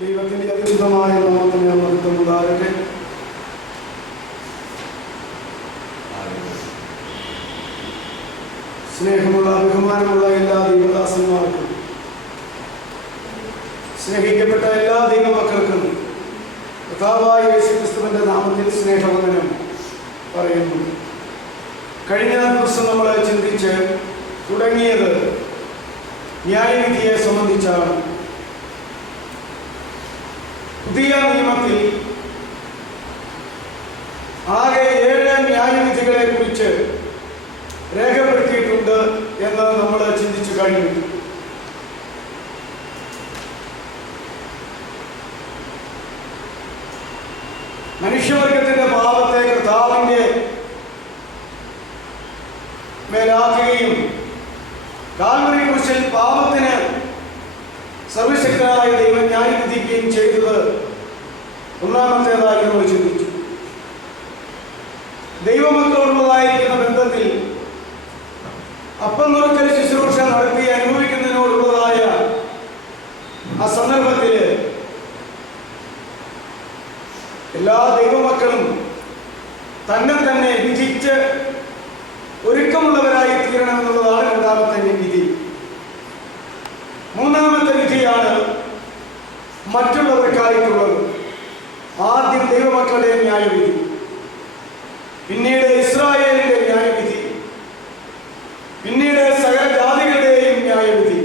ദൈവത്തിന്റെ അതിശുദ്ധമായ നാമത്തിന് മഹത്വമുണ്ടാകട്ടെ. സ്നേഹമുള്ള ബഹുമാനമുള്ള എല്ലാ ദൈവദാസന്മാർക്കും, സ്നേഹിക്കപ്പെട്ട എല്ലാ ദൈവമക്കൾക്കും കർത്താവായ യേശുക്രിസ്തുവിന്റെ നാമത്തിൽ സ്നേഹവന്ദനം പറയുന്നു. കഴിഞ്ഞ ദിവസം നമ്മൾ ചിന്തിച്ച് തുടങ്ങിയത് ന്യായവിധിയെ സംബന്ധിച്ചാണ്. പുതിയ നിയമത്തിൽ ആകെ 7 ന്യായവിധികളെ കുറിച്ച് രേഖപ്പെടുത്തിയിട്ടുണ്ട് എന്ന് നമ്മൾ ചിന്തിച്ചു കഴിഞ്ഞു. മനുഷ്യവർഗത്തിന്റെ പാപത്തെ കർത്താവിന്റെ മേലാക്കുകയും കാൽവരി ക്രൂശിൽ പാപത്തിന് സർവശക്തനായ ദൈവം ന്യായവിധിക്കുകയും ചെയ്തത് ഒന്നാമത്തേതായി നമ്മൾ ചിന്തിച്ചു. ദൈവമക്കളോടുള്ളതായിരിക്കുന്ന ബന്ധത്തിൽ അപ്പം നുറുക്കൽ ശുശ്രൂഷ നടത്തി അനുഭവിക്കുന്നതിനോടുള്ളതായ ആ സന്ദർഭത്തിൽ എല്ലാ ദൈവമക്കളും തന്നെ വിധിച്ച് ഒരുക്കമുള്ളവരായി തീരണമെന്നുള്ളതാണ് രണ്ടാമത്തെ വിധി. മൂന്നാമത്തെ വിധിയാണ് മറ്റുള്ളവർക്കായിട്ടുള്ളത്. ആദ്യം ദൈവമക്കളുടെ ന്യായവിധി, പിന്നീട് ഇസ്രായേലിന്റെ ന്യായവിധി, പിന്നീട് സകല ജാതികളുടെയും ന്യായവിധി,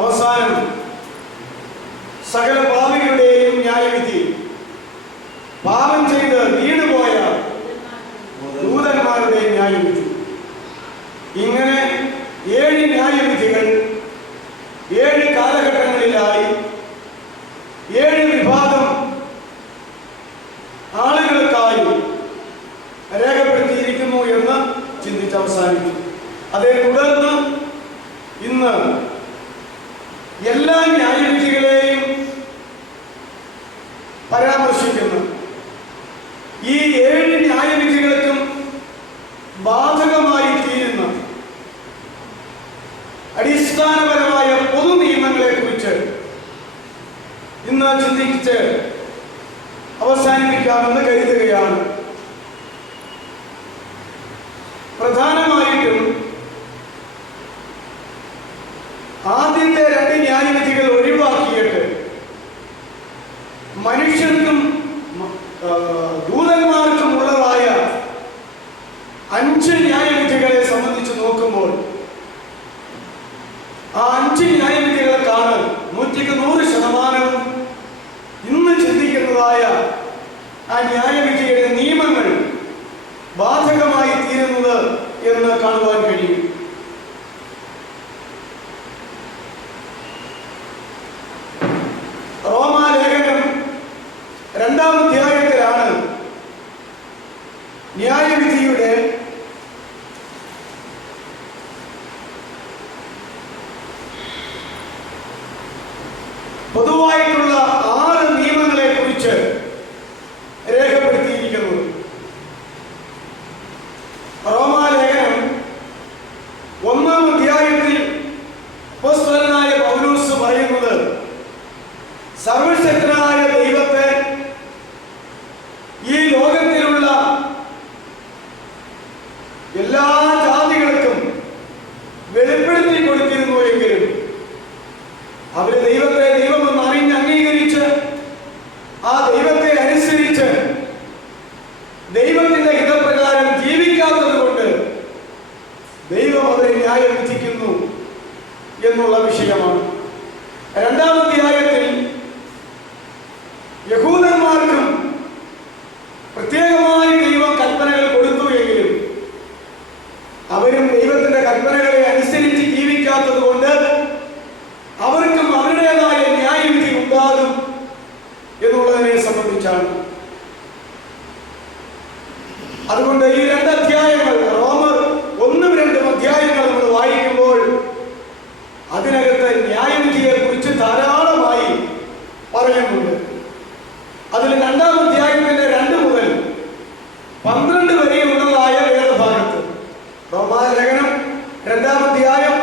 അവസാനം സകല പാപികളുടെയും ന്യായവിധി, പാപം ചെയ്ത് വീണുപോയ ദൂതന്മാരുടെ ന്യായവിധി. ഇങ്ങനെ 7 ന്യായവിധികൾ 7 കാലഘട്ടങ്ങളിലായി 7 വിഭാഗം ആളുകൾക്കായി രേഖപ്പെടുത്തിയിരിക്കുന്നു എന്ന് ചിന്തിച്ച് അവസാനിച്ചു. അതേ തുടർന്ന് ഇന്ന് എല്ലാ ന്യായവിധികളെയും പരാമർശിക്കുന്നു. ഈ 7 ന്യായവിധികൾക്കും ബാധകമായി തീരുന്ന അടിസ്ഥാനപരമായ പൊതു നിയമങ്ങളെ കുറിച്ച് ഇന്ന് ചിന്തിച്ച് അവസാനിപ്പിക്കാമെന്ന് കരുതുകയാണ്. പ്രധാനമായിട്ടും ആദ്യത്തെ 2 ന്യായവിധികൾ ഒഴിവാക്കിയിട്ട് മനുഷ്യർക്കും ദൂതന്മാർക്കും ഉള്ളതായ 5 ന്യായവിധികളെ സംബന്ധിച്ച് നോക്കുമ്പോൾ ആ 5 ന്യായവിധികൾക്കാണ് 100% ഇന്ന് ചിന്തിക്കുന്നതായ ആ ന്യായവിധിയുടെ നിയമങ്ങൾ ബാധകമായി തീരുന്നത് എന്ന് കാണുവാൻ കഴിയും. റോമാലേഖനം 2-ാം അധ്യായത്തിലാണ് ന്യായവിധിയുടെ പൊതുവായിട്ടുള്ള 6 നിയമങ്ങളെ കുറിച്ച് രേഖപ്പെടുത്തിയിരിക്കുന്നത്. റോമാലേഖനം 1-ാം അധ്യായത്തിൽ അപ്പോസ്തലനായ പൗലോസ് പറയുന്നത് സർവശക്തനായ ദൈവത്തെ ഈ ലോകത്തിലുള്ള എല്ലാ ജാതികൾക്കും വെളിപ്പെടുത്തി കൊടുത്തിരുന്നു എങ്കിലും അവര് ദൈവത്തെ ദൈവമെന്ന് അറിഞ്ഞ് അംഗീകരിച്ച് ആ ദൈവത്തെ അനുസരിച്ച് ദൈവത്തിന്റെ ഹിതപ്രകാരം ജീവിക്കാത്തത് കൊണ്ട് ദൈവം അവരെ ന്യായം വിധിക്കുന്നു എന്നുള്ള വിഷയമാണ്. 2-ാം അധ്യായത്തിൽ യഹൂദന്മാർക്കും പ്രത്യേകമായി ദൈവം അവരും ദൈവത്തിന്റെ കൽപ്പനകളെ അനുസരിച്ച് ജീവിക്കാത്തത് കൊണ്ട് അവർക്കും അവരുടേതായ ന്യായവിധി ഉണ്ടാകും എന്നുള്ളതിനെ സംബന്ധിച്ചാണ്. അതുകൊണ്ട് ഈ 2 അധ്യായങ്ങൾ, റോമർ 1ഉം 2ഉം അധ്യായങ്ങൾ നമ്മൾ വായിക്കുമ്പോൾ അതിനകത്ത് ന്യായവിധിയെ കുറിച്ച് ധാരാളമായി പറയുന്നുണ്ട്. അതിൽ 2ാം അധ്യായത്തിന്റെ 2 മുതൽ 12 വരെയുള്ളതായ വേദഭാഗത്ത്, റോമാലേഖനം 2ാം അധ്യായം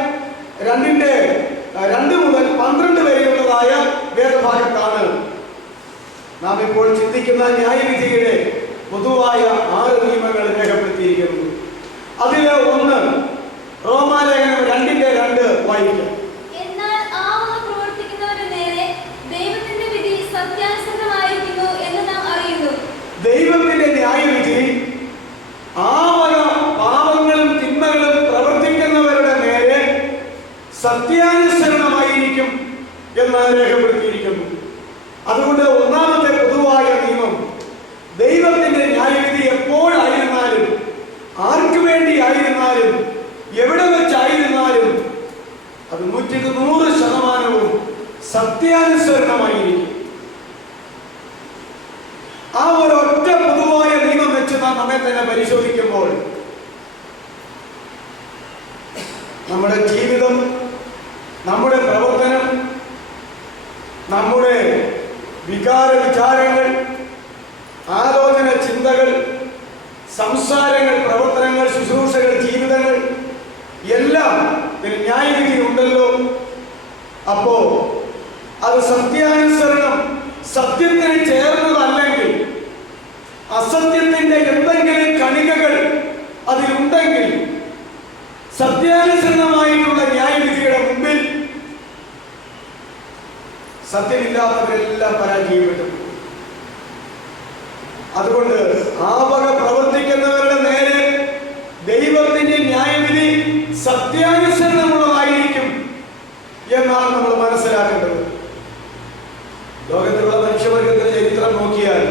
2 മുതൽ 12 വരെയുള്ളതായ വേദഭാഗത്താണ് നാം ഇപ്പോൾ ചിന്തിക്കുന്ന ന്യായവിധിയുടെ പൊതുവായ 6 നിയമങ്ങൾ രേഖപ്പെടുത്തിയിരിക്കുന്നത്. അതിലെ 1 റോമാലേഖനം 2:2 വായിക്കാം. എന്നാൽ പ്രവർത്തിക്കുന്നവരുടെ നേരെ ദൈവത്തിന്റെ വിധി സത്യാനുസൃതമായിരിക്കുന്നു എന്ന് നാം അറിയുന്നു. ദൈവത്തിന്റെ ന്യായവിധി പാപങ്ങളും തിന്മകളും പ്രവർത്തിക്കുന്നവരുടെ നേരെ സത്യാനുസരണമായിരിക്കും എന്ന് രേഖപ്പെടുത്തിയിരിക്കുന്നു. അതുകൊണ്ട് 1ാമത്തെ പൊതുവായ നിയമം, ദൈവത്തിന്റെ ന്യായവിധി എപ്പോഴായിരുന്നാലും, ആർക്കു വേണ്ടി ആയിരുന്നാലും, എവിടെ വെച്ചായിരുന്നാലും അത് 100% സത്യാനുസരണമായിരിക്കും. ആ ഒരൊറ്റ പൊതുവായ നിയമം വെച്ച് നാം നമ്മെ തന്നെ പരിശോധിക്കുമ്പോൾ നമ്മുടെ ജീവിതം, നമ്മുടെ പ്രവർത്തനം, നമ്മുടെ വികാര വിചാരങ്ങൾ, ആലോചന ചിന്തകൾ, സംസാരങ്ങൾ, പ്രവർത്തനങ്ങൾ, ശുശ്രൂഷകൾ, ജീവിതങ്ങൾ എല്ലാം ഇതിന് ന്യായവിധി ഉണ്ടല്ലോ. അപ്പോ അത് സത്യാനുസരണം, സത്യത്തിന് ചേർന്നതല്ലെങ്കിൽ, അസത്യത്തിന്റെ എന്തെങ്കിലും കണികകൾ അതിലുണ്ടെങ്കിൽ, സത്യാനുസരണമായിട്ടുള്ള ന്യായവിധിയുടെ മുമ്പിൽ സത്യമില്ലാത്തവരെല്ലാം പരാജയപ്പെട്ടു. അതുകൊണ്ട് പ്രവർത്തിക്കുന്നവരുടെ നേരെ ദൈവത്തിന്റെ ന്യായവിധി സത്യാനുസരണമുള്ളതായിരിക്കും എന്നാണ് നമ്മൾ മനസ്സിലാക്കേണ്ടത്. ലോകത്തിലുള്ള മനുഷ്യവർഗത്തിന്റെ ചരിത്രം നോക്കിയാൽ,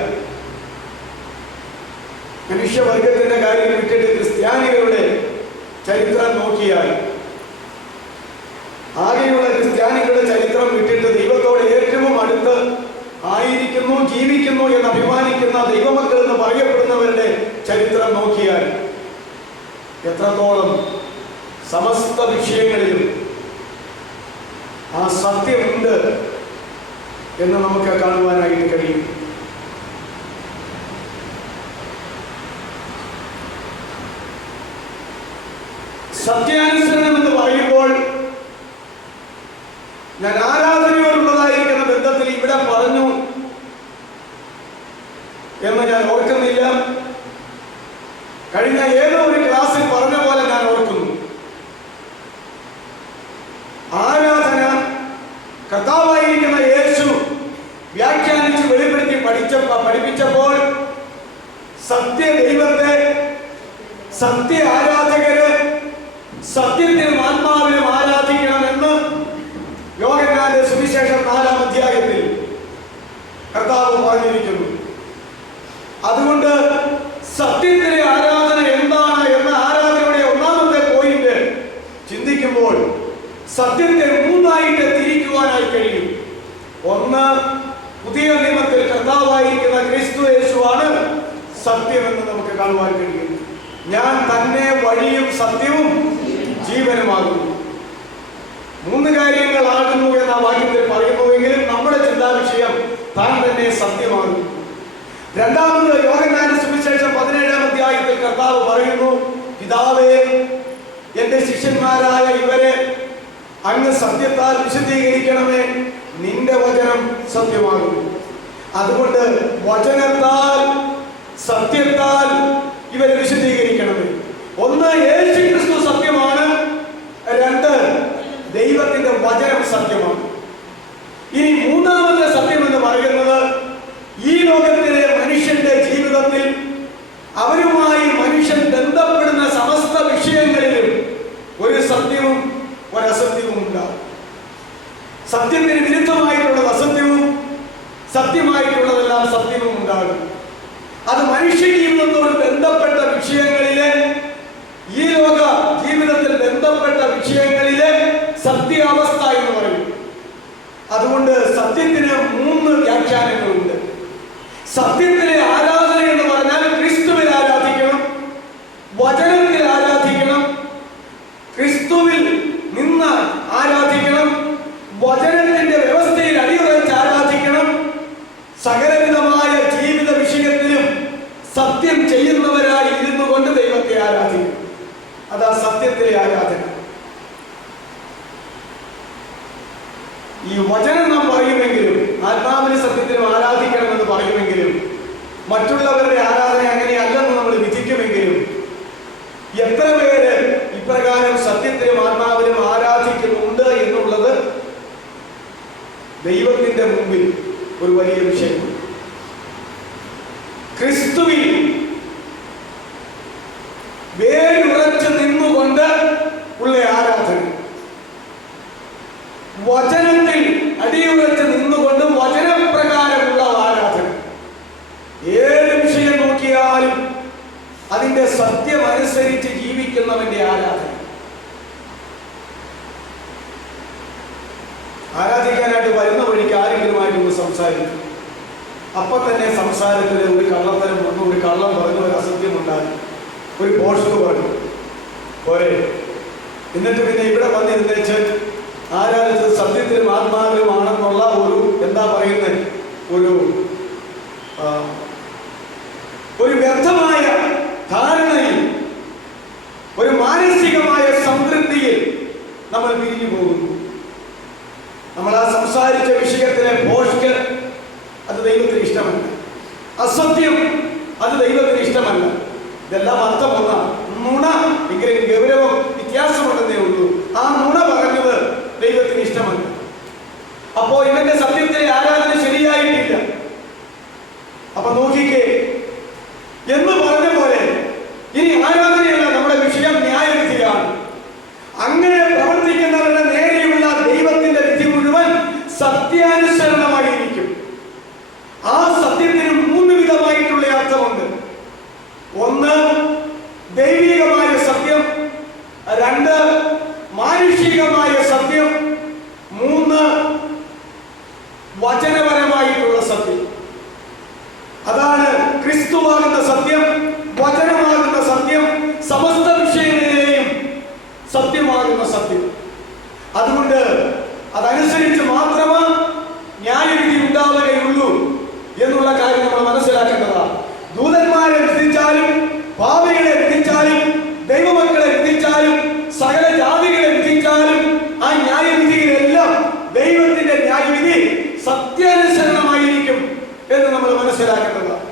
മനുഷ്യവർഗത്തിന്റെ കാര്യം വിട്ടിട്ട് ക്രിസ്ത്യാനികളുടെ ചരിത്രം നോക്കിയാൽ, ആകെയുള്ള ക്രിസ്ത്യാനികളുടെ ചരിത്രം വിട്ടിട്ട് ദൈവത്തോട് ഏറ്റവും അടുത്ത് ആയിരിക്കുന്നു, ജീവിക്കുന്നു എന്ന് അഭിമാനിക്കുന്ന ദൈവമക്കൾ എന്ന് പറയപ്പെടുന്നവരുടെ ചരിത്രം നോക്കിയാൽ എത്രത്തോളം സമസ്ത വിഷയങ്ങളിലും ആ സത്യമുണ്ട് എന്ന് നമുക്ക് കാണുവാനായിട്ട് കഴിയും. സത്യാനുസരണം എന്ന് പറയുമ്പോൾ ഞാൻ ആരാധനയോടുള്ളതായിരിക്കുന്ന ബന്ധത്തിൽ ഇവിടെ പറഞ്ഞു എന്ന് ഞാൻ ഓർക്കുന്നില്ല. കഴിഞ്ഞ ഏതോ ഒരു ക്ലാസ്സിൽ പറഞ്ഞ പോലെ ഞാൻ ഓർക്കുന്നു. ആരാധന കർത്താവായിരിക്കുന്ന യേശു വ്യാഖ്യാനിച്ച് വെളിപ്പെടുത്തി പഠിപ്പിച്ചപ്പോൾ സത്യ ദൈവത്തെ, സത്യ ആരാധകര് സത്യത്തിലും ആത്മാവിലും ആരാധിക്കണമെന്ന് യോഹന്നാന്റെ സുവിശേഷം 4-ാം അധ്യായത്തിൽ കർത്താവ് പറഞ്ഞിരിക്കുന്നു. അതുകൊണ്ട് സത്യത്തിലെ ആരാധന എന്താണ് എന്ന ആരാധനയുടെ 1ാമത്തെ പോയിന്റ് ചിന്തിക്കുമ്പോൾ സത്യത്തെ 3ആയിട്ട് തിരിക്കുവാനായി കഴിയും. 1, പുതിയ നിയമത്തിൽ കർത്താവായിരിക്കുന്ന ക്രിസ്തു യേശുവാണ് സത്യമെന്ന് നമുക്ക് കാണുവാൻ കഴിയും. ഞാൻ തന്നെ വഴിയും സത്യവും ജീവനുമാകുന്നു. 3 കാര്യങ്ങളാകുന്നു എന്ന വാക്യത്തിൽ പറയുന്നുവെങ്കിലും നമ്മുടെ ചിന്താവിഷയം താൻ തന്നെ സത്യമാകുന്നു. 2ാമത് യോഹന്നാന്റെ സുവിശേഷം 17-ാം അധ്യായത്തിൽ കർത്താവ് പറയുന്നു, പിതാവേ, എന്റെ ശിഷ്യന്മാരായ ഇവരെ അങ്ങ് സത്യത്താൽ വിശദീകരിക്കണമേ, നിന്റെ വചനം സത്യമാകുന്നു. അതുകൊണ്ട് വചനത്താൽ, സത്യത്താൽ ഇവരെ വിശദീകരിക്കണമേ. 1, യേശു ക്രിസ്തു സത്യമാണ്. 2, ദൈവത്തിന്റെ വചനം സത്യമാണ്. ഇനി 3ാമത്തെ സത്യം എന്ന് പറയുന്നത് ഈ ലോകത്തിലെ മനുഷ്യന്റെ ജീവിതത്തിൽ അവരുമായി മനുഷ്യൻ ബന്ധപ്പെടുന്ന സമസ്ത വിഷയങ്ങളിലും ഒരു സത്യവും ഒരസത്യവും ഉണ്ടാകും. സത്യത്തിന് വിരുദ്ധമായിട്ടുള്ളത് അസത്യവും, സത്യമായിട്ടുള്ളതെല്ലാം സത്യവും ഉണ്ടാകും. അത് മനുഷ്യ ജീവിതം അതുകൊണ്ട് സത്യത്തിന് 3 വ്യാഖ്യാനങ്ങളുണ്ട്. സത്യത്തിലെ ആരാധന എന്ന് പറഞ്ഞാൽ ക്രിസ്തുവിൽ ആരാധിക്കണം, വചനത്തിൽ ആരാധിക്കണം, ക്രിസ്തുവിൽ നിന്ന് ആരാധിക്കണം, വചനത്തിന്റെ വ്യവസ്ഥയിൽ അടിയുറച്ച് ആരാധിക്കണം, സകലവിധമായ ജീവിത വിഷയത്തിലും സത്യം ചെയ്യുന്നവരായി ഇരുന്നു കൊണ്ട് ദൈവത്തെ ആരാധിക്കും. അതാ സത്യത്തിലെ ആരാധന. ഈ വചനം നാം പറയുമെങ്കിലും, ആത്മാവിന് സത്യത്തിലും ആരാധിക്കണമെന്ന് പറയുമെങ്കിലും, മറ്റുള്ളവരുടെ ആരാധന അങ്ങനെയല്ലെന്ന് നമ്മൾ വിധിക്കുമെങ്കിലും, എത്ര പേര് ഇപ്രകാരം സത്യത്തിലും ആത്മാവിലും ആരാധിക്കുന്നുണ്ട് എന്നുള്ളത് ദൈവത്തിന്റെ മുമ്പിൽ ഒരു വലിയ വിഷയമാണ്. ക്രിസ്തുവിൽ വേരുറച്ച് നിന്നുകൊണ്ട് ഉള്ള ആരാധന, വചനത്തിൽ അടിയുറച്ച് നിന്നുകൊണ്ട് വചനപ്രകാരമുള്ള ആരാധന, ഏത് വിഷയം നോക്കിയാലും അതിന്റെ സത്യം അനുസരിച്ച് ജീവിക്കുന്നവന്റെ ആരാധന. ആരാധിക്കാനായിട്ട് വരുന്ന വഴിക്ക് ആരെങ്കിലുമായിട്ടൊന്ന് സംസാരിക്കും, അപ്പൊ തന്നെ സംസാരത്തിൽ ഒരു കള്ളത്തരം വന്നു, ഒരു കള്ളം പറഞ്ഞു, ഒരു അസത്യം ഉണ്ടായി, ഒരു പോസ്റ്റ് പറഞ്ഞു പോരെ. എന്നിട്ട് പിന്നെ ഇവിടെ വന്നിരുന്നേച്ച് ആരാധിച്ചത് സത്യത്തിലും ആത്മാവിലുമാണെന്നുള്ള ഒരു എന്താ പറയുന്നത്, ഒരു വ്യക്തമായ ധാരണയിൽ, ഒരു മാനസികമായ സംതൃപ്തിയിൽ നമ്മൾ പിരിഞ്ഞു പോകുന്നു. നമ്മൾ ആ സംസാരിച്ച വിഷയത്തിലെ പോസ്റ്റ് അത് ദൈവത്തിന് ഇഷ്ടമല്ല, അസത്യം അത് ദൈവത്തിന് ഇഷ്ടമല്ല. ഇതെല്ലാം അർത്ഥം ഒന്നാണ്. നുണ എങ്കിലും ഗൗരവം വ്യത്യാസമുണ്ടെന്നേ ഉള്ളൂ. ആ നുണ പറഞ്ഞത് ദൈവത്തിന് ഇഷ്ടമല്ല. അപ്പോ ഇവന്റെ സത്യത്തിലെ ആരാധന ശരിയായിട്ടില്ല. അപ്പൊ നോക്കിക്കേ, എന്ന് പറഞ്ഞ പോലെ ഇനി ആരാധനയല്ല നമ്മുടെ വിഷയം, ന്യായവിധിയാണ്. അങ്ങനെ പ്രവർത്തിക്കുന്നവരുടെ നേരെയുള്ള ദൈവത്തിന്റെ വിധി മുഴുവൻ സത്യാനുസരണമായിരിക്കും. ആ സത്യത്തിന് 3 വിധമായിട്ടുള്ള അർത്ഥമുണ്ട്. 1 ദൈവികമായ സത്യം, 2 മാനുഷികമായ സത്യം, 3 വചനപരമായിട്ടുള്ള സത്യം. അതാണ് ക്രിസ്തുവാകുന്ന സത്യം, വചനമാകുന്ന സത്യം, സമസ്ത വിഷയങ്ങളിലെയും സത്യമാകുന്ന സത്യം. അതുകൊണ്ട് അതനുസരിച്ച് മാത്രമേ ന്യായവിധി ഉണ്ടാവുകയുള്ളൂ എന്നുള്ള കാര്യം നമ്മൾ മനസ്സിലാക്കേണ്ടതാണ്. ദൂതന്മാരെ വിധിച്ചാലും, പാപികളെ വിധിച്ചാലും, ദൈവമക്കളെ വിധിച്ചാലും, സകല ജാതികളെ വിധിച്ചാലും, ആ ന്യായവിധിയിലെല്ലാം ദൈവത്തിന്റെ ന്യായവിധി സത്യാനുസരണമായിരിക്കും എന്ന് നമ്മൾ മനസ്സിലാക്കേണ്ടതാണ്.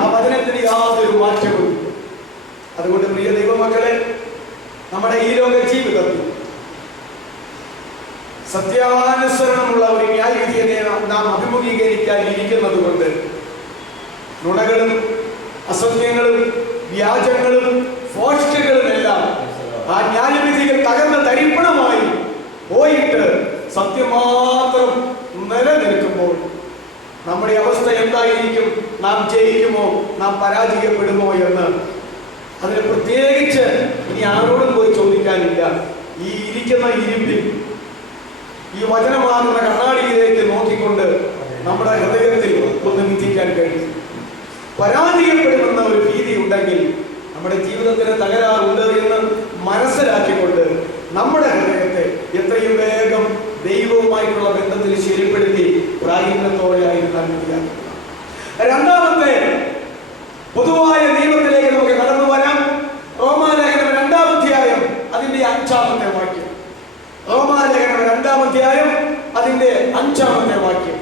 ആ വചനത്തിന് യാതൊരു മാറ്റവും. അതുകൊണ്ട് പ്രിയ ദൈവമക്കളെ, നമ്മുടെ ഈ ലോക ജീവിതത്തിൽ സത്യാനുസരണമുള്ള ഒരു ന്യായവിധിയെ നാം അഭിമുഖീകരിക്കാൻ ഇരിക്കുന്നത് കൊണ്ട് നുണകളും അസത്യങ്ങളും വ്യാജങ്ങളും ഫോഷ്കുകളും എല്ലാം ആ ന്യായവിധികൾ തകർന്ന തരിപ്പണമായി പോയിട്ട് സത്യം മാത്രം നിലനിൽക്കുമ്പോൾ നമ്മുടെ അവസ്ഥ എന്തായിരിക്കും? നാം ജയിക്കുമോ, നാം പരാജയപ്പെടുമോ എന്ന് അതിന് പ്രത്യേകിച്ച് ഇനി ആരോടും പോയി ചോദിക്കാനില്ല. ഈ ഇരിക്കുന്ന ഇരിപ്പിൽ ഈ വചനമാകുന്ന കണ്ണാടിയിലേക്ക് നോക്കിക്കൊണ്ട് നമ്മുടെ ഹൃദയത്തിൽ ഒന്ന് വിധിക്കാൻ കഴിയും. പരാജയപ്പെടുമെന്ന ഒരു ഭീതി ഉണ്ടെങ്കിൽ നമ്മുടെ ജീവിതത്തിന് തകരാറുണ്ട് എന്ന് മനസ്സിലാക്കിക്കൊണ്ട് നമ്മുടെ ഹൃദയത്തെ എത്രയും വേഗം ദൈവവുമായിട്ടുള്ള ബന്ധത്തിൽ ശരിപ്പെടുത്തി പ്രായീണത്തോടെയായിരുന്നാൽ മതിയാകും. രണ്ടാമത്തെ പൊതുവായ നിയമത്തിലേക്ക് നമുക്ക് കടന്നു വരാം. റോമാലേഖനം 2-ാം അധ്യായം അതിന്റെ 5-ാമത്തെ വാക്യം. റോമാലേഖനം 2-ാം അധ്യായം അതിന്റെ 5-ാമത്തെ വാക്യം.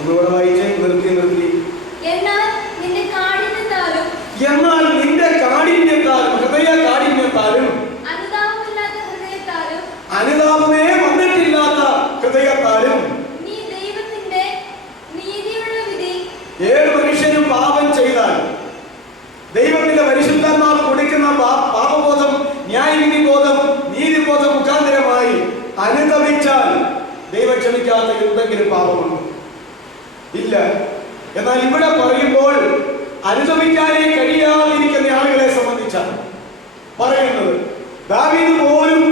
ഒന്നുകൂടെ വായിച്ചേ, നിർത്തി. എന്നാൽ നിന്റെ കാഠിന്യത്താലും, ഹൃദയ കാഠിന്യത്താലും, അനുതാപമേ വന്നിട്ടില്ലാത്ത ഹൃദയത്താലും ഏത് മനുഷ്യനും പാപം ചെയ്താൽ ദൈവത്തിന്റെ പരിശുദ്ധാത്മാവ് കൊടുക്കുന്ന പാപബോധം, ന്യായവിധി ബോധം, നീതിബോധം മുഖാന്തരമായി അനുതപിച്ചാൽ ദൈവം ക്ഷമിക്കാത്ത എന്തെങ്കിലും പാപമുണ്ടോ? ഇല്ല. എന്നാൽ ഇവിടെ പറയുമ്പോൾ അനുഗമിക്കാനേ കഴിയാതിരിക്കുന്ന ആളുകളെ സംബന്ധിച്ചാണ് പറയുന്നത്. ദാവീദ് പോലും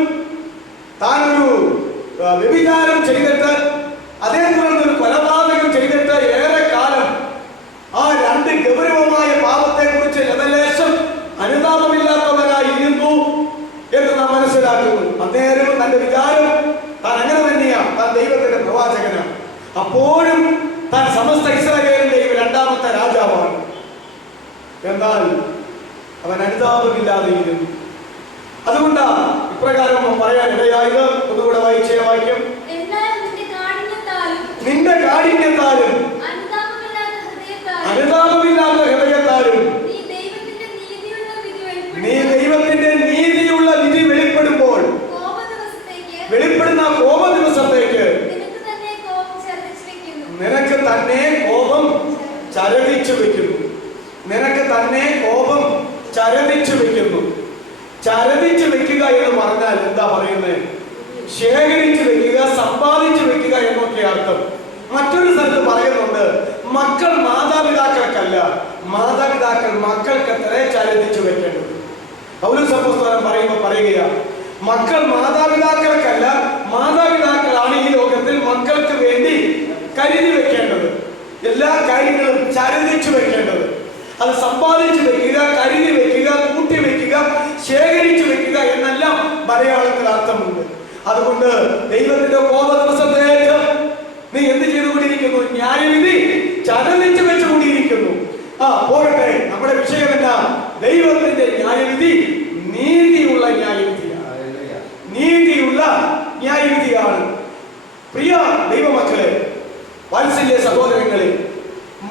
താനൊരു വ്യഭിചാരം ചെയ്തിട്ട് അതേ തുടർന്ന് ഒരു കൊലപാതകം ചെയ്തിട്ട് ഏറെക്കാലം ആ രണ്ട് ഗൗരവമായ പാപത്തെ കുറിച്ച് ലവലേശം അനുതാപമില്ലാത്തവരായിരുന്നു എന്ന് നാം മനസ്സിലാക്കുന്നു. അന്നേരം തന്റെ വിചാരം താൻ അങ്ങനെ തന്നെയാണ്, താൻ ദൈവത്തിന്റെ പ്രവാചകനാണ്. അപ്പോഴും താൻ സമസ്ത ഇസ്രായേലിന്റെയും രണ്ടാമത്തെ രാജാവാണ്. എന്നാൽ അവൻ അനുതാപമില്ലാതെയിരുന്നു. അതുകൊണ്ടാണ് ഇപ്രകാരം പറയാൻ ഇടയായത്. ഒന്നുകൂടെ വായിച്ച വാക്യം, നിന്റെ കാഠിന്യത്താലും അനുതാപമില്ലാത്ത ഹൃദയത്താലും നീ ദൈവത്തിന്റെ നീതിയുള്ള വിധി വെളിപ്പെടുന്ന കോപ ദിവസത്തേക്ക് നിനക്ക് തന്നെ കോപം ചരടിച്ചു വെക്കുന്നു. നിനക്ക് തന്നെ കോപം ചരടിച്ചു വെക്കുന്നു. ചരടിച്ചു വെക്കുക എന്ന് പറഞ്ഞാൽ എന്താ പറയുന്നത്? ശേഖരിച്ചു വെക്കുക, സമ്പാദിച്ചു വെക്കുക എന്നൊക്കെ അർത്ഥം. മറ്റൊരു സ്ഥലത്ത് പറയുന്നുണ്ട്, മക്കൾ മാതാപിതാക്കൾക്കല്ല, മാതാപിതാക്കൾ മക്കൾക്ക് ചരടിച്ചു വെക്കേണ്ടത്. പൗലോസ് അപ്പോസ്തലൻ പറയുക, മക്കൾ മാതാപിതാക്കൾക്കല്ല, മാതാപിതാക്കളാണ് ഈ ലോകത്തിൽ മക്കൾക്ക് വേണ്ടി കരുതി വെക്കേണ്ടത്. എല്ലാ കാര്യങ്ങളും ചരടിച്ചു വെക്കേണ്ടത്. അത് സമ്പാദിച്ചു വെക്കുക, കരുതി വെക്കുക, കൂട്ടി വെക്കുക, ശേഖരിച്ചു വെക്കുക എന്നെല്ലാം മലയാളത്തിൽ അർത്ഥമുണ്ട്. അതുകൊണ്ട് ദൈവത്തിന്റെ കോപ ദിവസത്തേക്ക് നീ എന്ത് ചെയ്തുകൊണ്ടിരിക്കുന്നു? ന്യായവിധി ചരടിച്ചു വെച്ചുകൊണ്ടിരിക്കുന്നു. പോകട്ടെ, നമ്മുടെ വിഷയമല്ല. ദൈവത്തിന്റെ ന്യായവിധി നീതിയുള്ള ന്യായവിധിയാണ്. നീതിയുള്ള ന്യായവിധിയാണ്. പ്രിയ ദൈവമക്കളെ, വാത്സല്യ സഹോദരങ്ങളെ,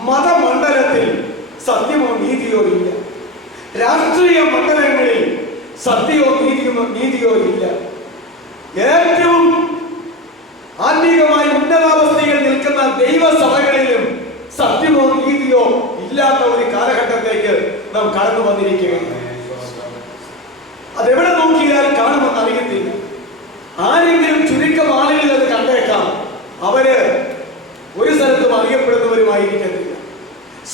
മതമണ്ഡലത്തിൽ സത്യമോ നീതിയോ ഇല്ല. രാഷ്ട്രീയ മണ്ഡലങ്ങളിൽ സത്യമോ നീതിയോ ഇല്ല. ഏറ്റവും ആത്മീകമായി ഉന്നതാവസ്ഥയിൽ നിൽക്കുന്ന ദൈവസഭകളിലും സത്യമോ നീതിയോ ഇല്ലാത്ത ഒരു കാലഘട്ടത്തേക്ക് നാം കടന്നു വന്നിരിക്കുകയാണ്. അതെവിടെ നോക്കിയാൽ കാണുമെന്ന് അറിയത്തില്ല. ആരെങ്കിലും ചുരുക്കം ആളുകളിൽ അത് കണ്ടേക്കാം. അവര് ഒരു സ്ഥലത്തും അറിയപ്പെടുന്നവരുമായിരിക്കത്തില്ല.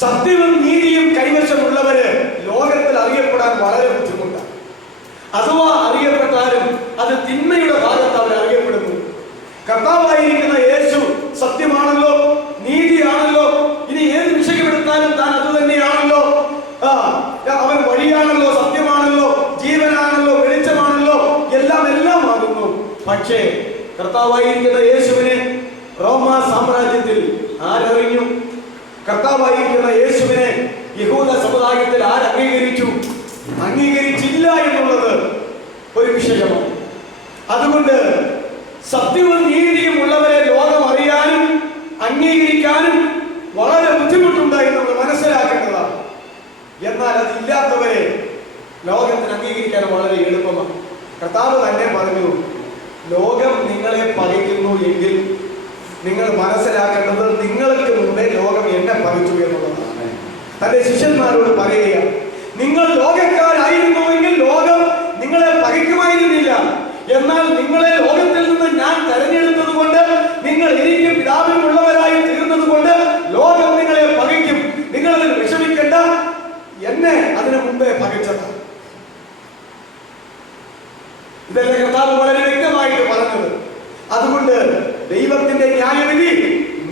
സത്യവും നീതിയും കൈവശമുള്ളവര് ലോകത്തിൽ അറിയപ്പെടാൻ വളരെ ബുദ്ധിമുട്ടാണ്. അഥവാ അറിയപ്പെട്ടാലും അത് തിന്മയുടെ ഭാഗത്ത് അവർ അറിയപ്പെടുന്നു. കർത്താവായിരിക്കുന്ന യേശു സത്യമാണല്ലോ, നീതിയാണല്ലോ. ഇനി ഏത് വിഷയമെടുത്താലും താൻ അത് തന്നെയാണല്ലോ. അവൻ വഴിയാണല്ലോ, സത്യമാണല്ലോ, ജീവനാണല്ലോ, വെളിച്ചമാണല്ലോ, എല്ലാം ആകുന്നു. പക്ഷേ കർത്താവായിരിക്കുന്ന യേശുവിനെ റോമാ സാമ്രാജ്യത്തിൽ ആരറിഞ്ഞു? കർത്താവായിരിക്കുന്ന യേശുവിനെ യഹൂദ സമുദായത്തിൽ ആരംഗീകരിച്ചു? അംഗീകരിച്ചില്ല എന്നുള്ളത് ഒരു വിഷയമാണ്. അതുകൊണ്ട് സത്യവും നീതിയും ഉള്ളവരെ ലോകം അറിയാനും അംഗീകരിക്കാനും വളരെ ബുദ്ധിമുട്ടുണ്ടായി നമ്മൾ മനസ്സിലാക്കേണ്ടതാണ്. എന്നാൽ അതില്ലാത്തവരെ ലോകത്തിന് അംഗീകരിക്കാൻ വളരെ എളുപ്പമാണ്. കർത്താവ് തന്നെ പറഞ്ഞു, ലോകം നിങ്ങളെ പകയ്ക്കുന്നു എങ്കിൽ നിങ്ങൾ മനസ്സിലാക്കേണ്ടത് നിങ്ങൾക്ക് മുമ്പേ ലോകം എന്നെ പകച്ചു എന്നുള്ളതാണ്. തന്റെ ശിഷ്യന്മാരോട് പറയുക, നിങ്ങൾ ലോകക്കാരായിരുന്നുവെങ്കിൽ ലോകം നിങ്ങളെ പകയ്ക്കുമായിരുന്നില്ല. എന്നാൽ നിങ്ങളെ ലോകത്തിൽ നിന്ന് ഞാൻ തെരഞ്ഞെടുത്തത് കൊണ്ട്, നിങ്ങൾ എനിക്ക് പിതാവിനുള്ളവരായി തീർന്നത് കൊണ്ട് ലോകം നിങ്ങളെ പകയ്ക്കും. നിങ്ങൾ അതിൽ വിഷമിക്കേണ്ട, എന്നെ അതിനു മുമ്പേ പകച്ചതാണ്. ഇതല്ലേ കർത്താവ് വളരെ വ്യക്തമായിട്ട് പറഞ്ഞത്. അതുകൊണ്ട് ദൈവത്തിന്റെ ന്യായവിധി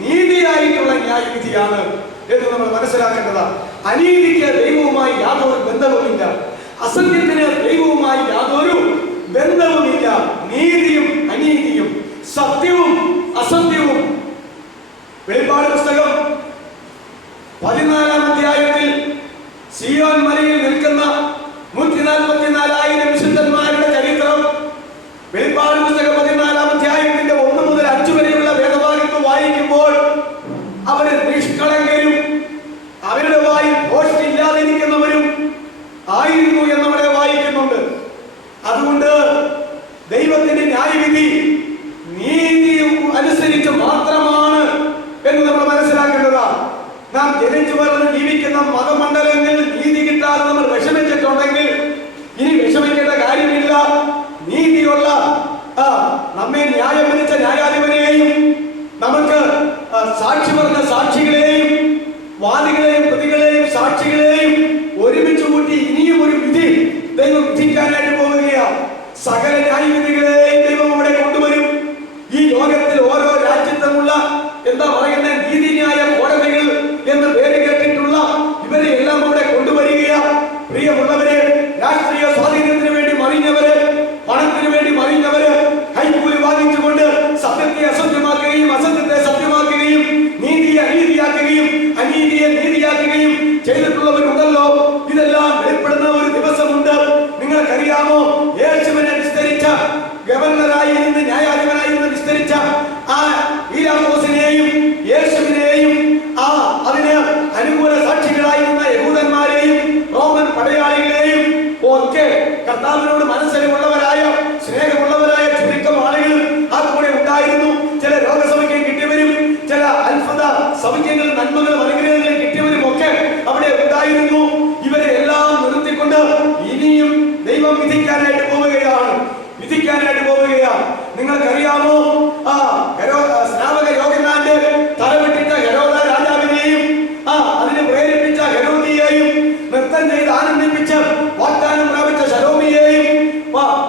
നീതിയായിട്ടുള്ള ന്യായവിധിയാണ് എന്ന് നമ്മൾ മനസ്സിലാക്കേണ്ടതാണ്. അനീതിക്ക് ദൈവവുമായി യാതൊരു ബന്ധവുമില്ല. അസത്യത്തിന് ദൈവവുമായി യാതൊരു ബന്ധവുമില്ല. നീതിയും അനീതിയും, സത്യവും അസത്യവും. വെളിപ്പാട് പുസ്തകം 14-ാം അധ്യായത്തിൽ സിയോൻ മലയിൽ നിൽക്കുന്ന 144,000 വിശുദ്ധന്മാരുടെ ചരിത്രം വെളിപ്പാട് പുസ്തകം 14-ാം അധ്യായത്തിന്റെ 1 മുതൽ 5 വരെയുള്ള വേദഭാഗത്ത് വായിക്കുമ്പോൾ അവര് നിഷ്കളങ്കരും അവരുടെ വായിൽ ദോഷമില്ലാതിരിക്കുന്നവരും ആയിരുന്നു എന്നവിടെ വായിക്കുന്നുണ്ട്. അതുകൊണ്ട് ദൈവത്തിന്റെ ന്യായവിധി നീതി അനുസരിച്ച് മാത്രമാണ് എന്ന് നമ്മൾ മനസ്സിലാക്കേണ്ടതാണ്. നാം ജനിച്ചു വളർന്ന് ജീവിക്കുന്ന മതമണ്ഡലങ്ങളിൽ നീതി കിട്ടാതെ നമ്മൾ വിഷമിച്ചിട്ടുണ്ടെങ്കിൽ ഇനി വിഷമിക്കേണ്ട കാര്യമില്ല. നീതിയുള്ള നമ്മെ ന്യായം വിധിച്ച ന്യായാധിപനെയും നമുക്ക് സാക്ഷി പറഞ്ഞ സാക്ഷികളെയും വാദികളെയും പ്രതികളെയും സാക്ഷികളെയും ഗവർണറായി നിന്ന് ന്യായാധിപനായി നിന്ന് വിസ്തരിച്ച ആ പീലാത്തോസിനെയും യേശുവിനെയും അതിന് അനുകൂല സാക്ഷികളായിരുന്ന യഹൂദന്മാരെയും റോമൻ പടയാളികളെയും ഒക്കെ കർത്താവിനോട് മനസ്സിലുള്ളവരായ സ്നേഹമുള്ളവരായ ചുരുക്കം ആളുകൾ ആ കൂടെ ഉണ്ടായിരുന്നു. ചില രോഗസൗഖ്യം കിട്ടിയവരും ചില അത്ഭുത സൗഖ്യങ്ങൾ നന്മകളും അനുഗ്രഹങ്ങളും കിട്ടിയവരും ഒക്കെ അവിടെ ഉണ്ടായിരുന്നു. ഇവരെ എല്ലാം നിർത്തിക്കൊണ്ട് ഇനിയും ദൈവം വിധിക്കാനായിട്ട് പോവുകയാണ്. നിങ്ങൾക്കറിയാമോ, സ്നാപക യോഹന്നാന്റെ തലവെട്ടിച്ച ഹെരോദ രാജാവിനെയും അതിനെ പ്രേരിപ്പിച്ച ഹെരോദിയെയും നൃത്തം ചെയ്ത് ആനന്ദിപ്പിച്ച് വാഗ്ദാനം പ്രാപിച്ച ശലോമിയെയും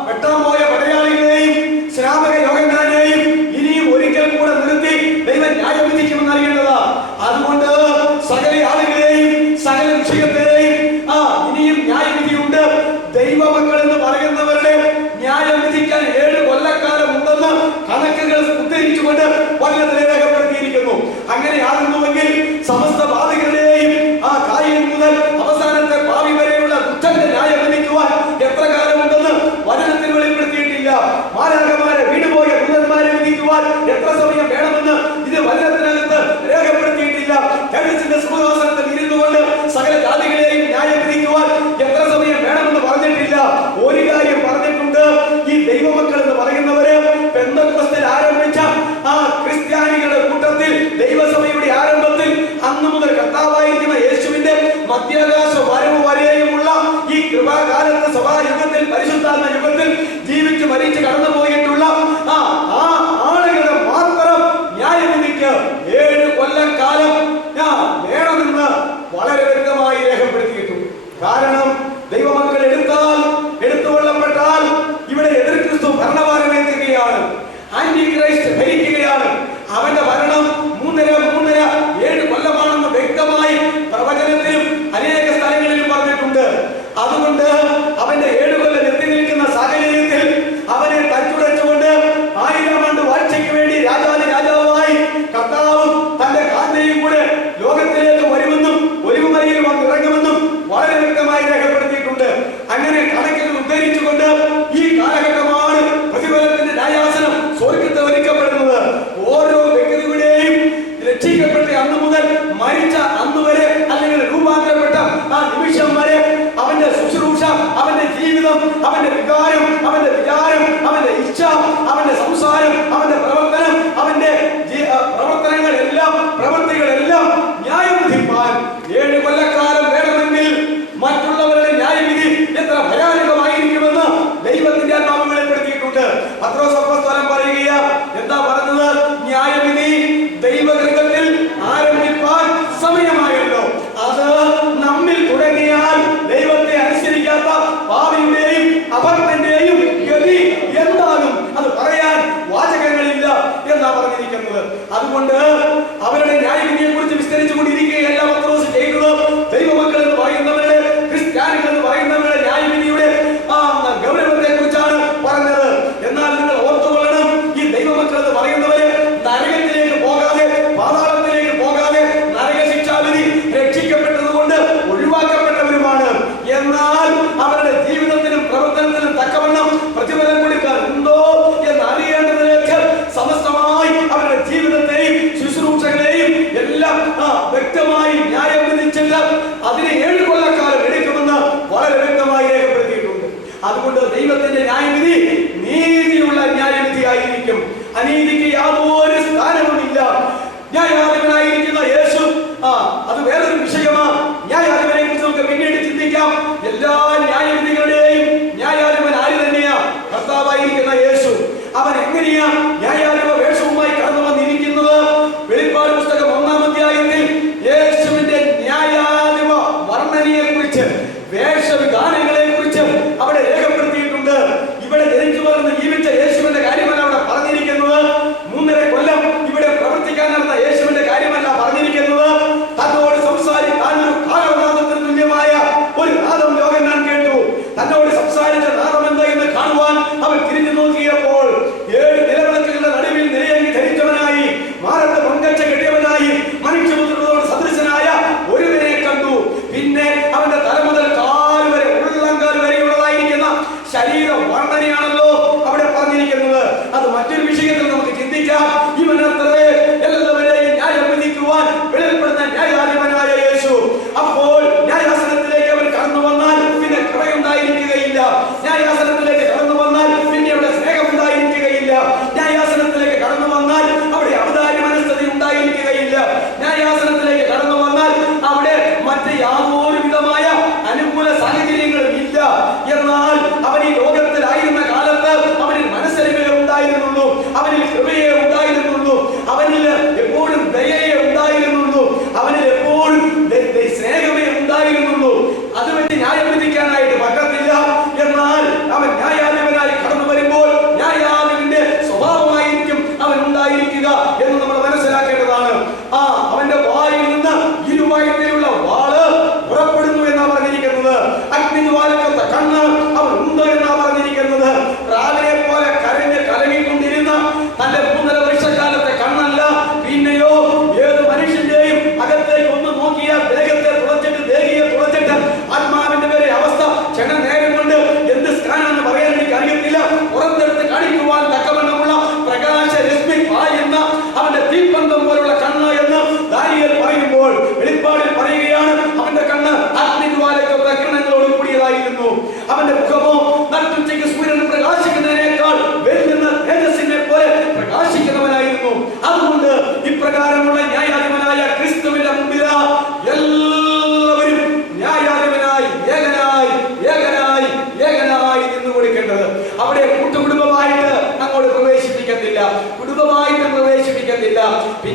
വെട്ടാൻ പോയ പടയാളികളെയും സ്നാപക യോഹന്നാനെയും ഇനിയും ഒരിക്കൽ കൂടെ നിർത്തി ദൈവം ന്യായം വിധിക്കുമെന്ന് അറിയേണ്ടതാ. അതുകൊണ്ട് സകല ആളുകളെയും സകല വിഷയത്തെയും ഇനിയും ന്യായവിധിയുണ്ട്. ദൈവമക്കൾ എന്ന് പറയുന്നവരുടെ ന്യായം വിധിക്കാൻ 7 കൊല്ലക്കാലം ഉണ്ടെന്ന് കണക്കുകൾ ഉദ്ധരിച്ചുകൊണ്ട് വചനത്തിൽ രേഖപ്പെടുത്തിയിരിക്കുന്നു. അങ്ങനെയാകുന്നുവെങ്കിൽ സമസ്ത ബാധികളുടെയും കായിൽ മുതൽ അവസാനത്തെ ഭാവി വരെയുള്ള ദുഷ്ടന്റെ ന്യായം വിധിക്കുവാൻ എത്ര കാലമുണ്ടെന്ന് വചനത്തിൽ വെളിപ്പെടുത്തിയിട്ടില്ല. മാലാഖമാരെ വീടുപോയ ദൂതന്മാരെ വിധിക്കുവാൻ എത്ര സമയം വേണമെന്ന് ഇത് വചനത്തിനകത്ത് രേഖപ്പെടുത്തിയിട്ടില്ല. കഴുത്തിന്റെ സിംഹാസനത്തിൽ ഇരുന്നുകൊണ്ട് സകല ജാതികളെയും ന്യായം വിധിക്കുവാൻ എത്ര സമയം വേണമെന്ന് പറഞ്ഞിട്ടില്ല. ഒരു കാര്യം പറഞ്ഞിട്ടുണ്ട്, ഈ ദൈവമക്കൾ എന്ന് പറയുന്നവര് പെന്തക്കോസ്തിൽ ആരംഭിച്ച ക്രിസ്ത്യാനികളുടെ കൂട്ടത്തിൽ ദൈവസഭയുടെ ആരംഭത്തിൽ അന്ന് മുതൽ കർത്താവായിരിക്കുന്ന യേശുവിന്റെ മധ്യാകാശ വരവ് വരെയുമുള്ള ഈ കൃപാകാലത്ത് സഭായുഗത്തിൽ പരിശുദ്ധാത്മ യുഗത്തിൽ ജീവിച്ച് മരിച്ച് കടന്നുപോയിട്ടുള്ള ആളുകളെ മാത്രം ന്യായവിധിക്ക് 7 കൊല്ലക്കാലം വേണമെന്ന് വളരെ വ്യക്തമായി രേഖപ്പെടുത്തിയിട്ടുണ്ട്. കാരണം ദൈവമക്കൾ എടുത്തുകൊള്ളപ്പെട്ടാൽ ഇവിടെ എതിർ ക്രിസ്തു ഭരണഭാരമേൽക്കുകയാണ്. Anti Christ ഭരിക്കുകയാണ്. അവന്റെ ഭരണം 3.5-7 കൊല്ലമാണെന്ന് വ്യക്തമായി പ്രവചനത്തിലും അനേക സ്ഥലങ്ങളിലും പറഞ്ഞിട്ടുണ്ട്. അതുകൊണ്ട് അവന്റെ 7 കൊല്ലം എത്തി നിൽക്കുന്ന സാഹചര്യത്തിൽ അവനെ തച്ചുടച്ചുകൊണ്ട് 1000 ആണ്ട് വാഴ്ചയ്ക്ക് വേണ്ടി രാജാവായി കർത്താവും തന്റെ കാന്തയും കൂടെ ലോകത്തിലേക്ക് വരുമെന്നും ഒലിവുമലയിൽ വന്നിറങ്ങുമെന്നും വളരെ വ്യക്തമായി രേഖപ്പെടുത്തിയിട്ടുണ്ട്. അങ്ങനെ കണക്കുകൾ ഉദ്ധരിച്ചുകൊണ്ട് ഈ കാലഘട്ടമാണ് പ്രതിഫലത്തിന്റെ ന്യായാസനം സ്വർഗ്ഗത്തിൽ ഒരുക്കപ്പെടുന്നത്. ഓരോ വ്യക്തിയുടെയും രക്ഷിക്കപ്പെട്ട അന്ന് മുതൽ മരിച്ച അന്ന് വരെ അല്ലെങ്കിൽ രൂപാന്തരപ്പെട്ട ആ നിമിഷം വരെ അവന്റെ ശുശ്രൂഷ, അവന്റെ ജീവിതം, അവന്റെ വികാരം, അവന്റെ വിചാരം, അവന്റെ ഇച്ഛ, അവന്റെ സംസാരം, അവന്റെ പ്രവർത്തനം, അവന്റെ പ്രവർത്തനങ്ങളെല്ലാം പ്രവൃത്തികളെല്ലാം ന്യായം വിധിപ്പാൻ 7 കൊല്ലക്കാലം വേണമെങ്കിൽ മറ്റുള്ളവരുടെ ന്യായവിധി എത്ര ഭയാനകമായിരിക്കുമെന്ന് ദൈവത്തിന്റെ ആത്മാവ് വെളിപ്പെടുത്തിയിട്ടുണ്ട്. പത്രോസ് അപ്പോസ്തലൻ പറയുക, എന്താ പറഞ്ഞത്? ന്യായവിധി ദൈവഗൃഹത്തിൽ ആരംഭിപ്പാൻ സമയമായല്ലോ. അത് നമ്മിൽ തുടങ്ങിയാൽ ദൈവത്തെ അനുസരിക്കാത്ത പാപിയുടെയും അഭക്തന്റെയും ഗതി എന്താകും? അത് പറയാൻ വാചകങ്ങളില്ല എന്നാ പറഞ്ഞിരിക്കുന്നത്. അതുകൊണ്ട് അവരുടെ ന്യായവിധിയെ കുറിച്ച് വിസ്തരിച്ചു കൊണ്ടിരിക്കുകയല്ല പത്രോസ് ചെയ്തത്. ദൈവമക്കൾ എന്ന് പറയുന്നവരുടെ, ക്രിസ്ത്യാനികൾ എന്ന് പറയുന്നവരുടെ ന്യായവിധിയുടെ ഗൗരവത്തെ കുറിച്ചാണ് പറഞ്ഞത്. എന്നാൽ നിങ്ങൾ ഓർത്തുകൊള്ളണം, ഈ ദൈവമക്കൾ എന്ന് പറയുന്നവര് നരകത്തിലേക്ക് പോകാതെ, പാതാളത്തിലേക്ക് പോകാതെ, നരകശിക്ഷാവിധി രക്ഷിക്കപ്പെട്ടതുകൊണ്ട് ഒഴിവാക്കപ്പെട്ടവരുമാണ്. എന്നാൽ അവരുടെ ജീവിതത്തിനും പ്രവർത്തനത്തിനും തക്കവണ്ണം പ്രതിഫലം കൊടുക്കാൻ ഉണ്ടോ എന്ന് അറിയേണ്ടതിലേക്ക് സമസ്തമായി അവരുടെ ജീവിതത്തെയും ശുശ്രൂഷകളെയും എല്ലാം വ്യക്തമായി ന്യായം വിധിച്ചിട്ട് അതിനെ 7 കൊല്ലക്കാലം എടുക്കുമെന്ന് വളരെ വ്യക്തമായി രേഖപ്പെടുത്തിയിട്ടുണ്ട്. അതുകൊണ്ട് ദൈവത്തിന്റെ ന്യായവിധി നീതിയുള്ള ന്യായവിധി ആയിരിക്കും. അനീതിക്ക് യാതൊരു സ്ഥാനവുമില്ല. ന്യായാധിപനായിരിക്കുന്ന യേശു, അത് വേറൊരു വിഷയമാണ്. ന്യായാധിപനെ കുറിച്ച് നമുക്ക് പിന്നീട് ചിന്തിക്കാം. എല്ലാ ന്യായവിധികളുടെയും ന്യായാധിപൻ ആര് തന്നെയാ? കർത്താവായിരിക്കുന്ന യേശു. അവൻ എങ്ങനെയാ ന്യായാധിപ വേഷവുമായി കടന്നു വന്നിരിക്കുന്നത്? വെളിപ്പാട് പുസ്തകം 1-ാം അധ്യായത്തിൽ യേശുവിന്റെ ന്യായാധിപ വർണ്ണനയെ കുറിച്ച്, വേഷവിധാനങ്ങളെ കുറിച്ച് അവിടെ രേഖപ്പെടുത്തിയിട്ടുണ്ട്. ഇവിടെ ജനിച്ചു വളർന്ന് ജീവിച്ച യേശുവിന്റെ കാര്യമല്ല അവിടെ പറഞ്ഞിരിക്കുന്നത്. 3.5 കൊല്ലം ഇവിടെ പ്രവർത്തിക്കാൻ നടന്ന യേശുവിന്റെ കാര്യമല്ല പറഞ്ഞിരിക്കുന്നത്. തന്നോട് സംസാരിക്കാൻ ഒരു കാലനാദത്തിന് തുല്യമായ ഒരു നാദം യോഹന്നാൻ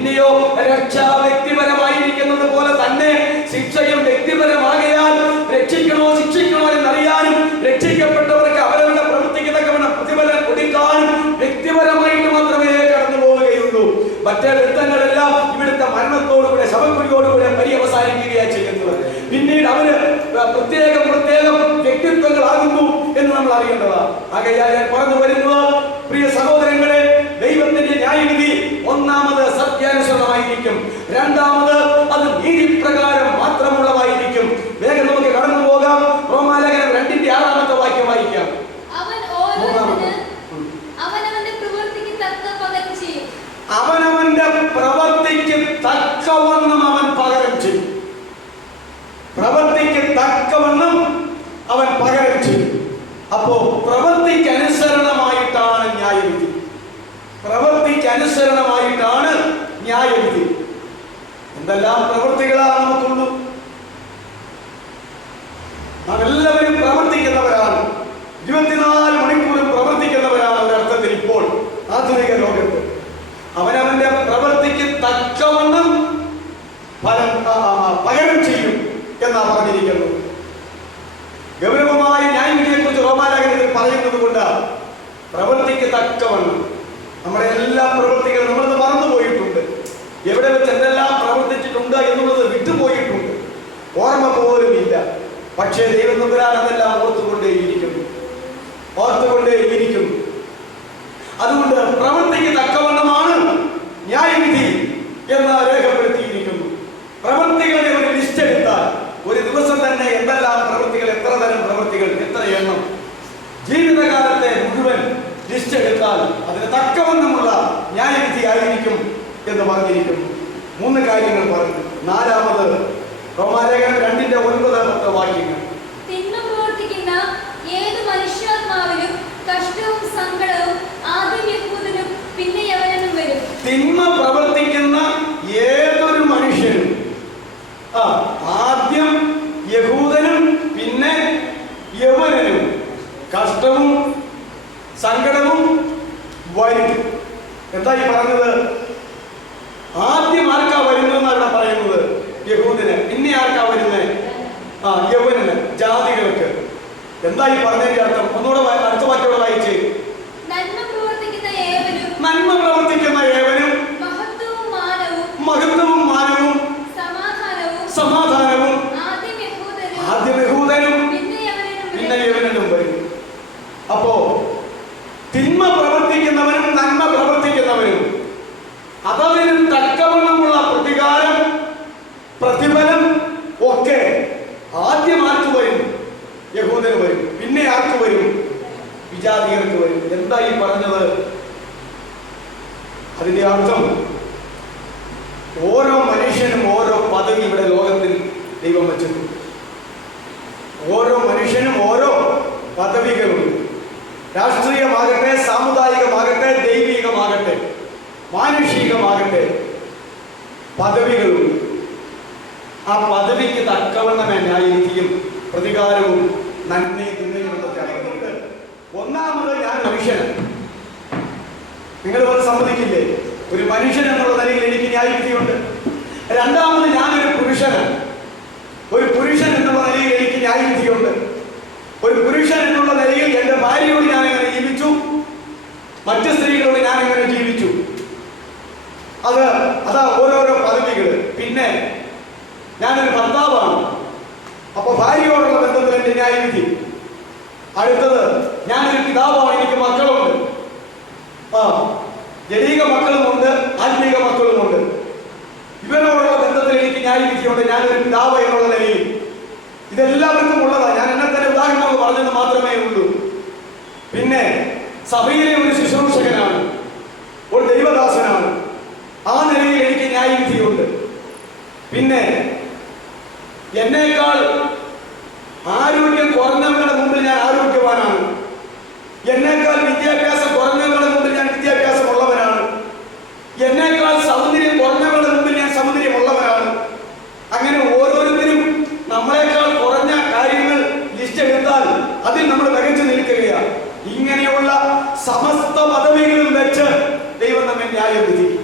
പിന്നെയോ രക്ഷ വ്യക്തിപരമായിരിക്കുന്നത് പോലെ തന്നെ ശിക്ഷയും വ്യക്തിപരമാകയാൽ രക്ഷിക്കണോ ശിക്ഷിക്കണോ എന്നറിയാനും രക്ഷിക്കപ്പെട്ടവർക്ക് അവരവരുടെ പ്രവൃത്തിക്ക് തക്കവണ്ണം പ്രതിഫലം കൊടുക്കാനും വ്യക്തിപരമായിട്ട് മാത്രമേ കടന്നു പോവുകയുള്ളൂ. മറ്റേ ബന്ധങ്ങളെല്ലാം ഇവിടുത്തെ മരണത്തോടുകൂടെ ശവക്കുഴിയോടുകൂടെ പര്യവസാനിക്കുകയാണ് ചെയ്യുന്നത്. പിന്നീട് അവര് പ്രത്യേകം വ്യക്തിത്വങ്ങളാകുന്നു എന്ന് നമ്മൾ അറിയേണ്ടതാണ്. ആകയാൽ ഞാൻ പറഞ്ഞു വരുന്നത്, പ്രിയ സഹോദരങ്ങളെ, ദൈവത്തിന്റെ ന്യായവിധി ഒന്നാമത് സത്യാനുസൃതമായിരിക്കും, രണ്ടാമത് അത് നീതിപ്രകാരം മാത്രമുള്ളതായിരിക്കും. വേഗം നമുക്ക് കടന്നു പോകാം. റോമാലേഖനം 2:6 വാക്യം വായിക്കാം. അവനവന്റെ പ്രവൃത്തിക്ക് തക്കവണ്ണം അവൻ പകരം ചെയ്യും. പ്രവൃത്തിക്ക് തക്കവണ്ണം അവൻ പകരം ചെയ്യും. അപ്പോ പ്രവൃത്തിക്ക് അനുസരണമായിട്ടാണ് ന്യായവിധി. പ്രവൃത്തിക്ക് അനുസരണമായിട്ടാണ് ന്യായവിധി. എന്തെല്ലാം പ്രവൃത്തികളാണ് നമുക്കുള്ളൂ. നാം എല്ലാവരും പ്രവർത്തിക്കുന്നവരാണ്. 24 മണിക്കൂറും പ്രവർത്തിക്കുന്നവരാണ് ഒരർത്ഥത്തിൽ ഇപ്പോൾ ആധുനിക ലോകത്ത്. അവനവന്റെ പ്രവൃത്തിക്ക് തക്കവണ്ണം പകരം ചെയ്യും എന്നാ പറഞ്ഞിരിക്കുന്നത്. ഗൗരവമായ ന്യായവിധിയെ കുറിച്ച് റോമാലേഖനത്തിൽ പറയുന്നത് കൊണ്ട് പ്രവൃത്തിക്ക് തക്കവണ്ണം നമ്മുടെ എല്ലാ പ്രവൃത്തികളും നമ്മളത് മറന്നുപോയിട്ടുണ്ട്. എവിടെ വെച്ച് എന്തെല്ലാം പ്രവർത്തിച്ചിട്ടുണ്ട് എന്നുള്ളത് വിട്ടുപോയിട്ടുണ്ട്, ഓർമ്മ പോലുമില്ല. പക്ഷേ ദൈവം തമ്പുരാൻ അതെല്ലാം ഓർത്തുകൊണ്ടേയിരിക്കുന്നു. അതുകൊണ്ട് പ്രവൃത്തിക്ക് തക്കവണ്ണമാണ് ന്യായവിധി എന്ന് രേഖപ്പെടുത്തിയിരിക്കുന്നു. പ്രവൃത്തികളുടെ ഒരു ലിസ്റ്റ് എടുത്താൽ ഒരു ദിവസം തന്നെ എന്തെല്ലാം പ്രവൃത്തികൾ, എത്ര തരം പ്രവൃത്തികൾ, എത്ര എണ്ണം, ജീവിതകാലത്തെ മുഴുവൻ ലിസ്റ്റ് എടുത്താൽ അതിന് തക്കവണ്ണമുള്ള ന്യായവിധി ആയിരിക്കും എന്ന് പറഞ്ഞിരിക്കുന്നു. 3 കാര്യങ്ങൾ പറഞ്ഞു. നാലാമത് റോമാലേഖനം 2:9-10 വാക്യങ്ങൾ. തിന്മ പ്രവർത്തിക്കുന്ന ഏത് മനുഷ്യാത്മാവിനും കഷ്ടവും സങ്കടവും ആദ്യം യഹൂദനും പിന്നെ യവനനും വരും. തിന്മ പ്രവർത്തിക്കുന്ന ഏതൊരു മനുഷ്യനും ആദ്യം യഹൂദനും പിന്നെ യവനനും കഷ്ടവും സങ്കടവും വരും. എന്താ ഈ പറഞ്ഞത്? ആദ്യം ആർക്കാ വരുന്നതെന്ന് അവിടെ പറയുന്നത്? യഹൂദന്. പിന്നെ ആർക്കാ വരുന്നത്? യവനന്, ജാതികൾക്ക്. എന്താ ഈ പറഞ്ഞതിന്റെ അർത്ഥം? ഒന്നുകൂടെ അടുത്ത വാക്യോടെ വായിച്ചേ. നന്മ പ്രവർത്തിക്കുന്ന ഏവനും മഹത്വവും മാനവും സമാധാനവും ആദ്യം യഹൂദനും പിന്നെ യവനനും വരും. അപ്പോ തിന്മ പ്രവർത്തിക്കുന്നവനും നന്മ പ്രവർത്തിക്കുന്നവനും അതതിന് തക്കവണ്ണമുള്ള പ്രതികാരം, പ്രതിഫലം ഒക്കെ ആദ്യം ആർക്ക് വരും? യഹൂദന് വരും. പിന്നെ ആർക്ക് വരും? വിജാതികർക്ക് വരും. എന്താ ഈ പറഞ്ഞത്? അതിന്റെ അർത്ഥം ഓരോ മനുഷ്യനും ഓരോ പദവി ഇവിടെ ലോകത്തിൽ ദൈവം വെച്ചിട്ടുണ്ട്. ഓരോ മനുഷ്യനും ഓരോ പദവികളുണ്ട്. രാഷ്ട്രീയമാകട്ടെ, സാമുദായികമാകട്ടെ, ദൈവികമാകട്ടെ, മാനുഷികമാകട്ടെ, പദവികളുണ്ട്. ആ പദവിക്ക് തക്കവണ്ണമേ ന്യായവിധിയും പ്രതികാരവും നന്മയും തിന്മയുമൊക്കെ അടങ്ങുന്നുണ്ട്. ഒന്നാമത് ഞാൻ മനുഷ്യനാണ്. നിങ്ങൾ സമ്മതിക്കില്ലേ? ഒരു മനുഷ്യൻ എന്നുള്ള നിലയിൽ എനിക്ക് ന്യായവിധിയുണ്ട്. രണ്ടാമത് ഞാനൊരു പുരുഷനാണ്. ഒരു പുരുഷൻ എന്നുള്ള നിലയിൽ എനിക്ക് ന്യായവിധിയുണ്ട്. ഒരു പുരുഷൻ എന്നുള്ള നിലയിൽ എൻ്റെ ഭാര്യയോട് ഞാൻ എങ്ങനെ ജീവിച്ചു, മറ്റ് സ്ത്രീകളോട് ഞാൻ എങ്ങനെ ജീവിച്ചു, അതാ ഓരോരോ പദവികൾ. പിന്നെ ഞാനൊരു ഭർത്താവാണ്. അപ്പൊ ഭാര്യയോടുള്ള ബന്ധത്തിൽ എൻ്റെ ന്യായവിധി. അടുത്തത് ഞാനൊരു പിതാവാണ്, എനിക്ക് മക്കളുണ്ട്. ജനീക മക്കളുമുണ്ട്, ആത്മീക മക്കളുമുണ്ട്. ഇവരോടുള്ള ബന്ധത്തിൽ എനിക്ക് ന്യായവിധിയുണ്ട്. ഞാനൊരു പിതാവ് എന്നുള്ള നിലയിൽ. ഇതെല്ലാവർക്കും ഉള്ളതാണ്. ഞാൻ എന്നെ തന്നെ ഉദാഹരണം പറഞ്ഞത് മാത്രമേ ഉള്ളൂ. പിന്നെ സഭയിലെ ഒരു ശുശ്രൂഷകനാണ്, ഒരു ദൈവദാസനാണ്. ആ നിലയിൽ എനിക്ക് ന്യായവിധിയുണ്ട്. പിന്നെ എന്നേക്കാൾ ആരോഗ്യം കുറഞ്ഞവരുടെ മുമ്പിൽ ഞാൻ ആരോഗ്യവാനാണ്. എന്നേക്കാൾ വിദ്യാഭ്യാസം കുറഞ്ഞവരുടെ മുമ്പിൽ ഞാൻ വിദ്യാഭ്യാസമുള്ളവനാണ്. എന്നേക്കാൾ സൗന്ദര്യം കുറഞ്ഞവരുടെ മുമ്പിൽ ഞാൻ സൗന്ദര്യമുള്ളവനാണ്. അങ്ങനെ ഓരോരുത്തരും നമ്മളെക്കാൾ കുറഞ്ഞ കാര്യങ്ങൾ ലിസ്റ്റ് എടുത്താൽ അതിൽ നമ്മൾ മികച്ചു നിൽക്കുകയാണ്. ഇങ്ങനെയുള്ള സമസ്ത പദവികളും വെച്ച് ദൈവം നമ്മെ ന്യായം വിധിക്കും.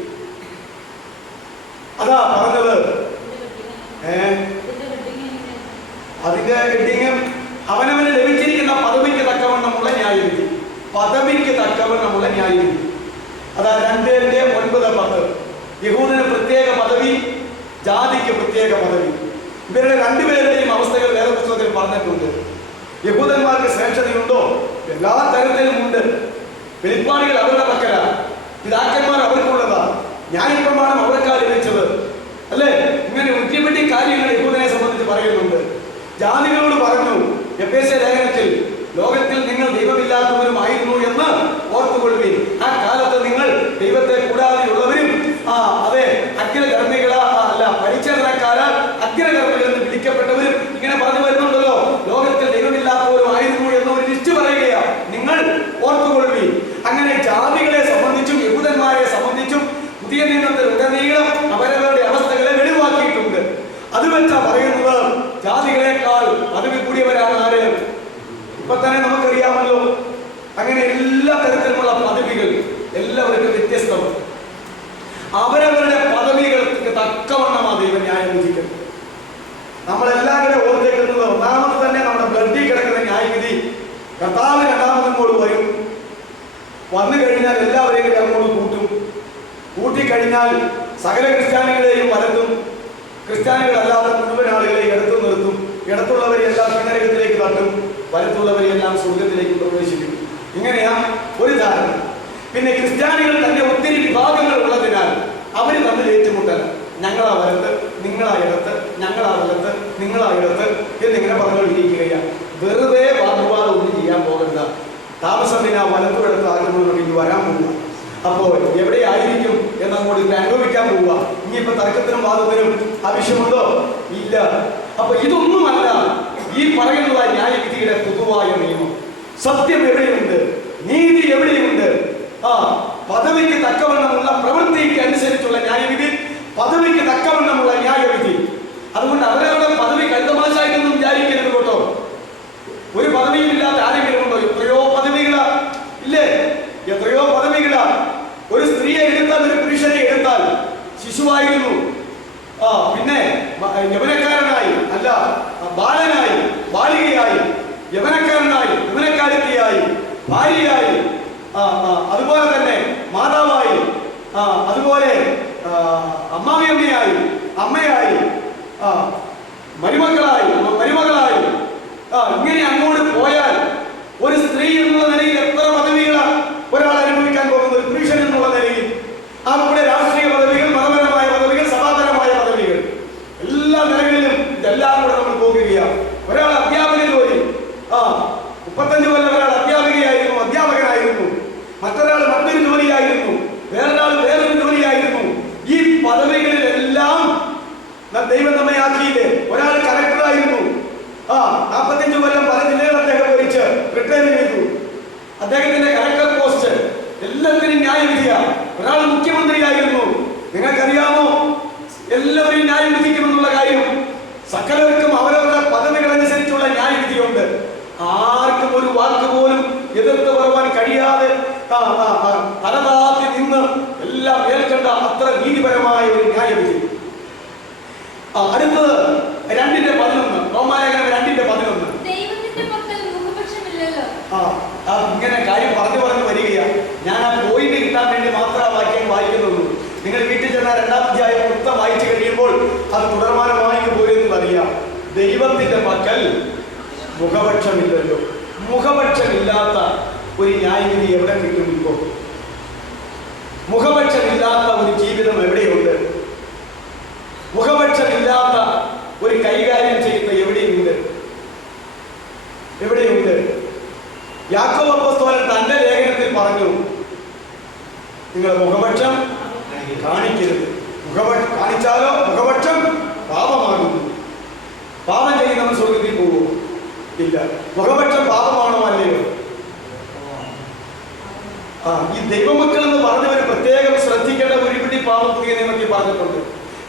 അതാ പറഞ്ഞത്. അതിന്റെ ഹെഡിങ് അവനവന് ലഭിച്ചിരിക്കുന്ന പദവിക്ക് തക്കവണ്ണമുള്ള ന്യായവിധി. പദവിക്ക് തക്കവണ്ണമുള്ള ന്യായവിധി. അതാ 2:9-10. യഹൂദന് പ്രത്യേക പദവി, ജാതിക്ക് പ്രത്യേക പദവി. ഇവരുടെ രണ്ടുപേരുടെയും അവസ്ഥകൾ വേദപുസ്തകത്തിൽ പറഞ്ഞിട്ടുണ്ട്. യഹൂദന്മാർക്ക് ശ്രേഷ്ഠതയുണ്ടോ? എല്ലാ തരത്തിലും ഉണ്ട്. വെളിപ്പാടുകൾ അവരുടെ പക്കലാണ്, പിതാക്കന്മാർ അവർക്കുള്ളതാ, ന്യായപ്രമാണം അവർക്കാ ലഭിച്ചത്, അല്ലേ? ഇങ്ങനെ ഒറ്റപ്പെട്ടി കാര്യങ്ങൾ യഹൂദനെ സംബന്ധിച്ച് പറയുന്നുണ്ട്. ജാതികളോട് പറഞ്ഞു എഫേസ്യ ലേഖനത്തിൽ, ലോകത്തിൽ നിങ്ങൾ ദൈവമില്ലാത്തവരുമായിരുന്നു എന്ന് ഓർത്തുകൊള്ളുവിൻ. ആ കാലത്ത് നിങ്ങൾ ദൈവത്തെ കൂടാതെയുള്ളവരും അതെ അഗ്രകർമ്മികളാ അല്ല പരിച്ഛേദനക്കാരാൽ അഗ്രകർമ്മികൾ എന്ന് വിളിക്കപ്പെട്ടവരും ഇങ്ങനെ പറഞ്ഞു വരുന്നുണ്ടല്ലോ. ലോകത്തിൽ ദൈവമില്ലാത്തവരുമായിരുന്നു എന്ന് ഒരു ലിസ്റ്റ് പറയുകയാ, നിങ്ങൾ ഓർത്തുകൊള്ളുവിൻ. അങ്ങനെ ജാതികളെ സംബന്ധിച്ചും യഹൂദന്മാരെ സംബന്ധിച്ചും പുതിയ നിയമത്തിൽ ഉടനീളം അവരവരുടെ അവസ്ഥകളെ വെളിവാക്കിയിട്ടുണ്ട്. അത് വെച്ചാ പറയുന്നത് ജാതികളെക്കാൾ പദവി കൂടിയവരാണ് ആര്? ഇപ്പൊ തന്നെ നമുക്കറിയാമല്ലോ. അങ്ങനെ എല്ലാ തരത്തിലുമുള്ള പദവികൾ എല്ലാവർക്കും വ്യത്യസ്തമാണ്. അവരവരുടെ പദവികൾക്ക് തക്കവണ്ണമാണ് ദൈവം ന്യായം വിധിക്കുന്നത്. നമ്മളെല്ലാവരും ഓർത്തേക്കുന്നത് ഒന്നാമത് തന്നെ നമ്മുടെ ബ്ലഡിൽ കിടക്കുന്ന ന്യായവിധി കർത്താവ് രണ്ടാമതിനോട് വരും. വന്നു കഴിഞ്ഞാൽ എല്ലാവരെയും അങ്ങോട്ട് കൂട്ടും. കൂട്ടിക്കഴിഞ്ഞാൽ സകല ക്രിസ്ത്യാനികളെയും വലത്തും, ക്രിസ്ത്യാനികളല്ലാത്ത മുഴുവൻ ആളുകളെയും എടുത്തു നിർത്തും. ഇടത്തുള്ളവരെയെല്ലാം പിന്നരകത്തിലേക്ക് തട്ടും, വലത്തുള്ളവരെയെല്ലാം സ്വർഗത്തിലേക്ക് പ്രവേശിക്കും. ഇങ്ങനെയാ ഒരു ധാരണ. പിന്നെ ക്രിസ്ത്യാനികൾ തന്നെ ഒത്തിരി വിഭാഗങ്ങൾ ഉള്ളതിനാൽ അവർ തമ്മിൽ ഏറ്റുമുട്ടൽ. ഞങ്ങളാ വലത്ത്, നിങ്ങളാ ഇടത്ത്, ഞങ്ങളാ വലത്ത്, നിങ്ങളാ ഇടത്ത് എന്നിങ്ങനെ പറഞ്ഞുകൊണ്ടിരിക്കുകയാണ്. വെറുതെ വാഗ്വാദം ഒന്നും ചെയ്യാൻ പോകണ്ട. താമസം പിന്നെ വലത്തും ഇടത്ത് ആകുമ്പോൾ ഇനി വരാൻ പോവുക. അപ്പോൾ എവിടെയായിരിക്കും എന്നങ്ങോട്ട് അനുഭവിക്കാൻ പോവുക. ഇനിയിപ്പോ തർക്കത്തിനും വാദത്തിനും ആവശ്യമുണ്ടോ? ഇല്ല. അപ്പൊ ഇതൊന്നുമല്ല ഈ പറയുന്നത് ന്യായവിധിയുടെ പൊതുവായ നിയമം. സത്യം എവിടെയുണ്ട്, നീതി എവിടെയുണ്ട്? പദവിക്ക് തക്കവണ്ണമുള്ള പ്രവൃത്തിക്ക് അനുസരിച്ചുള്ള ന്യായവിധി, പദവിക്ക് തക്കവണ്ണമുള്ള ന്യായവിധി. അതുകൊണ്ട് അവരവരുടെ പദവി കൈതമാശായിട്ടൊന്നും വിചാരിക്കരുത് കേട്ടോ. ഒരു പദവിയും ഇല്ലാത്ത ആരെങ്കിലും ഉണ്ടോ? എത്രയോ പദവികളാ ഇല്ലേ? എത്രയോ പദവികളാ. ഒരു സ്ത്രീയെ എടുത്താൽ, ഒരു പുരുഷനെ എടുത്താൽ ശിശുവായിരുന്നു, പിന്നെ യവനക്കാരനായി, അല്ല ബാലനായി, ബാലികയായി, യവനക്കാരനായി, യവനക്കാരത്തിയായി, ഭാര്യയായി, അതുപോലെ തന്നെ മാതാവായി, അതുപോലെ അമ്മാവിയമ്മയായി, അമ്മയായി, മരുമക്കളായി, മരുമകളായി, ഇങ്ങനെ അങ്ങോട്ട് പോയാൽ ഒരു സ്ത്രീ എന്നുള്ള നിലയിൽ എത്ര പദവികളാണ് ഒരാൾ അനുഭവിക്കാൻ പോകുന്നത്? പുരുഷൻ എന്നുള്ള നിലയിൽ അവിടെ രാഷ്ട്രീയ പദവികൾ, മതപരമായ പദവികൾ, സഭാപരമായ പദവികൾ, എല്ലാ നിലകളിലും ഇതെല്ലാം കൂടെ നമ്മൾ പോകുകയാണ്. ഒരാൾ അധ്യാപക ജോലി, 35 കൊല്ലം ഒരാൾ അധ്യാപികയായിരുന്നു, അധ്യാപകനായിരുന്നു, മറ്റൊരാൾ മറ്റൊരു ജോലിയായിരുന്നു, വേറൊരാൾ വേറൊരു ജോലിയായിരുന്നു. ഈ പദവികളിലെല്ലാം ദൈവം നമ്മെ ആക്കിയില്ലേ? ഒരാൾ കലക്ടറായിരുന്നു, 45 കൊല്ലം പല ജില്ലകൾ അദ്ദേഹം ഭരിച്ച് റിട്ടയർ ചെയ്തു. അദ്ദേഹത്തിന്റെ കലക്ടർ പോസ്റ്റ് എല്ലാത്തിനും ന്യായവിധിയാണ്. ഒരാൾ മുഖ്യമന്ത്രിയായിരുന്നു. നിങ്ങൾക്കറിയാമോ എല്ലാവരെയും ന്യായം വിധിക്കുമെന്നുള്ള കാര്യം? സകലർക്കും അവരവരുടെ പദവികൾ അനുസരിച്ചുള്ള ന്യായവിധിയുണ്ട്. ആർക്കും ഒരു വാക്ക് പോലും എതിർത്ത് പറയാൻ കഴിയാതെ തലതാത്തി നിന്ന് എല്ലാം ഏൽക്കേണ്ട അത്ര നീതിപരമായ ഒരു ന്യായവിധി. അടുത്തത് 2:11, റോമാലേഖനം 2:11. ഇങ്ങനെ കാര്യം പറഞ്ഞു വരികയാണ്. ഞാൻ ആ പോയിന്റ് കിട്ടാൻ വേണ്ടി മാത്രം ആ വാക്യം വായിക്കുന്നുള്ളൂ. നിങ്ങൾ വീട്ടിൽ ചെന്നാൽ 2-ാം അധ്യായം മൊത്തം വായിച്ചു കഴിയുമ്പോൾ അത് തുടർമാനമായി പോരെന്ന് അറിയാം. ദൈവത്തിന്റെ പക്കൽ മുഖപക്ഷമില്ലല്ലോ. മുഖപക്ഷമില്ലാത്ത ഒരു ന്യായവിധി എവിടെ കിട്ടും? ഇപ്പോൾ മുഖപക്ഷമില്ലാത്ത ഒരു ജീവിതം എവിടെയുണ്ട്? മുഖപക്ഷമില്ലാത്ത ഒരു കൈകാര്യം ചെയ്യുന്ന എവിടെയുണ്ട്? എവിടെയുണ്ട്? യാക്കോബ് അപ്പോസ്തലൻ തന്റെ ലേഖനത്തിൽ പറഞ്ഞു, നിങ്ങൾ മുഖപക്ഷം കാണിക്കരുത്. മുഖപക്ഷം കാണിച്ചാലോ മുഖപക്ഷം പാപമാകുന്നു. പാപം ചെയ്യുന്നവൻ സ്വർഗത്തിൽ പോകുമോ? ഇല്ല. മുഖപക്ഷം പാപമാണോ? അല്ലയോ? ഈ ദൈവമക്കൾ എന്ന് പറഞ്ഞവർ പ്രത്യേകം ശ്രദ്ധിക്കേണ്ട ഒരു പിടി പാപം പുതിയ നിയമത്തിൽ പറഞ്ഞിട്ടുണ്ട്.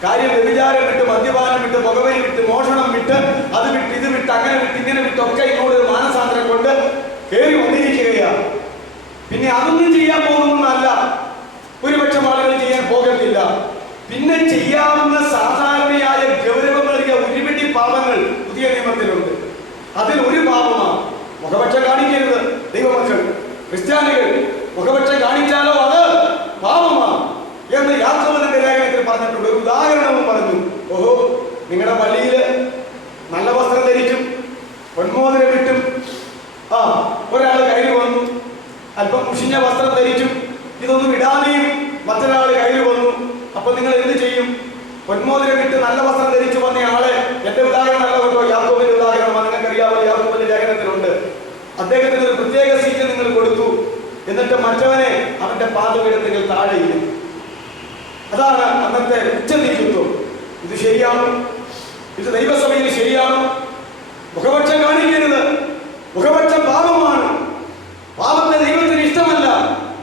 കാര്യം വ്യഭിചാരം വിട്ട്, മദ്യപാനം വിട്ട്, പുകവലി വിട്ട്, മോഷണം വിട്ട്, അത് വിട്ട്, ഇത് വിട്ട്, അങ്ങനെ വിട്ട്, ഇങ്ങനെ വിട്ടൊക്കെ ഇങ്ങോട്ട് മാനസാന്തരം കൊണ്ട് കയറി വന്നിരിക്കുകയാണ്. പിന്നെ അതൊന്നും ചെയ്യാൻ പോകുന്നല്ല, ഭൂരിപക്ഷം ആളുകൾ ചെയ്യാൻ പോകത്തില്ല. പിന്നെ ഇങ്ങനെ ചെയ്യാവുന്ന സാധാരണയായ ഗൗരവമേറിയ ഒരുപിടി പാപങ്ങൾ പുതിയ നിയമത്തിലുണ്ട്. അതിൽ ഒരു പാപമാണ് മുഖപക്ഷം കാണിക്കരുത്. ദൈവമക്കൾ ക്രിസ്ത്യാനികൾ മുഖപക്ഷം കാണിച്ചാലോ അത് പാപമാണ് എന്ന് യാക്കോബിന്റെ ലേഖനത്തിൽ പറഞ്ഞിട്ടുണ്ട്. ഒരു ഉദാഹരണവും പറഞ്ഞു. ഓഹോ, നിങ്ങളുടെ പള്ളിയിൽ നല്ല വസ്ത്രം ധരിച്ചും പൊന്മോതിരം ഇട്ടും ഒരാൾ കയ്യിൽ വന്നു, അല്പം മുഷിഞ്ഞ വസ്ത്രം ധരിച്ചും ഇതൊന്നും ഇടാതെയും മറ്റൊരാൾ കയ്യിൽ വന്നു. അപ്പൊ നിങ്ങൾ എന്ത് ചെയ്യും? പൊന്മോതിരം ഇട്ട് നല്ല വസ്ത്രം ധരിച്ചു വന്ന ആളെ, എന്റെ ഉദാഹരണം അല്ല കേട്ടോ, യാക്കോബിന്റെ ഉദാഹരണമാണ്. നിങ്ങൾക്ക് അറിയാമോ, യാക്കോബിന്റെ ലേഖനത്തിലുണ്ട്. അദ്ദേഹത്തിന് ഒരു പ്രത്യേക സീറ്റ് നിങ്ങൾ കൊടുത്തു, എന്നിട്ട് മറ്റവനെ അവന്റെ പാദപീഠത്തിൽ താഴെയിരുന്നു. അതാണ് അന്നത്തെ ഉച്ചനീചത്വം. ഇത് ശരിയാണോ? ഇത് ദൈവസഭയിൽ ശരിയാണോ? മുഖപക്ഷം കാണിക്കരുത്. മുഖപക്ഷം പാപമാണ്. പാപത്തെ ദൈവത്തിന് ഇഷ്ടമല്ല.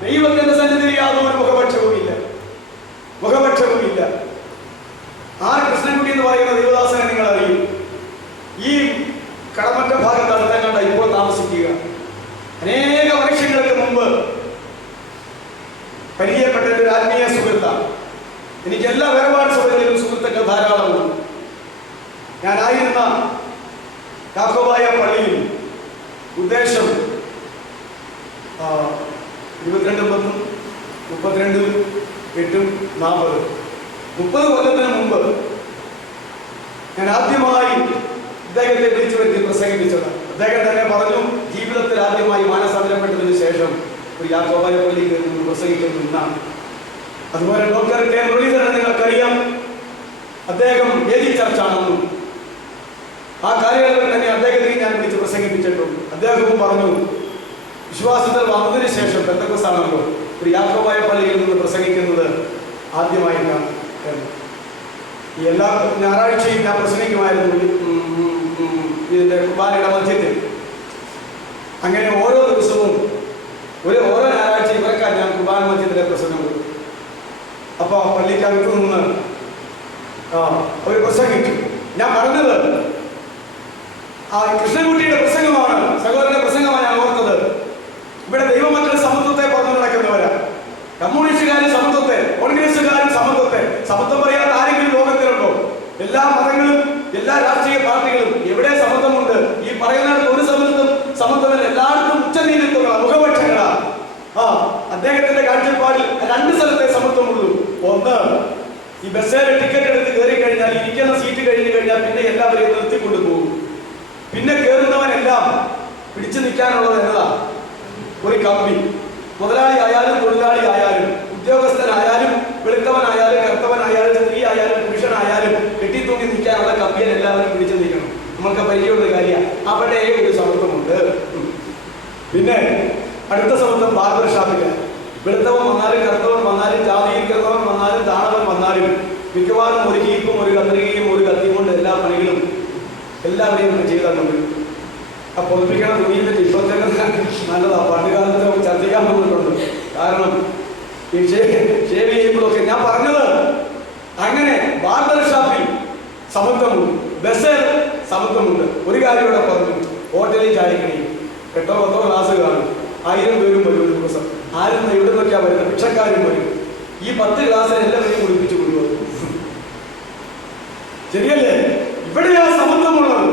ദൈവത്തിന്റെ സന്നിധിയിൽ യാതൊരു മുഖപക്ഷവുമില്ല, മുഖപക്ഷവുമില്ല. ആർ കൃഷ്ണൻകുട്ടി എന്ന് പറയുന്ന ദൈവദാസനെ നിങ്ങൾ അറിയും. ഈ കടമറ്റ ഭാഗത്താണ് തങ്ങളുടെ ഇപ്പോൾ താമസിക്കുക. അനേക വർഷങ്ങൾക്ക് മുമ്പ് പരിചയപ്പെട്ട ഒരു ആത്മീയ സുഹൃത്താണ്. എനിക്ക് എല്ലാ വേർപാട് സഭകളിലും സുഹൃത്തുക്കൾ ധാരാളമുണ്ട്. ഞാനായിരുന്ന യാക്കോബായ പള്ളിയിൽ ഉദ്ദേശം 22-32-8-40 30 കൊല്ലത്തിന് മുമ്പ് ഞാൻ ആദ്യമായി അദ്ദേഹത്തെ വിളിച്ചു വരുത്തി പ്രസംഗിപ്പിച്ചത്. അദ്ദേഹം തന്നെ പറഞ്ഞു, ജീവിതത്തിൽ ആദ്യമായി മാനസാന്തരപ്പെട്ടതിന് ശേഷം ഒരു യാക്കോബായ പള്ളിക്ക് പ്രസംഗിക്കുന്നു എന്നാണ്. അതുപോലെ ഡോക്ടർ കെ മുരളീധരൻ നിങ്ങൾക്കറിയാം. അദ്ദേഹം വേദി ചർച്ചാണെന്നും ആ കാലയളവിൽ തന്നെ അദ്ദേഹത്തിന് ഞാൻ വിളിച്ച് പ്രസംഗിപ്പിച്ചിട്ടുണ്ട്. അദ്ദേഹവും പറഞ്ഞു, വിശ്വാസത്തിൽ വന്നതിന് ശേഷം പെന്തക്കോസ്താണല്ലോ ഒരു യാക്കോബായ പള്ളിയിൽ നിന്ന് പ്രസംഗിക്കുന്നത് ആദ്യമായിട്ടാണ്. ഈ എല്ലാ ഞായറാഴ്ചയും ഞാൻ പ്രസംഗിക്കുമായിരുന്നു ഇതിന്റെ കുർബാനയുടെ മധ്യത്തിൽ. അങ്ങനെ ഓരോ ദിവസവും ഓരോ ഞായറാഴ്ച ഇവരക്കാർ ഞാൻ കുർബാന മധ്യത്തിലെ പ്രസംഗം കൊടുത്തു. അപ്പൊ പള്ളിക്കകത്ത് നിന്ന് അവർ പ്രസംഗിച്ചു. ഞാൻ പറഞ്ഞത് കൃഷ്ണൻകുട്ടിയുടെ പ്രസംഗമാണ്, സഹോദരന്റെ പ്രസംഗമാണ് ഞാൻ ഓർത്തത്. ഇവിടെ ദൈവമക്കൾ സമത്വത്തെ പറഞ്ഞു നടക്കുന്നവരാ. കമ്മ്യൂണിസ്റ്റുകാരും സമത്വത്തെ, കോൺഗ്രസുകാരും സമത്വത്തെ. സമത്വം പറയാത്ത ആരെങ്കിലും ലോകത്തിലുണ്ടോ? എല്ലാ മതങ്ങളും എല്ലാ രാഷ്ട്രീയ പാർട്ടികളും എവിടെ സമത്വമുണ്ട്? ഈ പറയുന്നിടത്ത് ഒരു സമത്വമില്ല. എല്ലായിടത്തും ഉച്ചനീതിത്വങ്ങളാ, മുഖപക്ഷങ്ങളാ. അദ്ദേഹത്തിന്റെ കാഴ്ചപ്പാടിൽ 2 സ്ഥലത്തെ സമത്വമുള്ളൂ. ഒന്ന്, ഈ ബസ്സിലെ ടിക്കറ്റ് എടുത്ത് കയറി കഴിഞ്ഞാൽ ഇരിക്കുന്ന സീറ്റ് കഴിഞ്ഞു കഴിഞ്ഞാൽ പിന്നെ എല്ലാവരെയും നിർത്തിക്കൊണ്ടു പോകും. പിന്നെ കയറുന്നവനെല്ലാം പിടിച്ചു നിൽക്കാനുള്ളത് എന്നതാ ഒരു കമ്പി. മുതലാളി ആയാലും തൊഴിലാളി ആയാലും ഉദ്യോഗസ്ഥനായാലും വെളുത്തവനായാലും കറുത്തവനായാലും സ്ത്രീ ആയാലും പുരുഷനായാലും കെട്ടിത്തൂങ്ങി നിൽക്കാനുള്ള കമ്പിയെ എല്ലാവരും പിടിച്ചു നിൽക്കണം. നമ്മൾക്ക് പരിചയമുള്ള കാര്യമാണ്. അവിടെ ഒരു സമത്വമുണ്ട്. പിന്നെ അടുത്ത സമത്വം ബാർബർ ഷാപ്പില്. വെളുത്തവൻ വന്നാലും കറുത്തവൻ വന്നാലും ജാതിയിരിക്കുന്നവൻ വന്നാലും ദാണവൻ വന്നാലും മിക്കവാറും ഒരു കീപ്പും ഒരു കത്രികയും ഒരു കത്തിയും കൊണ്ട് എല്ലാ പണികളും എല്ലാവരെയും ചെയ്താൽ മതി. ആ പൊതുപ്പിക്കണം തുണിയിൽ ഇപ്പോഴത്തെ നല്ലതാ. പണ്ട് കാലത്ത് ചർച്ച ചെയ്യാൻ വന്നിട്ടുണ്ട്. കാരണം ഈ ഷേവ് ചെയ്യുമ്പോഴൊക്കെ ഞാൻ പറഞ്ഞത് അങ്ങനെ ബാർബർ ഷാപ്പിൽ സമത്വമുണ്ട്, ബസ്സിൽ സമത്വമുണ്ട്. ഒരു കാര്യം ഇവിടെ പറഞ്ഞു, ഹോട്ടലിൽ ചാടിക്കണി 8-10 ക്ലാസ് കാണും, 1000 പേരും വരും ഒരു ദിവസം. ആരും എവിടെ നിന്നൊക്കെയാ വരുന്നത്? ഭിക്ഷക്കാരും വരും. ഈ 10 ക്ലാസ് എല്ലാവരെയും കുളിപ്പിച്ചു കൊണ്ടുവരും. ശരിയല്ലേ? ഇവിടെയാ സമത്വമുള്ളത്.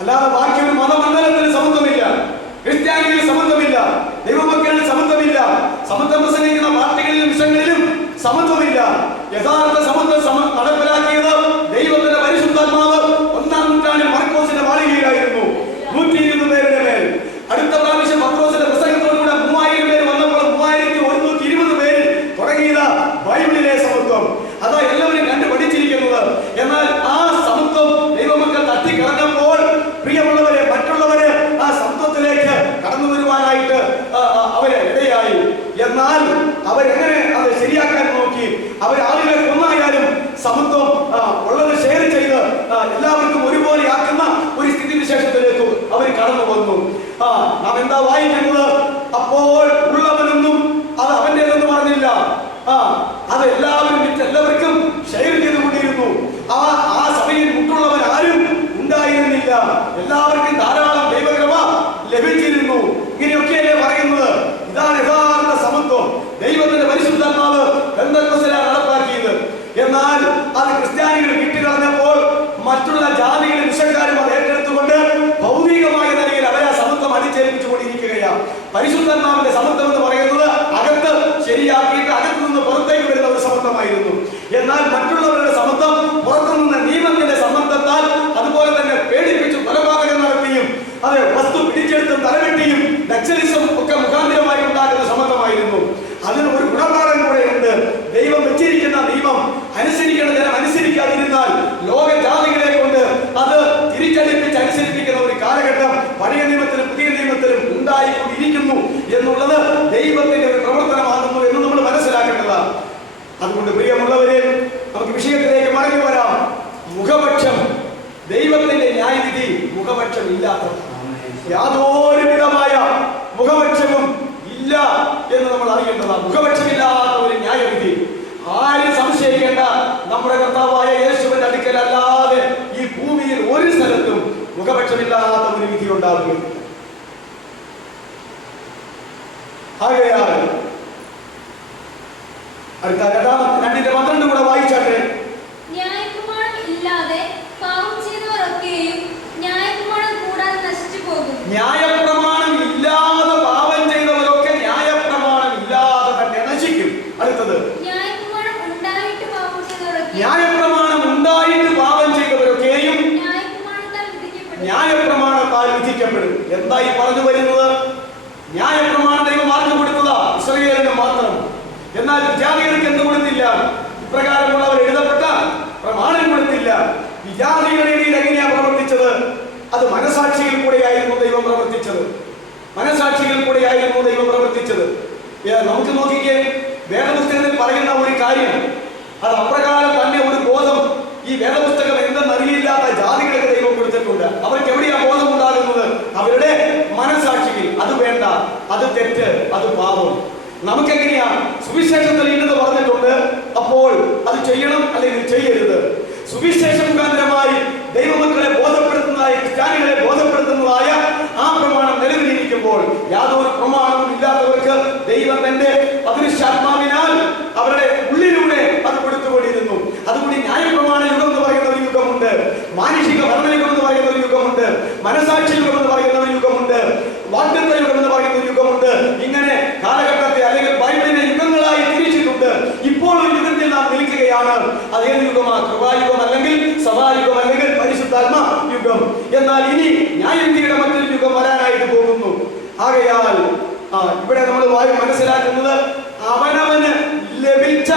അല്ലാതെ ബാക്കി ഒരു മതമണ്ഡലത്തിന് സമത്വമില്ല, ക്രിസ്ത്യാനികളിൽ സമത്വമില്ല, ദൈവമക്കളിൽ സമത്വമില്ല, സമത്വം പ്രസംഗിക്കുന്ന പാർട്ടികളിലും വിഷയങ്ങളിലും സമത്വമില്ല. യഥാർത്ഥ സമത്വം നടപ്പിലാക്കിയത് ദൈവത്തിന്റെ പരിശുദ്ധാത്മാവ് 1-ാം നൂറ്റാണ്ടിൽ മർക്കോസിന്റെ മാളികയിലായിരുന്നു. 120 പേരുടെ മേൽ. അടുത്ത പ്രാവശ്യം പത്രോസിന്റെ പ്രസംഗത്തോടുകൂടെ 3000 പേര് വന്നപ്പോൾ 3120 പേര് തുടങ്ങിയത് ബൈബിളിലെ സമത്വം. അതാ എല്ലാവരും കണ്ടു പഠിച്ചിരിക്കുന്നത്. എന്നാൽ ആ സമത്വം ദൈവമക്കൾ തട്ടിക്കളഞ്ഞപ്പോൾ പ്രിയമുള്ളവരെ, മറ്റുള്ളവര് ആ സമത്വത്തിലേക്ക് കടന്നു വരുവാനായിട്ട് അവര് ഇടയായി. എന്നാൽ അവരെങ്ങനെ അത് ശരിയാക്കാൻ നോക്കി? അവർ ആളുകളെ കൊന്നായാലും സമത്വം ഉള്ളത് ഷെയർ ചെയ്ത് എല്ലാവർക്കും ഒരുപോലെ ആക്കുന്ന ഒരു സ്ഥിതിവിശേഷത്തിലേക്ക് അവർ കടന്നു വന്നു. നാം എന്താ വായിക്കുന്നത്? അപ്പോൾ ഉള്ളവനൊന്നും അത് അവൻ്റെതെന്ന് പറഞ്ഞില്ല. അത് എല്ലാവർക്കും ഷെയർ ചെയ്തുകൊണ്ടിരുന്നു. ആ സഭയിൽ മുട്ടുള്ളവൻ ആരും ഉണ്ടായിരുന്നില്ല. എല്ലാവർക്കും ധാരാളം ദൈവകൃപ ലഭിച്ചിരുന്നു. ഇങ്ങനെയൊക്കെയല്ലേ പറയുന്നത്? ഇതാണ് യഥാർത്ഥ സമത്വം. ദൈവത്തിന്റെ പരിശുദ്ധാത്മാവ് പെന്തക്കോസ്തിലാണ് നടപ്പാക്കിയത്. എന്നാൽ ജാതികളും വിഷക്കാരും അത് ഏറ്റെടുത്തുകൊണ്ട് ഭൗതികമായ നിലയിൽ അവരെ സമത്വം അടിച്ചേൽപ്പിച്ചുകൊണ്ടിരിക്കുകയാണ്. പരിശുദ്ധാത്മാവിന്റെ സമത്വം എന്ന് പറയുന്നത് അകത്ത് ശരിയാക്കിയിട്ട് അകത്തു നിന്ന് പുറത്തേക്ക് വരുന്ന ഒരു സമത്വമായിരുന്നു. എന്നാൽ മറ്റുള്ളവരുടെ സമത്വം പുറത്തുനിന്ന് നിയമത്തിന്റെ സമ്മർദ്ദത്താൽ അതുപോലെ തന്നെ പേടിപ്പിച്ചും കൊലപാതകം നടത്തിയും അത് വസ്തു പിടിച്ചെടുത്തും തലവെട്ടിയും നക്സലിസം ഒക്കെ മുഖാന്തരമായി ഉണ്ടാക്കുന്ന സമത്വമായിരുന്നു. അതിന് ഒരു ഗുണപാഠം കൂടെയുണ്ട്. ദൈവം വെച്ചിരിക്കുന്ന നിയമം അനുസരിക്കേണ്ട ജനം അനുസരിക്കാതിരുന്നാൽ ലോക ജാതികളെ കൊണ്ട് അത് തിരിച്ചടിപ്പിച്ച് അനുസരിപ്പിക്കുന്ന ഒരു കാലഘട്ടം പഴയ നിയമത്തിലും പുതിയ നിയമത്തിലും ഉണ്ടായിക്കൊണ്ടിരിക്കുന്നു എന്നുള്ളത് ദൈവത്തിന്റെ ഒരു പ്രവർത്തനമാകുന്നു എന്ന് നമ്മൾ മനസ്സിലാക്കേണ്ടതാണ്. അതുകൊണ്ട് പ്രിയമുള്ളവരെ, നമുക്ക് വിഷയത്തിലേക്ക് മടങ്ങി വരാം. മുഖപക്ഷം, ദൈവത്തിന്റെ ന്യായവിധി മുഖപക്ഷം ഇല്ലാത്തതാണ്. യാതൊരു വിധമായ മുഖപക്ഷവും ഇല്ല എന്ന് നമ്മൾ അറിയേണ്ടതാണ്. മുഖപക്ഷമില്ലാത്ത ഒരു ന്യായവിധി ആരും സംശയിക്കേണ്ട. നമ്മുടെ കർത്താവായ യേശുവിന്റെ അടുക്കലല്ലാതെ ഈ ഭൂമിയിൽ ഒരു സ്ഥലത്തും മുഖപക്ഷമില്ലാത്ത ഒരു വിധി ഉണ്ടാവുകയില്ല. ആകയാൽ അടുത്ത 2:12 കൂടെ വായിച്ചാട്ടെ. ന്യായപ്രമാണം ഇല്ലാതെ പാപം ചെയ്തവരൊക്കെയും ന്യായപ്രമാണം കൂടാതെ നശിച്ചു പോകും. ന്യായപ്രമാണം ഇല്ലാതെ പാപം ചെയ്തവരൊക്കെ ന്യായപ്രമാണം ഇല്ലാതെ തന്നെ നശിക്കും. അടുത്തത് ന്യായപ്രമാണം ഉണ്ടായിട്ട് പാപം ചെയ്തവരൊക്കെ ന്യായപ്രമാണം ഉണ്ടായിട്ട് പാപം ചെയ്തവരൊക്കെയും ന്യായപ്രമാണത്താൽ വിധിക്കപ്പെടും. എന്തായി പറഞ്ഞു വരുന്നത്? ന്യായപ്രമാണം ദൈവം ആർക്ക് കൊടുത്തതാ? ഇസ്രായേലിന് മാത്രം. എന്നാൽ വിജാതികൾക്ക് എന്ത് കൊടുത്തില്ല? ഇപ്രകാരമുള്ളവർ എഴുതപ്പെട്ട പ്രമാണം കൊടുത്തില്ല. വിജാതികളുടെ ഇടയിൽ എങ്ങനെയാണ് പ്രവർത്തിച്ചത്? അത് മനസാക്ഷിയിൽ കൂടെയായിരുന്നു ദൈവം പ്രവർത്തിച്ചത്. മനസാക്ഷിയിൽ കൂടെയായിരുന്നു ദൈവം പ്രവർത്തിച്ചത്. നമുക്ക് നോക്കിക്കേ, വേദപുസ്തകത്തിൽ പറയുന്ന ഒരു കാര്യം, അത് അപ്രകാരം തന്നെ ഒരു ബോധം ഈ വേദപുസ്തകം എന്തെന്നറിയില്ലാത്ത ജാതികൾക്ക് ദൈവം കൊടുത്തിട്ടുണ്ട്. അവർക്ക് എവിടെയാ ബോധം ഉണ്ടാകുന്നത്? അവരുടെ മനസാക്ഷിയിൽ. അത് വേണ്ട, അത് തെറ്റ്, അത് പാപം. നമുക്കെങ്ങനെയാ? സുവിശേഷത്തിൽ ഇന്നത് പറഞ്ഞിട്ടുണ്ട്, അപ്പോൾ അത് ചെയ്യണം അല്ലെങ്കിൽ ചെയ്യരുത്. സുവിശേഷ മുഖാന്തരമായി ദൈവമക്കളെ ബോധപ്പെടുത്തുന്നതായ, ക്രിസ്ത്യാനികളെ ബോധപ്പെടുത്തുന്നതായ ആ പ്രമാണം നിലവിലിരിക്കുമ്പോൾ യാതൊരു പ്രമാണവും ഇല്ലാത്തവർക്ക് ദൈവം തന്റെ അദൃശ്യാത്മാവിനാൽ അവരുടെ ഉള്ളിലൂടെ അത് കൊടുത്തുകൊണ്ടിരുന്നു. അതുകൊണ്ട് ന്യായപ്രമാണ യുഗം എന്ന് പറയുന്ന ഒരു യുഗമുണ്ട്, മാനുഷിക ഭരണയുഗം എന്ന് പറയുന്ന ഒരു യുഗമുണ്ട്, മനസാക്ഷി യുഗം എന്ന് പറയുന്ന ഒരു യുഗമുണ്ട്, വാഗ്ദത്ത യുഗം എന്ന് പറയുന്ന ഒരു യുഗമുണ്ട്. ഇങ്ങനെ കാലഘട്ടത്തെ അല്ലെങ്കിൽ ബൈബിളിനെ യുഗങ്ങളായി തിരിച്ചിട്ടുണ്ട്. ഇപ്പോൾ ഒരു യുഗത്തിൽ നാം നിൽക്കുകയാണ്. അതേത് യുഗമാണ്? കൃപായുഗം അല്ലെങ്കിൽ സഭായുഗം അല്ലെങ്കിൽ പരിശുദ്ധാത്മ യുഗം. എന്നാൽ ഇനി ന്യായവിധിയുടെ മറ്റൊരു യുഗം വരാനായിട്ട് പോകുന്നു. ആകയാൽ ഇവിടെ നമ്മൾ മനസ്സിലാക്കുന്നത് അവനവന് ലഭിച്ച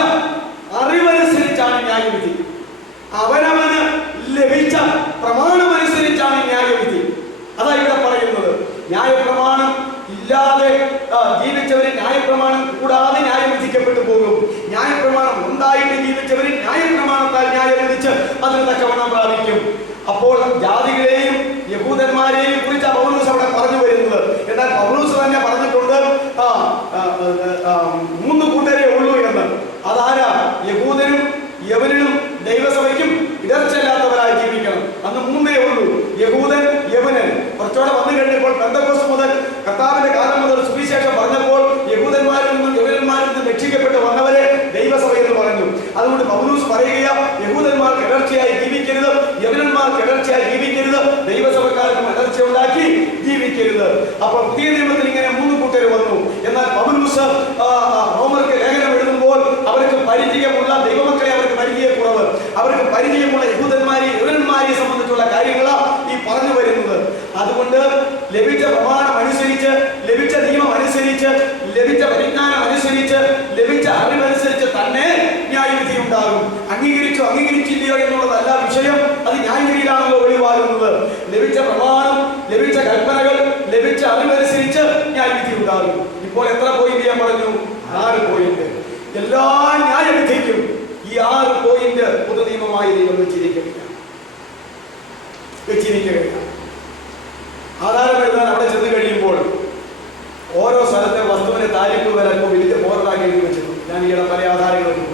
അറിവനുസരിച്ചാണ് ന്യായവിധി. അവനവന് ലഭിച്ച പ്രമാണമനുസരിച്ചാണ് ന്യായവിധി. അതാ ഇവിടെ പറയുന്നത്. ന്യായപ്രമാണം ഇല്ലാതെ ജീവിച്ചവര് ന്യായപ്രമാണം കൂടാതെ ന്യായം വിധിക്കപ്പെട്ടു പോകും. ന്യായപ്രമാണം ഉണ്ടായിട്ട് ജീവിച്ചവര് ന്യായപ്രമാണത്താൽ ന്യായം വിധിച്ച് അതിന് തക്കവണ്ണം പ്രാപിക്കും. അപ്പോൾ ജാതികളെയും യഹൂദന്മാരെയും കുറിച്ച് പൗലോസ് അവിടെ പറഞ്ഞു വരുന്നത്. എന്നാൽ പൗലോസ് തന്നെ പറഞ്ഞിട്ടുണ്ട് 3 കൂട്ടരേ ഉള്ളൂ എന്ന്. അതാരാ? യഹൂദനും യവനും ദൈവസഭയ്ക്കും ഇടർച്ചയില്ലാത്തവരായി ജീവിക്കണം. അന്ന് 3 ഉള്ളൂ, യഹൂദൻ യവനൻ. കുറച്ചുകൂടെ വന്നു കഴിഞ്ഞപ്പോൾ പെന്തക്കോസ്ത് മുതൽ കർത്താവിന്റെ കാലം മുതൽ സുവിശേഷം പറഞ്ഞപ്പോൾ യഹൂദന്മാരിൽ നിന്നും യവനന്മാരിൽ നിന്നും രക്ഷിക്കപ്പെട്ട് വന്നവരെ ദൈവസഭ എന്ന് പറഞ്ഞു. അതുകൊണ്ട് പൗലോസ് പറയുക, യഹൂദന്മാർക്ക് ഇടർച്ചയായി ജീവിക്കരുത്, യവനന്മാർക്ക് ഇടർച്ചയായി ജീവിക്കരുത്, ദൈവസഭക്കാർക്കും ഇടർച്ച ഉണ്ടാക്കി ജീവിക്കരുത്. അപ്പോൾ പുതിയ നിയമത്തിൽ ഇങ്ങനെ 3 കൂട്ടർ വന്നു. എന്നാൽ പൗലോസ് റോമർക്ക് ലേഖനം എഴുതുമ്പോൾ അവർക്ക് പരിചയമുള്ള ദൈവമക്കളെ അവർക്ക് പരിചയക്കുറവ്, അവർക്ക് പരിചയമുള്ള യഹൂദന്മാരെയും യവനന്മാരെയും സംബന്ധിച്ചുള്ള കാര്യങ്ങളാണ് ഈ പറഞ്ഞു വരുന്നത്. അതുകൊണ്ട് ലഭിച്ച പ്രമാണം അനുസരിച്ച്, ലഭിച്ച നിയമം അനുസരിച്ച്, ലഭിച്ച പരിജ്ഞാനം അനുസരിച്ച്, ലഭിച്ച അറിവനുസരിച്ച് തന്നെ ന്യായവിധി ഉണ്ടാകും. അംഗീകരിച്ചോ അംഗീകരിച്ചില്ലയോ എന്നുള്ളതല്ല വിഷയം, അത് ന്യായവിധിയിലാണല്ലോ ഒഴിവാകുന്നത്. ലഭിച്ച പ്രമാണം, ലഭിച്ച കൽപ്പനകൾ, ലഭിച്ച അറിവനുസരിച്ച് ന്യായവിധി ഉണ്ടാകും. ഇപ്പോൾ എത്ര പോയിന്റ് ഞാൻ പറഞ്ഞു? 6 പോയിന്റ്. എല്ലാ ന്യായവിധിക്കും ഈ 6 പോയിന്റ് പൊതു നിയമമായി ദൈവം വെച്ചിരിക്കുകയാണ്. ആധാരം എഴുതാൻ അവിടെ ചെന്ന് കഴിയുമ്പോൾ ഓരോ സ്ഥലത്തെ വസ്തുവിനെ താരിഫ് വരപ്പോൾ വലിയ ബോർഡാക്കി എഴുതി വെച്ചിട്ടുണ്ട്. ഞാൻ ഈയിടെ പല ആധാരങ്ങളും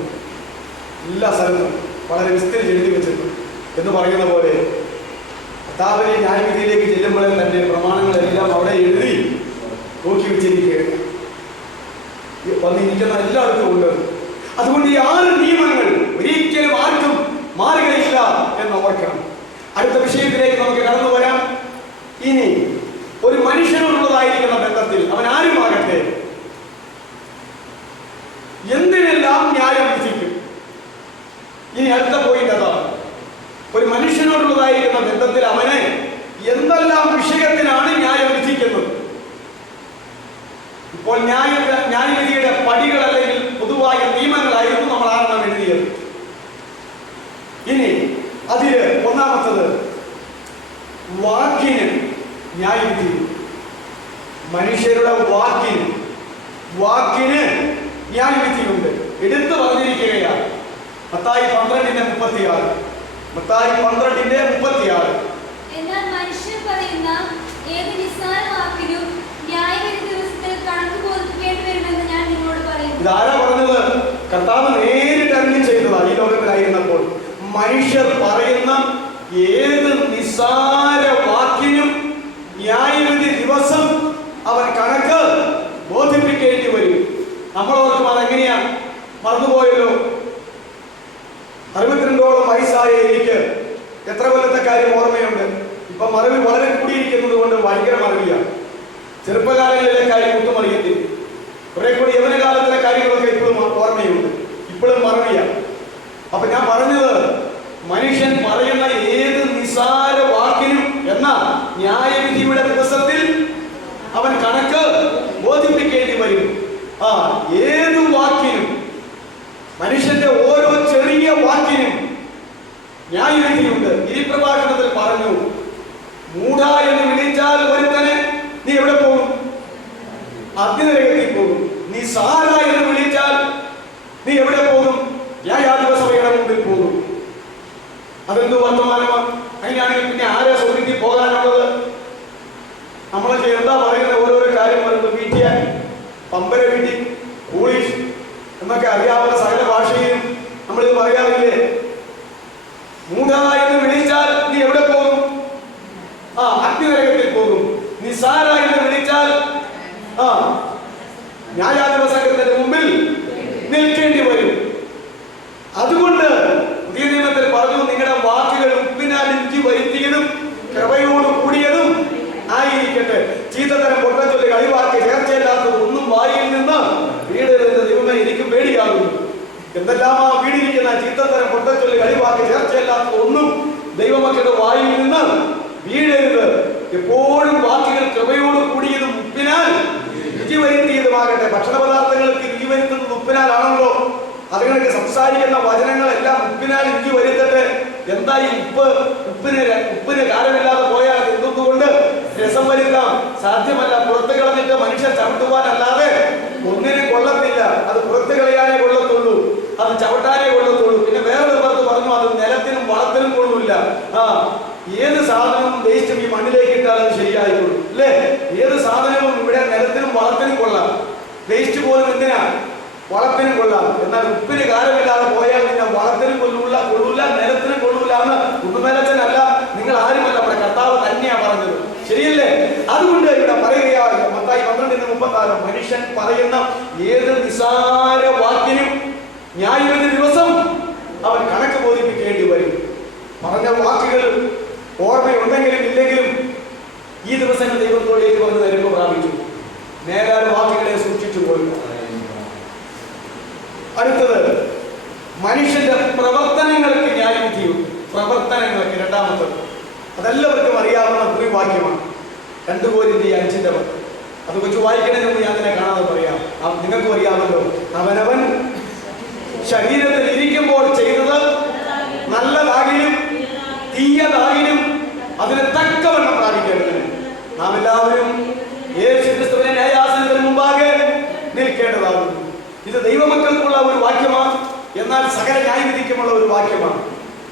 എല്ലാ സ്ഥലത്തും വളരെ വിസ്തരിച്ച് എഴുതി വെച്ചിട്ടുണ്ട്. എന്ന് പറയുന്ന പോലെ കർത്താവിനെ ന്യായവിധിയിലേക്ക് ചെല്ലുമ്പോഴേ തന്റെ പ്രമാണങ്ങളെല്ലാം അവിടെ എഴുതി നോക്കി വെച്ചിരിക്കുകയാണ്. വന്നിരിക്കുന്ന എല്ലായിടത്തും ഉണ്ട്. അതുകൊണ്ട് ഈ 6 നിയമങ്ങൾ ഒരിക്കലും ആർക്കും മാറുകയില്ല എന്ന് ഓർക്കണം. അടുത്ത വിഷയത്തിലേക്ക് നമുക്ക് കടന്നു വരാം. ഇനി ഒരു മനുഷ്യനോടുള്ളതായിരിക്കുന്ന ബന്ധത്തിൽ അവൻ ആരുമാകട്ടെ എന്തിനെല്ലാം ന്യായം വിധിക്കും. ഇനി അടുത്ത പോയിന്റ് അതാണ്. ഒരു മനുഷ്യനോടുള്ളതായിരിക്കുന്ന ബന്ധത്തിൽ അവനെ എന്തെല്ലാം വിഷയത്തിനാണ് ന്യായം വിധിക്കുന്നത്. ഇപ്പോൾ ന്യായവിധിയുടെ പടികൾ അല്ലെങ്കിൽ പൊതുവായ നിയമങ്ങളായിരുന്നു നമ്മൾ ആരെണ്ണം എഴുതിയത്. ഇനി അതില് ഒന്നാമത്തത് വാക്കിന് ന്യായവിധി. മനുഷ്യരുടെ വാക്കിന് ന്യായവിധിയുണ്ട്. എടുത്തു പറഞ്ഞിരിക്കുകയാണ് മത്തായി 12:36. മത്തായി 12:36. എന്നാൽ മനുഷ്യർ പറയുന്ന ഏത് നിസ്സാര വാക്കിനും ന്യായവിധി ദിവസത്തിൽ കണക്ക് ബോധിപ്പിക്കേണ്ടി വരുമെന്ന് ഞാൻ നിങ്ങളോട് പറയുന്നു. ഇതാരാ പറഞ്ഞത്? കർത്താവ് നേരിട്ട് അറിഞ്ഞു ചെയ്തതാണ്. ഈ ലോകത്തിലായിരുന്നപ്പോൾ മനുഷ്യർ പറയുന്ന ഏത് നിസ്സാര വാക്കിനും ന്യായവിധി ദിവസം അവൻ കണക്ക് ബോധിപ്പിക്കേണ്ടി വരും. നമ്മളോർക്കും അതെങ്ങനെയാ? മറന്നുപോയല്ലോ. 62ഓളം വയസ്സായ എനിക്ക് എത്ര കൊല്ലത്തെ കാര്യം ഓർമ്മയുണ്ട്. ഇപ്പൊ മറവി വളരെ കൂടിയിരിക്കുന്നത് കൊണ്ട് ഭയങ്കര മറവിയാണ്. ചെറുപ്പകാലങ്ങളിലെ കാര്യം ഒട്ടും അറിയത്തില്ല. കുറെ കൂടി യവനകാലത്തിലെ കാര്യങ്ങളൊക്കെ ഇപ്പോഴും ഓർമ്മയുണ്ട്. ഇപ്പോഴും മറവിയാണ്. അപ്പൊ ഞാൻ പറഞ്ഞത് മനുഷ്യൻ പറയുന്ന ഏത് നിസ്സാര വാക്കിനും എന്ന ന്യായവിധിയുടെ ദിവസത്തിൽ അവൻ കണക്ക് ബോധിപ്പിക്കേണ്ടി വരും. ഏത് വാക്കിനും, മനുഷ്യന്റെ ഓരോ ചെറിയ വാക്കിനും ന്യായവിധിയുണ്ട്. ഈ പ്രഭാഷണത്തിൽ പറഞ്ഞു, മൂഢ എന്ന് വിളിച്ചാൽ ഒരുത്തനെ നീ എവിടെ പോകും? അഗ്നിനരകത്തിൽ പോകും. നീ സാര എന്ന് വിളിച്ചാൽ നീ എവിടെ പോകും? ന്യായാധിപസഭയുടെ മുമ്പിൽ പോകും. അതെന്ത് വർത്തമാനമാണ്? അങ്ങനെയാണെങ്കിൽ പിന്നെ ആരാ സ്വർഗ്ഗത്തിൽ പോകാനുള്ളത്? നമ്മളൊക്കെ എന്താ പറയുന്ന ഓരോരോ കാര്യം പറയുന്നത്? വീട്ടിയാൻ, പമ്പര വീട്ടി, പോളിഷ് എന്നൊക്കെ അറിയാവുന്ന സകല ഭാഷയിലും നമ്മളിത് പറയാറില്ലേ? മൂഢ എന്ന് വിളിച്ചാൽ നീ എവിടെ പോകും? അഗ്നിനരകത്തിൽ പോകും. നിസാര എന്ന് വിളിച്ചാൽ ന്യായാധിപ സംഘത്തിന്റെ മുമ്പിൽ നിൽക്കേണ്ടി വരും. അതുകൊണ്ട് പുതിയ നിയമത്തിൽ പറഞ്ഞു, നിങ്ങളുടെ വാക്കുകൾ ഉപ്പിനാൽ ഇഞ്ചി വരുത്തിയതും കൃപയോട് കൂടിയതും ആയിരിക്കട്ടെ. ചീത്തത്തരം പൊട്ടച്ചൊല്ലി കളിവാക്കി ചേർച്ചയില്ലാത്തത് ഒന്നും വായിൽ നിന്ന് വീടരുത്. ദൈവമേ, എനിക്ക് പേടിയാകുന്നു. എന്തെല്ലാമാ വീടിരിക്കുന്ന ചീത്തത്തരം പൊട്ടച്ചൊല്ലി കളിവാക്കി ചേർച്ചയില്ലാത്തത് ഒന്നും ദൈവമക്കളുടെ വായിൽ നിന്ന് വീഴരുത്. എപ്പോഴും വാക്കുകൾ കൃപയോട് കൂടിയതും ഉപ്പിനാൽ രുചി വരുത്തിയതുമാകട്ടെ. ഭക്ഷണ പദാർത്ഥങ്ങൾക്ക് രുചി വരുത്തുന്നത് ഉപ്പിനാലാണല്ലോ. അതുങ്ങൾക്ക് സംസാരിക്കുന്ന വചനങ്ങളെല്ലാം ഉപ്പിനാൽ രുചി വരുത്തട്ടെ. എന്താ ഈ ഉപ്പിന് കാലമില്ലാതെ പോയാൽ എന്തുകൊണ്ട് രസം വരുത്താം? സാധ്യമല്ല. പുറത്ത് കളഞ്ഞിട്ട് മനുഷ്യൻ ചവിട്ടുവാനല്ലാതെ ഒന്നിനും കൊള്ളത്തില്ല. അത് പുറത്ത് കളയാനേ കൊള്ളത്തുള്ളൂ, അത് ചവിട്ടാനേ കൊള്ളത്തുള്ളൂ. പിന്നെ വേറൊരു പുറത്ത് പറഞ്ഞു, അത് നിലത്തിനും വളത്തിനും കൊള്ളൂല്ല. ഏത് സാധനവും വേസ്റ്റും ഈ മണ്ണിലേക്ക് ഇട്ടാൽ അത് ശരിയായിക്കൊള്ളൂ, അല്ലേ? ഏത് സാധനവും ഇവിടെ നിലത്തിനും വളത്തിനും കൊള്ളാം. വേസ്റ്റ് പോലും എന്തിനാ? വളത്തിനും കൊള്ളാം. എന്നാൽ ഉപ്പിന് കാലമില്ലാതെ പോയാൽ പിന്നെ വളത്തിനും കൊള്ളൂല, നിലത്തിനും കൊള്ളൂല എന്ന് ഉപ്പുമേലച്ചനല്ല, നിങ്ങൾ ആരുമല്ല, നമ്മുടെ കർത്താവ് തന്നെയാ പറഞ്ഞത്. ശരിയല്ലേ? അതുകൊണ്ട് ഇവിടെ പറയുകയാണ് മത്തായി 12:36, മനുഷ്യൻ പറയുന്ന ഏത് നിസാര വാക്കിനും ന്യായവിധി ദിവസം അവൻ കണക്ക് ബോധിപ്പിക്കേണ്ടി വരും. പറഞ്ഞ വാക്കുകൾ ഓർമ്മയുണ്ടെങ്കിലും ഇല്ലെങ്കിലും ഈ ദിവസങ്ങൾ ദൈവത്തോടേക്ക് വന്ന് നിരപ്പ് പ്രാപിച്ചു. നേരായ വാക്കുകളെ സൂക്ഷിച്ചു പോയി. അടുത്തത് മനുഷ്യന്റെ പ്രവർത്തനങ്ങൾക്ക് ന്യായവിധിയുണ്ട്. പ്രവർത്തനങ്ങൾക്ക് രണ്ടാമത്തത് അതെല്ലാവർക്കും അറിയാവുന്ന ഒരു വാക്യമാണ്. 2 കൊരിന്ത്യർ 5:10. അത് വെച്ച് വായിക്കണതിന് മുമ്പ് ഞാൻ അതിനെ കാണാതെ പറയാം. നിങ്ങൾക്കും അറിയാമല്ലോ, അവനവൻ ശരീരത്തിൽ ഇരിക്കുമ്പോൾ ചെയ്തത് നല്ലതാകിലും തീയതാകിലും അതിന് തക്കവണ്ണം പ്രാപിക്കേണ്ടതിന് നാം എല്ലാവരും യേശുക്രിസ്തുവിന്റെ ന്യായാസനത്തിന് മുമ്പാകെ നിൽക്കേണ്ടതാകുന്നു. ഇത് ദൈവമക്കൾക്കുള്ള ഒരു വാക്യമാണ്. എന്നാൽ സകല ന്യായവിധിക്കുമുള്ള ഒരു വാക്യമാണ്.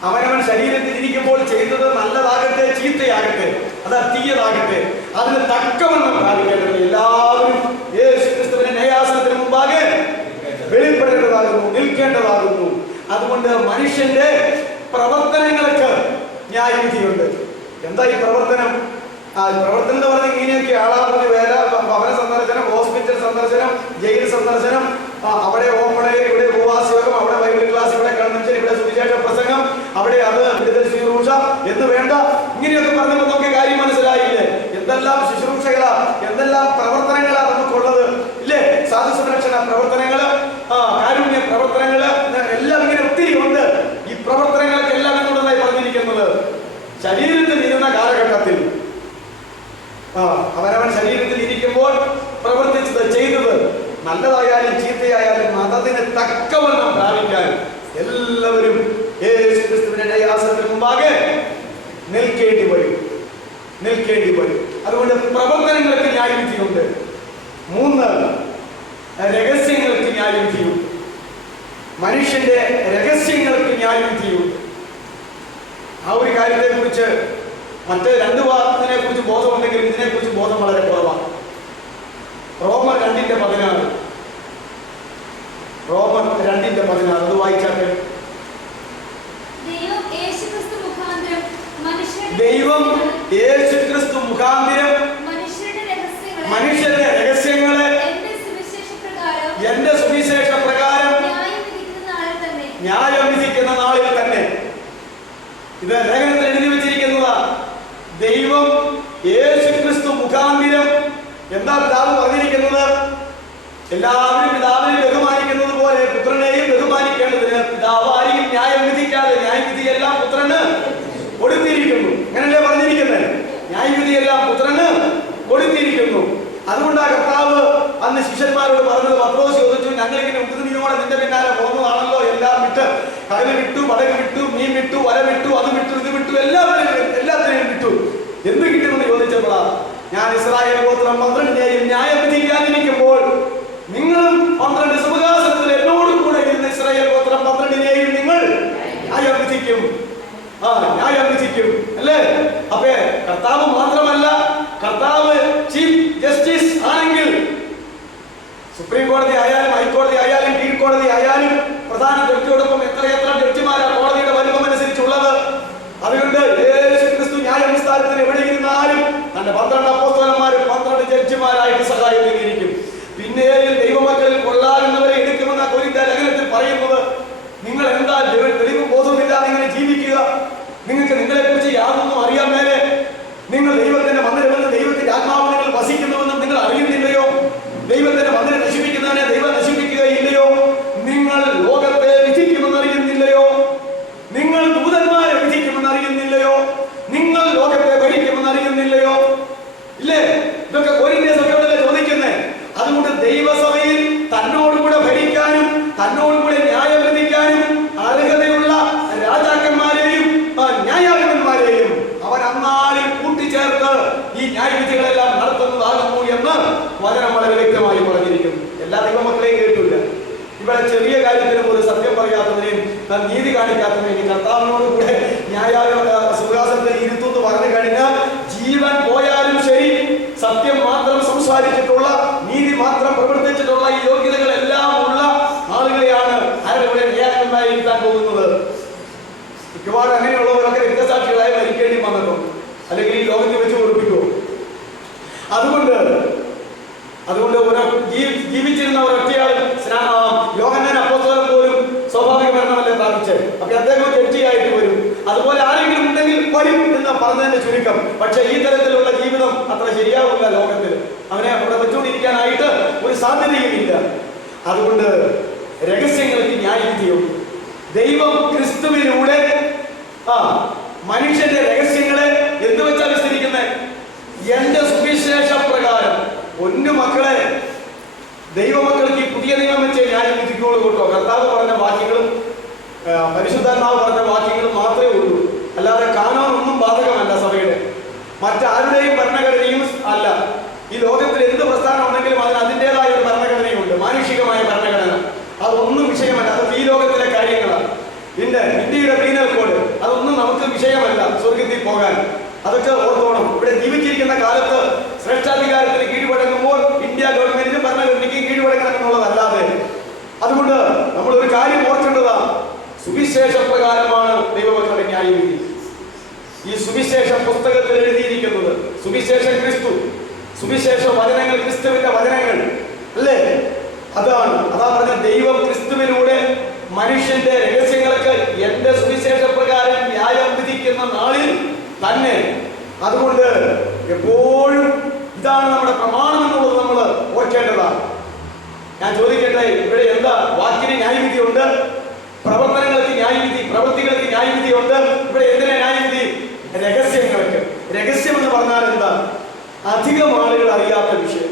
അവനവൻ ശരീരത്തിൽ ഇരിക്കുമ്പോൾ ചെയ്തത് നല്ലതാകട്ടെ ചീത്തയാകട്ടെ, അത് തീയതാകട്ടെ, അതിന് തക്കവണ്ണം പ്രാപിക്കേണ്ടത് എല്ലാവരും യേശുക്രിസ്തുവിന്റെ ന്യായാസനത്തിന് മുമ്പാകെ വെളിപ്പെടേണ്ടതാകുന്നു, നിൽക്കേണ്ടതാകുന്നു. അതുകൊണ്ട് മനുഷ്യന്റെ പ്രവർത്തനങ്ങൾക്ക് ന്യായവിധിയുണ്ട്. എന്താ ഈ പ്രവർത്തനം? പ്രവർത്തനം എന്ന് പറഞ്ഞാൽ ഇങ്ങനെയൊക്കെ ആളാകുന്ന വേല, ഭവന സന്ദർശനം, ഹോസ്പിറ്റൽ സന്ദർശനം, ജയിൽ സന്ദർശനം, അവിടെ ഓപ്പണ, ഇവിടെ ഉപവാസയോഗം, അവിടെ ബൈബിൾ ക്ലാസ്, ഇവിടെ കൺവെൻഷൻ, ഇവിടെ സുവിശേഷ പ്രസംഗം, അവിടെ അത് വിടുതൽ ശുശ്രൂഷ എന്ന് വേണ്ട തക്കവണ്ണം പ്രാപിക്കാൻ എല്ലാവരും യേശുക്രിസ്തുവിന്റെ ന്യായാസനത്തിന് മുമ്പാകെ നിൽക്കേണ്ടി വരും. അതുകൊണ്ട് പ്രവർത്തനങ്ങൾക്ക് ന്യായവിധിയുണ്ട്. 3 രഹസ്യങ്ങൾക്ക് ന്യായവിധിയുണ്ട്. മനുഷ്യന്റെ രഹസ്യങ്ങൾക്ക് ന്യായവിധിയുണ്ട്. ആ ഒരു കാര്യത്തെ കുറിച്ച് മറ്റ് 2 വാക്കിനെ കുറിച്ച് ബോധമുണ്ടെങ്കിൽ ഇതിനെ കുറിച്ച് ബോധം വളരെ കുറവാണ്. റോമർ 2:16 അത് വായിച്ചാട്ടെ. ദൈവം യേശുക്രിസ്തു മുഖാന്തരം മനുഷ്യരുടെ രഹസ്യങ്ങളെ എന്റെ സുവിശേഷ പ്രകാരം ന്യായം വിധിക്കുന്ന നാളിൽ തന്നെ. ഇത് ലേഖനത്തിൽ എഴുതി വെച്ചിരിക്കുന്നതാ. ദൈവം യേശുക്രിസ്തു മുഖാന്തരം എന്താ പിതാവ് പറഞ്ഞിരിക്കുന്നത്? എല്ലാവരും പിതാവിനെ ബഹുമാനിക്കുന്നത് പോലെ പുത്രനെയും ബഹുമാനിക്കേണ്ടതിന് പിതാവ് ആരെയും ന്യായം വിധിക്കാതെ ന്യായവിധിയെല്ലാം പുത്രന് കൊടുത്തിരിക്കുന്നു. അങ്ങനല്ലേ പറഞ്ഞിരിക്കുന്നത്? ന്യായവിധിയെല്ലാം പുത്രന് കൊടുത്തിരിക്കുന്നു. അതുകൊണ്ടാണ് കർത്താവ് അന്ന് ശിഷ്യന്മാരോട് പറഞ്ഞത്. പത്രോസ് ചോദിച്ചു, ഞങ്ങളിങ്ങനെ ഉദ്ധിനിയോടെ നിന്റെ പിന്നാലെ പോകുന്നതാണല്ലോ, എല്ലാം വിട്ട്, കടല് വിട്ടു, പടക് വിട്ടു, മീൻ വിട്ടു, വല വിട്ടു, അത് വിട്ടു, ഇത് വിട്ടു, എല്ലാത്തിനെയും വിട്ടു, എന്ത് കിട്ടുമെന്ന് ചോദിച്ചപ്പോഴാ ഞാൻ ഇസ്രായേൽ ഗോത്രം 12 ന്യായം വിധിക്കാതിരിക്കുമ്പോൾ നിങ്ങളും 12 സുഖാസനത്തിൽ എന്നോട് കൂടെ ഇരുന്ന ഇസ്രായേൽ ഗോത്രം 12 നിങ്ങൾ ന്യായം വിധിക്കും. ന്യായം വിധിക്കും അല്ലേ? അപ്പൊ കർത്താവ് മാത്രമല്ല, കർത്താവ് ചീഫ് ജസ്റ്റിസ് ആണെങ്കിൽ സുപ്രീം കോടതി ആയാലും ഹൈക്കോടതി ആയാലും കീഴ്ക്കോടതി ആയാലും പ്രധാന ജഡ്ജിയോടൊപ്പം എത്ര ജഡ്ജിമാരാണ് കോടതിയുടെ വലുപ്പം അനുസരിച്ചുള്ളത്. അതുകൊണ്ട് യേശുക്രിസ്തു ന്യായവിസ്താരത്തിന് എവിടെ ഇരുന്നാലും തന്റെ 12 അപ്പോസ്തലന്മാരും 12 ജഡ്ജിമാരായിട്ട് സഹായിക്കും. പിന്നെയും ദൈവമക്കളിൽ കൊള്ളാകുന്നവരെ എടുക്കുമെന്ന കൊരിന്ത്യർ ലേഖനത്തിൽ പറയുന്നത്. നിങ്ങൾ എന്താ തെളിവ് ബോധമില്ലാതെ ഇങ്ങനെ ജീവിക്കുക? നിങ്ങൾക്ക് നിങ്ങളെ കുറിച്ച് യാതൊന്നും അറിയാൻ മേലെ നിങ്ങൾ ദൈവത്തിന്റെ മന്ദിരമെന്ന് ദൈവത്തിന്റെ ആത്മാവ് നിങ്ങൾ വസിക്കുന്നുവെന്നും നിങ്ങൾ അറിയുന്നില്ലയോ? ദൈവത്തിന്റെ മന്ദിരം നശിപ്പിക്കുന്നതിനെ ദൈവം നശിപ്പിക്കുകയില്ലയോ? നിങ്ങൾ ലോകത്തെ വിധിക്കുമെന്ന് അറിയുന്നില്ലയോ? നിങ്ങൾ ദൂതന്മാരെ വിധിക്കുമെന്ന് അറിയുന്നില്ലയോ? നിങ്ങൾ ലോകത്തെ ഭരിക്കുമെന്ന് അറിയുന്നില്ലയോ? ഇല്ലേ? ഇതൊക്കെ കൊരിന്ത്യ സഭയോടല്ലേ ചോദിക്കുന്നേ. അതുകൊണ്ട് ദൈവസഭയിൽ തന്നോടുകൂടെ ഭരിക്കാനും തന്നോടുകൂടെ ന്യായം വിധിക്കാനും അർഹതയുള്ള രാജാക്കന്മാരെയും ന്യായാധിപന്മാരെയും അവൻ അന്നാളിൽ കൂട്ടിച്ചേർത്ത് ഈ ന്യായവിധികളെല്ലാം നടത്തുന്നതാകുന്നു എന്ന് വചനം വളരെ വ്യക്തമായി പറഞ്ഞിരിക്കുന്നു. എല്ലാ ദൈവമക്കളെയും കേട്ടില്ല. ഇവിടെ ചെറിയ കാര്യത്തിന് ഒരു സത്യം പറയാത്തതിനെയും നീതി കാണിക്കാത്തതിനെയും കർത്താവിനോട് കൂടെ സുഖാസനത്തിൽ ഇരുത്തുന്നു പറഞ്ഞു കഴിഞ്ഞാൽ ജീവൻ പോയാലും ശരി സത്യം മാത്രം സംസാരിച്ചിട്ടുള്ള, നീതി മാത്രം പ്രവർത്തിച്ചിട്ടുള്ള ഈ യോഗ്യതകളെല്ലാം ഉള്ള ആളുകളെയാണ് ആരുടെ ന്യായാധിപന്മാരെ ഇരുത്താൻ പോകുന്നത്. മിക്കവാറും അങ്ങനെയുള്ളവരൊക്കെ രക്തസാക്ഷികളായി മരിക്കേണ്ടി വന്നിട്ടും അല്ലെങ്കിൽ ഈ ലോകത്തിൽ വെച്ച് ഉറപ്പിക്കുമോ? അതുകൊണ്ട് ജീവിച്ചിരുന്ന ഒരൊറ്റയാൾ യോഹന്നാൻ അപ്പോസ്തലൻ പോലും സ്വാഭാവിക മരണമല്ലേ പ്രാപിച്ചത്. അപ്പൊ അദ്ദേഹം ജഡ്ജിയായിട്ട് വരും. അതുപോലെ ആരെങ്കിലും ഉണ്ടെങ്കിൽ വരും എന്ന് പറഞ്ഞതിന്റെ ചുരുക്കം. പക്ഷെ ഈ തരത്തിലുള്ള ജീവിതം അത്ര ശരിയാവില്ല ലോകത്തിൽ. അവനെ അവിടെ വെച്ചുകൊണ്ടിരിക്കാനായിട്ട് ഒരു സാധ്യതയുമില്ല. അതുകൊണ്ട് രഹസ്യങ്ങൾക്ക് ന്യായവിധിയുണ്ട്. ദൈവം ക്രിസ്തുവിലൂടെ മനുഷ്യന്റെ രഹസ്യങ്ങളെ എന്ത് വെച്ചാൽ വിസ്തരിക്കുന്നത്? എന്റെ സുവിശേഷ പ്രകാരം. ഒന്നു മക്കളെ, ദൈവമക്കൾക്ക് ഈ പുതിയ നിയമം വെച്ച് ന്യായം വിധിക്കുള്ളൂ കേട്ടോ. കർത്താവ് പറഞ്ഞ വാക്യങ്ങളും പരിശുദ്ധാത്മാവ് പറഞ്ഞ വാക്യങ്ങളും മാത്രമേ ഉള്ളൂ. അല്ലാതെ കാനോൻ ഒന്നും ബാധകമല്ല സഭയുടെ. മറ്റാരുടെയും ഭരണഘടനയും അല്ല. ഈ ലോകത്തിൽ എന്ത് പ്രസ്ഥാനം ഉണ്ടെങ്കിലും അതിന് അതിൻ്റെതായ ഒരു ഭരണഘടനയുണ്ട്, മാനുഷികമായ ഭരണഘടന. അതൊന്നും വിഷയമല്ല. അത് ഈ ലോകത്തിലെ കാര്യങ്ങളാണ്. പിന്നെ ഇന്ത്യയുടെ പീനൽ കോഡ് അതൊന്നും നമുക്ക് വിഷയമല്ല സ്വർഗത്തിൽ പോകാൻ. അതൊക്കെ ഓർത്തോണം. ഇവിടെ ജീവിച്ചിരിക്കുന്ന കാലത്ത് ശ്രേഷ്ഠാധികാരത്തിന് കീഴ്വഴങ്ങുമ്പോൾ ഇന്ത്യ ഗവൺമെന്റിനും ഭരണഘടനയ്ക്ക് കീഴ്വഴങ്ങണം എന്നുള്ളതല്ലാതെ. അതുകൊണ്ട് നമ്മൾ ഒരു കാര്യം ഓർക്കേണ്ടതാണ്. സുവിശേഷ പ്രകാരമാണ് ദൈവമക്കളുടെ ന്യായവിധി. ഈ സുവിശേഷ പുസ്തകത്തിൽ എഴുതിയിരിക്കുന്നത് സുവിശേഷം ക്രിസ്തു, സുവിശേഷ വചനങ്ങൾ ക്രിസ്തുവിന്റെ വചനങ്ങൾ അല്ലേ? അതാ പറഞ്ഞ ദൈവം ക്രിസ്തുവിലൂടെ മനുഷ്യന്റെ രഹസ്യങ്ങൾക്ക് എന്റെ സുവിശേഷ പ്രകാരം ന്യായം വിധിക്കുന്ന നാളിൽ തന്നെ. അതുകൊണ്ട് എപ്പോഴും ഇതാണ് നമ്മുടെ പ്രമാണം എന്നുള്ളത് നമ്മൾ ഓർക്കേണ്ടതാണ്. ഞാൻ ചോദിക്കട്ടെ, ഇവിടെ എന്താ? വാക്കിന് ന്യായവിധിയുണ്ട്, പ്രവർത്തനങ്ങൾക്ക് ന്യായവിധി, പ്രവൃത്തികൾക്ക് ന്യായവിധിയുണ്ട്. ഇവിടെ എന്തിനാ ന്യായവിധി? രഹസ്യങ്ങൾക്ക്. രഹസ്യം എന്ന് പറഞ്ഞാൽ എന്താ? അധികം ആളുകൾ അറിയാത്ത വിഷയം.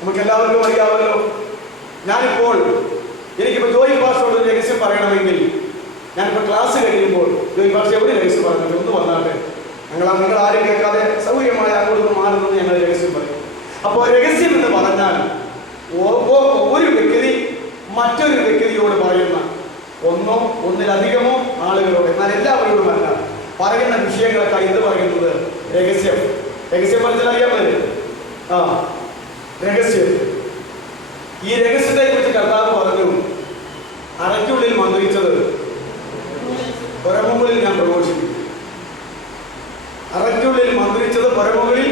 നമുക്ക് എല്ലാവർക്കും അറിയാമല്ലോ. ഞാനിപ്പോൾ എനിക്കിപ്പോൾ ജോയി ഭാഷയോട് ഒരു രഹസ്യം പറയണമെങ്കിൽ ഞാനിപ്പോൾ ക്ലാസ് കഴിയുമ്പോൾ ജോയി ഭാഷ എവിടെ രഹസ്യം പറഞ്ഞിട്ട് ഒന്ന് വന്നാട്ടെ, നിങ്ങൾ ആരും കേൾക്കാതെ സൗകര്യമായ അങ്ങോട്ട് മാറുന്നത് ഞങ്ങൾ രഹസ്യം പറയും. അപ്പോൾ രഹസ്യം എന്ന് പറഞ്ഞാൽ ഒരു വ്യക്തി മറ്റൊരു വ്യക്തിയോട് പറയുന്ന ഒന്നോ ഒന്നിലധികമോ ആളുകളോട്, എന്നാൽ എല്ലാവരോടുമല്ല, പറയുന്ന വിഷയങ്ങളൊക്കെ എന്ത് പറയുന്നത് രഹസ്യം. രഹസ്യം മനസ്സിലറിയാൻ പറ്റും. രഹസ്യം. ഈ രഹസ്യത്തെ കുറിച്ച് കർത്താവ് പറഞ്ഞു, അറയ്ക്കുള്ളിൽ മന്ത്രിച്ചത് പുറമുകളിൽ ഞാൻ പ്രഘോഷിക്കും. അറയ്ക്കുള്ളിൽ മന്ത്രിച്ചത് പുറമുകളിൽ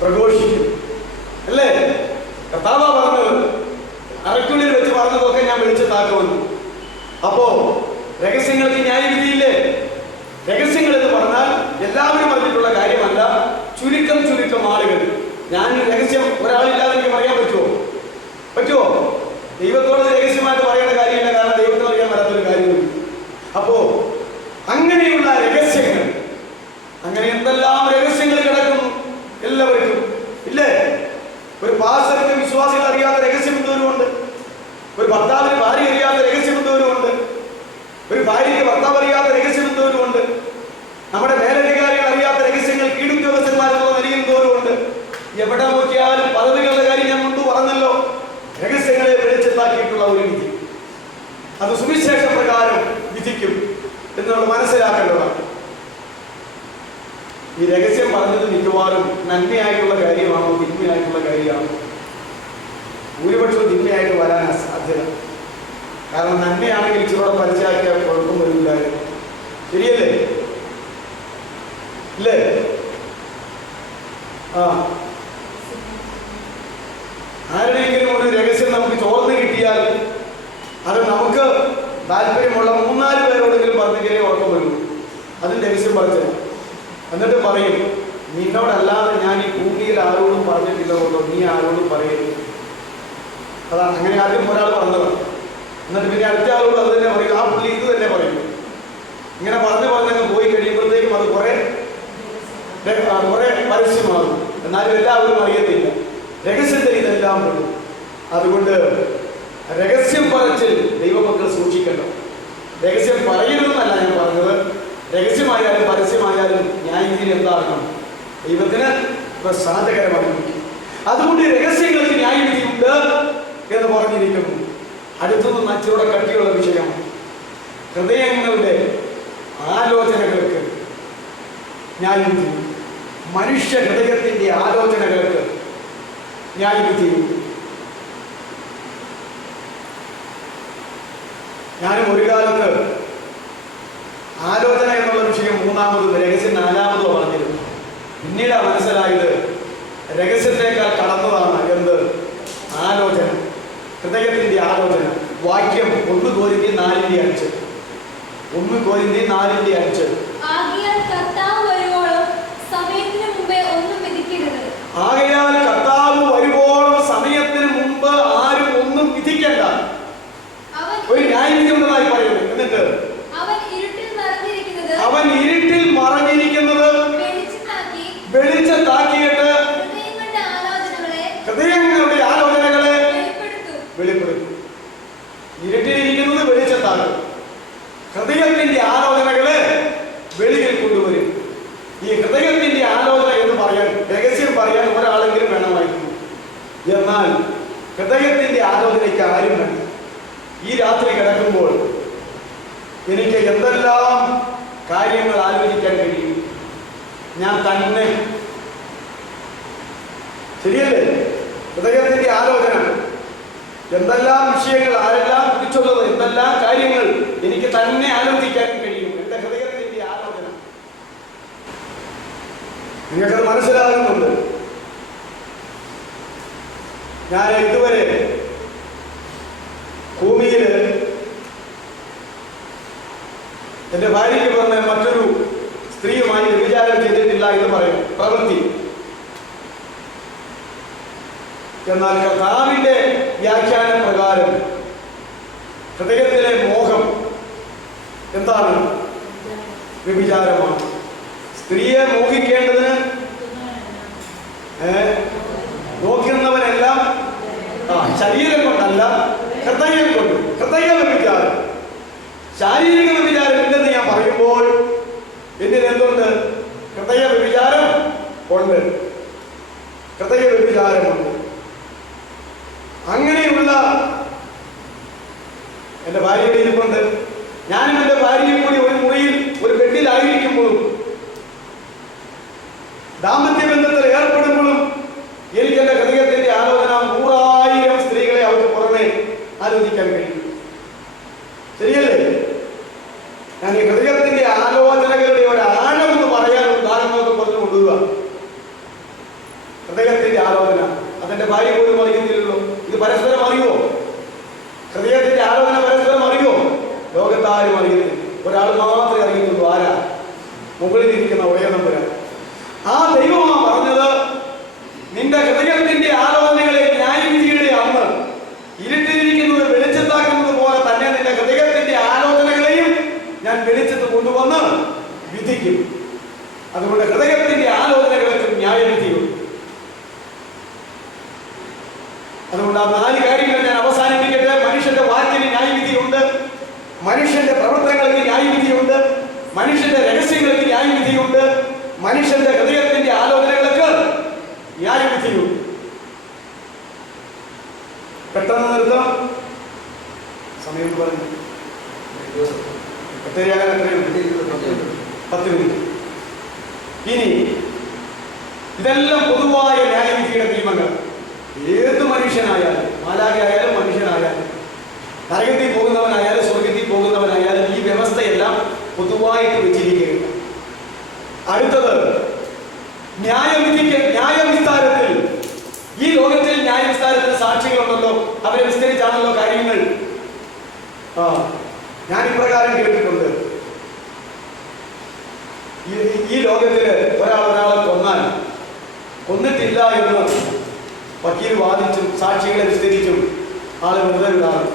പ്രഘോഷിക്കും അല്ലേ? കർത്താവ് പറഞ്ഞത് അറയ്ക്കുള്ളിൽ വെച്ച് പറഞ്ഞതൊക്കെ ഞാൻ വെളിച്ചത്താക്കുമെന്ന്. അപ്പോ രഹസ്യങ്ങൾക്ക് ന്യായവിധിയില്ലേ? രഹസ്യങ്ങൾ എന്ന് പറഞ്ഞാൽ എല്ലാവരും പറഞ്ഞിട്ടുള്ള കാര്യമല്ല, ചുരുക്കം ആളുകൾ. ഞാൻ രഹസ്യം ഒരാളില്ലാതെ എനിക്ക് പറയാൻ പറ്റുമോ? ദൈവത്തോട് രഹസ്യമായിട്ട് പറയേണ്ട കാര്യമില്ല, കാരണം ദൈവത്തിന് അറിയാൻ വരാത്തൊരു കാര്യമില്ല. അപ്പോ അങ്ങനെയുള്ള രഹസ്യങ്ങൾ, അങ്ങനെ എന്തെല്ലാം രഹസ്യങ്ങൾ കിടക്കുന്നു എല്ലാവർക്കും ഇല്ലേ? ഒരു പാസ്റ്റർക്ക് വിശ്വാസികൾ അറിയാത്ത രഹസ്യം എന്തോരുമുണ്ട്, ഒരു ഭർത്താവിന് ഭാര്യ അറിയാത്ത രഹസ്യം എന്തോരുമുണ്ട്, ഒരു ഭാര്യയ്ക്ക് ഭർത്താവ് അറിയാത്ത രഹസ്യം എന്തോരുമുണ്ട്, നമ്മുടെ മേലധികാരികൾ അറിയാത്ത രഹസ്യങ്ങൾ കീഴുദ്യോഗസ്ഥന്മാരെന്നുള്ള നിലയിൽ എന്തോരുമുണ്ട്. എവിടെ നോക്കിയാലും പദവികളുടെ കാര്യം ഞാൻ മുമ്പ് പറഞ്ഞല്ലോ. രഹസ്യങ്ങളെ വെളിച്ചത്താക്കിയിട്ടുള്ള ഒരു വിധി, അത് സുവിശേഷ പ്രകാരം വിധിക്കും എന്ന് നമ്മൾ മനസ്സിലാക്കേണ്ടതാണ്. ഈ രഹസ്യം പറഞ്ഞത് മിക്കവാറും നന്മയായിട്ടുള്ള കാര്യമാണോ തിന്മയായിട്ടുള്ള കാര്യമാണോ? ഭൂരിപക്ഷവും തിന്മയായിട്ട് വരാൻ സാധ്യത. കാരണം നന്മയാണെങ്കിൽ ഇച്ചിരൂടെ പരിചയാക്കിയാൽ കുഴപ്പം വരില്ലായിരുന്നു. ശരിയല്ലേ? ഇല്ലേ? ആരുടെയെങ്കിലും ഒരു രഹസ്യം നമുക്ക് ചോർന്ന് കിട്ടിയാൽ അത് നമുക്ക് താല്പര്യമുള്ള 3-4 പേരോടെങ്കിലും പറഞ്ഞെങ്കിലേ ഉറക്കം വരൂ. അതിന് രഹസ്യം പറഞ്ഞത്. എന്നിട്ട് പറയും, നിന്നോടല്ലാതെ ഞാൻ ഈ ഭൂമിയിൽ ആരോടും പറഞ്ഞിട്ടില്ല കൊണ്ടോ നീ ആരോടും പറയരുത്. അതാ അങ്ങനെ ആദ്യം ഒരാൾ പറഞ്ഞതാണ്. എന്നിട്ട് പിന്നെ അടുത്ത ആളോട് അത് തന്നെ പറയും, ആ പുള്ളി ഇത് തന്നെ പറയും. ഇങ്ങനെ പറഞ്ഞ് പോയി കഴിയുമ്പോഴത്തേക്കും അത് കുറെ പരസ്യമാകും. എന്നാലും എല്ലാവരും അറിയത്തില്ല. രഹസ്യത്തിൽ ഇതെല്ലാം വരും. അതുകൊണ്ട് രഹസ്യം പറച്ചിൽ ദൈവമക്കൾ സൂക്ഷിക്കണം. രഹസ്യം പറയരുതെന്നല്ല ഞാൻ പറഞ്ഞത്. രഹസ്യമായാലും പരസ്യമായാലും ന്യായവിധി എന്താകണം? ദൈവത്തിന് പ്രസാദകരമായിരിക്കും. അതുകൊണ്ട് രഹസ്യങ്ങൾക്ക് ന്യായവിധിയുണ്ട് എന്ന് പറഞ്ഞിരിക്കുന്നു. അടുത്തുനിന്ന് അച്ചോടെ കട്ടിയുള്ള വിഷയമാണ്. ഹൃദയങ്ങളുടെ ആലോചനകൾക്ക് ന്യായവിധി, മനുഷ്യ ഹൃദയത്തിന്റെ ആലോചനകൾക്ക് ന്യായവിധിയുണ്ട്. ഞാനും ഒരു കാലത്ത് ആലോചന എന്നുള്ള വിഷയം 3-മതും രഹസ്യം 4-മതോ പറഞ്ഞിരുന്നു. പിന്നീട് മനസ്സിലായത് രഹസ്യത്തേക്കാൾ കടന്നതാണ് എന്ത്? ആലോചന, ഹൃദയത്തിന്റെ ആലോചന. വാക്യം 1 കൊരിന്ത്യർ 4:5. 1 കൊരിന്ത്യർ 4:5. ആകയാൽ കർത്താവ് വരുവോളം സമയത്തിന് മുമ്പേ ആരും ഒന്നും വിധിക്കണ്ട. ഒരു ന്യായവിധി ഉള്ളതായി പറയുന്നു. എന്നിട്ട് അവൻ ഇരുട്ടിൽ മറഞ്ഞിരിക്കുന്നത് വെളിച്ചത്താക്കിയിട്ട് ഹൃദയങ്ങളുടെ ആലോചനകളെ വെളിപ്പെടുത്തും. ഇരുട്ടിലിരിക്കുന്നത് വെളിച്ചത്താക്കും, ഹൃദയത്തിന്റെ ആലോചനകളെ വെളിയിൽ കൊണ്ടുവരും. ഈ ഹൃദയത്തിന്റെ ആലോചന എന്ന് പറയാൻ, രഹസ്യം പറയാൻ ഒരാളെങ്കിലും വേണമായിരുന്നു. എന്നാൽ ഹൃദയത്തിന്റെ ആലോചനയ്ക്ക് ആരും വേണ്ട. ഈ രാത്രി കിടക്കുമ്പോൾ എനിക്ക് എന്തെല്ലാം കാര്യങ്ങൾ ആലോചിക്കാൻ കഴിയും ഞാൻ തന്നെ. ശരിയല്ലേ? ഹൃദയത്തിന്റെ ആലോചന, എന്തെല്ലാം വിഷയങ്ങൾ, ആരെല്ലാം കുറിച്ചുള്ളത്, എന്തെല്ലാം കാര്യങ്ങൾ എനിക്ക് തന്നെ ആലോചിക്കാൻ കഴിയും. എന്റെ ഹൃദയത്തിന്റെ ആലോചന. നിങ്ങൾക്കത് മനസ്സിലാകുന്നുണ്ട്? ഞാൻ ഇതുവരെ ഭൂമിയിൽ എന്റെ ഭാര്യയ്ക്ക് പറഞ്ഞ മറ്റൊരു സ്ത്രീയുമായി വ്യഭിചാരം ചെയ്തിട്ടില്ല എന്ന് പറയും പ്രവൃത്തി. എന്നാൽ കർത്താവിന്റെ വ്യാഖ്യാന പ്രകാരം ഹൃദയത്തിലെ മോഹം എന്താണ്? വ്യഭിചാരമാണ്. സ്ത്രീയെ മോഹിക്കേണ്ടതിന് നോക്കുന്നവനെല്ലാം ശരീരം കൊണ്ടല്ല ഹൃദയം കൊണ്ട് ഹൃദയ വ്യഭിചാരം, ശാരീരിക വ്യഭിചാരം ഇല്ലെന്ന് ഞാൻ പറയുമ്പോൾ എന്നിൽ എന്തുണ്ട്? ഹൃദയ വ്യഭിചാരം ഉണ്ട്, ഹൃദയ വ്യഭിചാരമുണ്ട്. അങ്ങനെയുള്ള എൻ്റെ ഭാര്യയുടെ ഇരിപ്പുണ്ട്. ഞാനും എൻ്റെ ഭാര്യയും കൂടി ഒരു മുറിയിൽ ഒരു ബെഡിലായിരിക്കുമ്പോഴും ദാമ്പത്യ ബന്ധത്തിൽ ഏർപ്പെടുമ്പോഴും എനിക്ക് എൻ്റെ ഹൃദയത്തിന്റെ ആലോചന 100,000 സ്ത്രീകളെ അവർക്ക് പുറമെ ആലോചിക്കാൻ കഴിയും. ശരിയല്ലേ? ഞാൻ ഈ ഹൃദയത്തിന്റെ ആലോചനകളുടെ ഒരു ആഴം എന്ന് പറയാൻ ഉദാഹരണമൊക്കെ പറഞ്ഞു കൊണ്ടുപോവുക. ഹൃദയത്തിന്റെ ആലോചന അതെന്റെ ഭാര്യ പോലും അറിയുന്നില്ലല്ലോ. ഇത് പരസ്പരം അറിയുമോ? ഹൃദയത്തിന്റെ ആലോചന പരസ്പരം അറിയുമോ? ലോകത്താരും അറിയുന്നില്ല. ഒരാൾ മാത്രമേ അറിയുന്നുള്ളൂ. ആരാ? മുകളിലിരിക്കുന്ന ഉടയനമ്പുരാൻ. ആ ദൈവമാണ് പറഞ്ഞത്, നിന്റെ ഹൃദയത്തിന്റെ ആലോചനകളെ ന്യായവിധിയുടെ അന്ന് ഇരുട്ടിലിരിക്കുന്നത് വെളിച്ചത്താക്കുന്നത് പോലെ തന്നെ നിന്റെ ഹൃദയത്തിന്റെ ആലോചനകളെയും ഞാൻ വെളിച്ചത്ത് കൊണ്ടുവന്ന് വിധിക്കും. അതുകൊണ്ട് ഹൃദയത്തിന്റെ ആലോചനകൾക്ക് ന്യായവിധിയുണ്ട്. അതുകൊണ്ട് ആ 4 കാര്യങ്ങൾ ഞാൻ അവസാനിപ്പിക്കട്ടെ. മനുഷ്യന്റെ വാക്കിന് ന്യായവിധിയുണ്ട്, മനുഷ്യന്റെ പ്രവർത്തനങ്ങൾക്ക് ന്യായവിധിയുണ്ട്, മനുഷ്യന്റെ രഹസ്യങ്ങൾക്ക് ന്യായവിധിയുണ്ട്, മനുഷ്യന്റെ ഹൃദയത്തിന്റെ ആലോചനകൾക്ക് ന്യായവിധിയുണ്ട്. പെട്ടെന്ന് നിർത്താം, സമയം പറഞ്ഞു. 10 മിനിറ്റ്. ഇനി ഇതെല്ലാം പൊതുവായ ന്യായവിധിയുടെ നിയമങ്ങൾ. ഏത് മനുഷ്യനായാലും, മാലാഖയായാലും മനുഷ്യനായാലും, നരകത്തിൽ പോകുന്നവനായാലും സ്വർഗത്തിൽ പോകുന്നവനായാലും ഈ വ്യവസ്ഥയെല്ലാം പൊതുവായിട്ട് വെച്ചിരിക്കുകയാണ്. അടുത്തത് ന്യായവിധിക്ക്, ന്യായവിസ്താരത്തിൽ, ഈ ലോകത്തിൽ ന്യായവിസ്താരത്തിന് സാക്ഷികളുണ്ടല്ലോ, അവരെ വിസ്തരിച്ചാണല്ലോ കാര്യങ്ങൾ. ഞാൻ ഇപ്രകാരം കേട്ടിട്ടുണ്ട്, ഈ ലോകത്തില് ഒരാളെ കൊന്നാൽ കൊന്നിട്ടില്ല എന്ന് വക്കീൽ വാദിച്ചും സാക്ഷികളെ വിസ്തരിച്ചും ആള് വെറുതെ വിടാറുണ്ട്.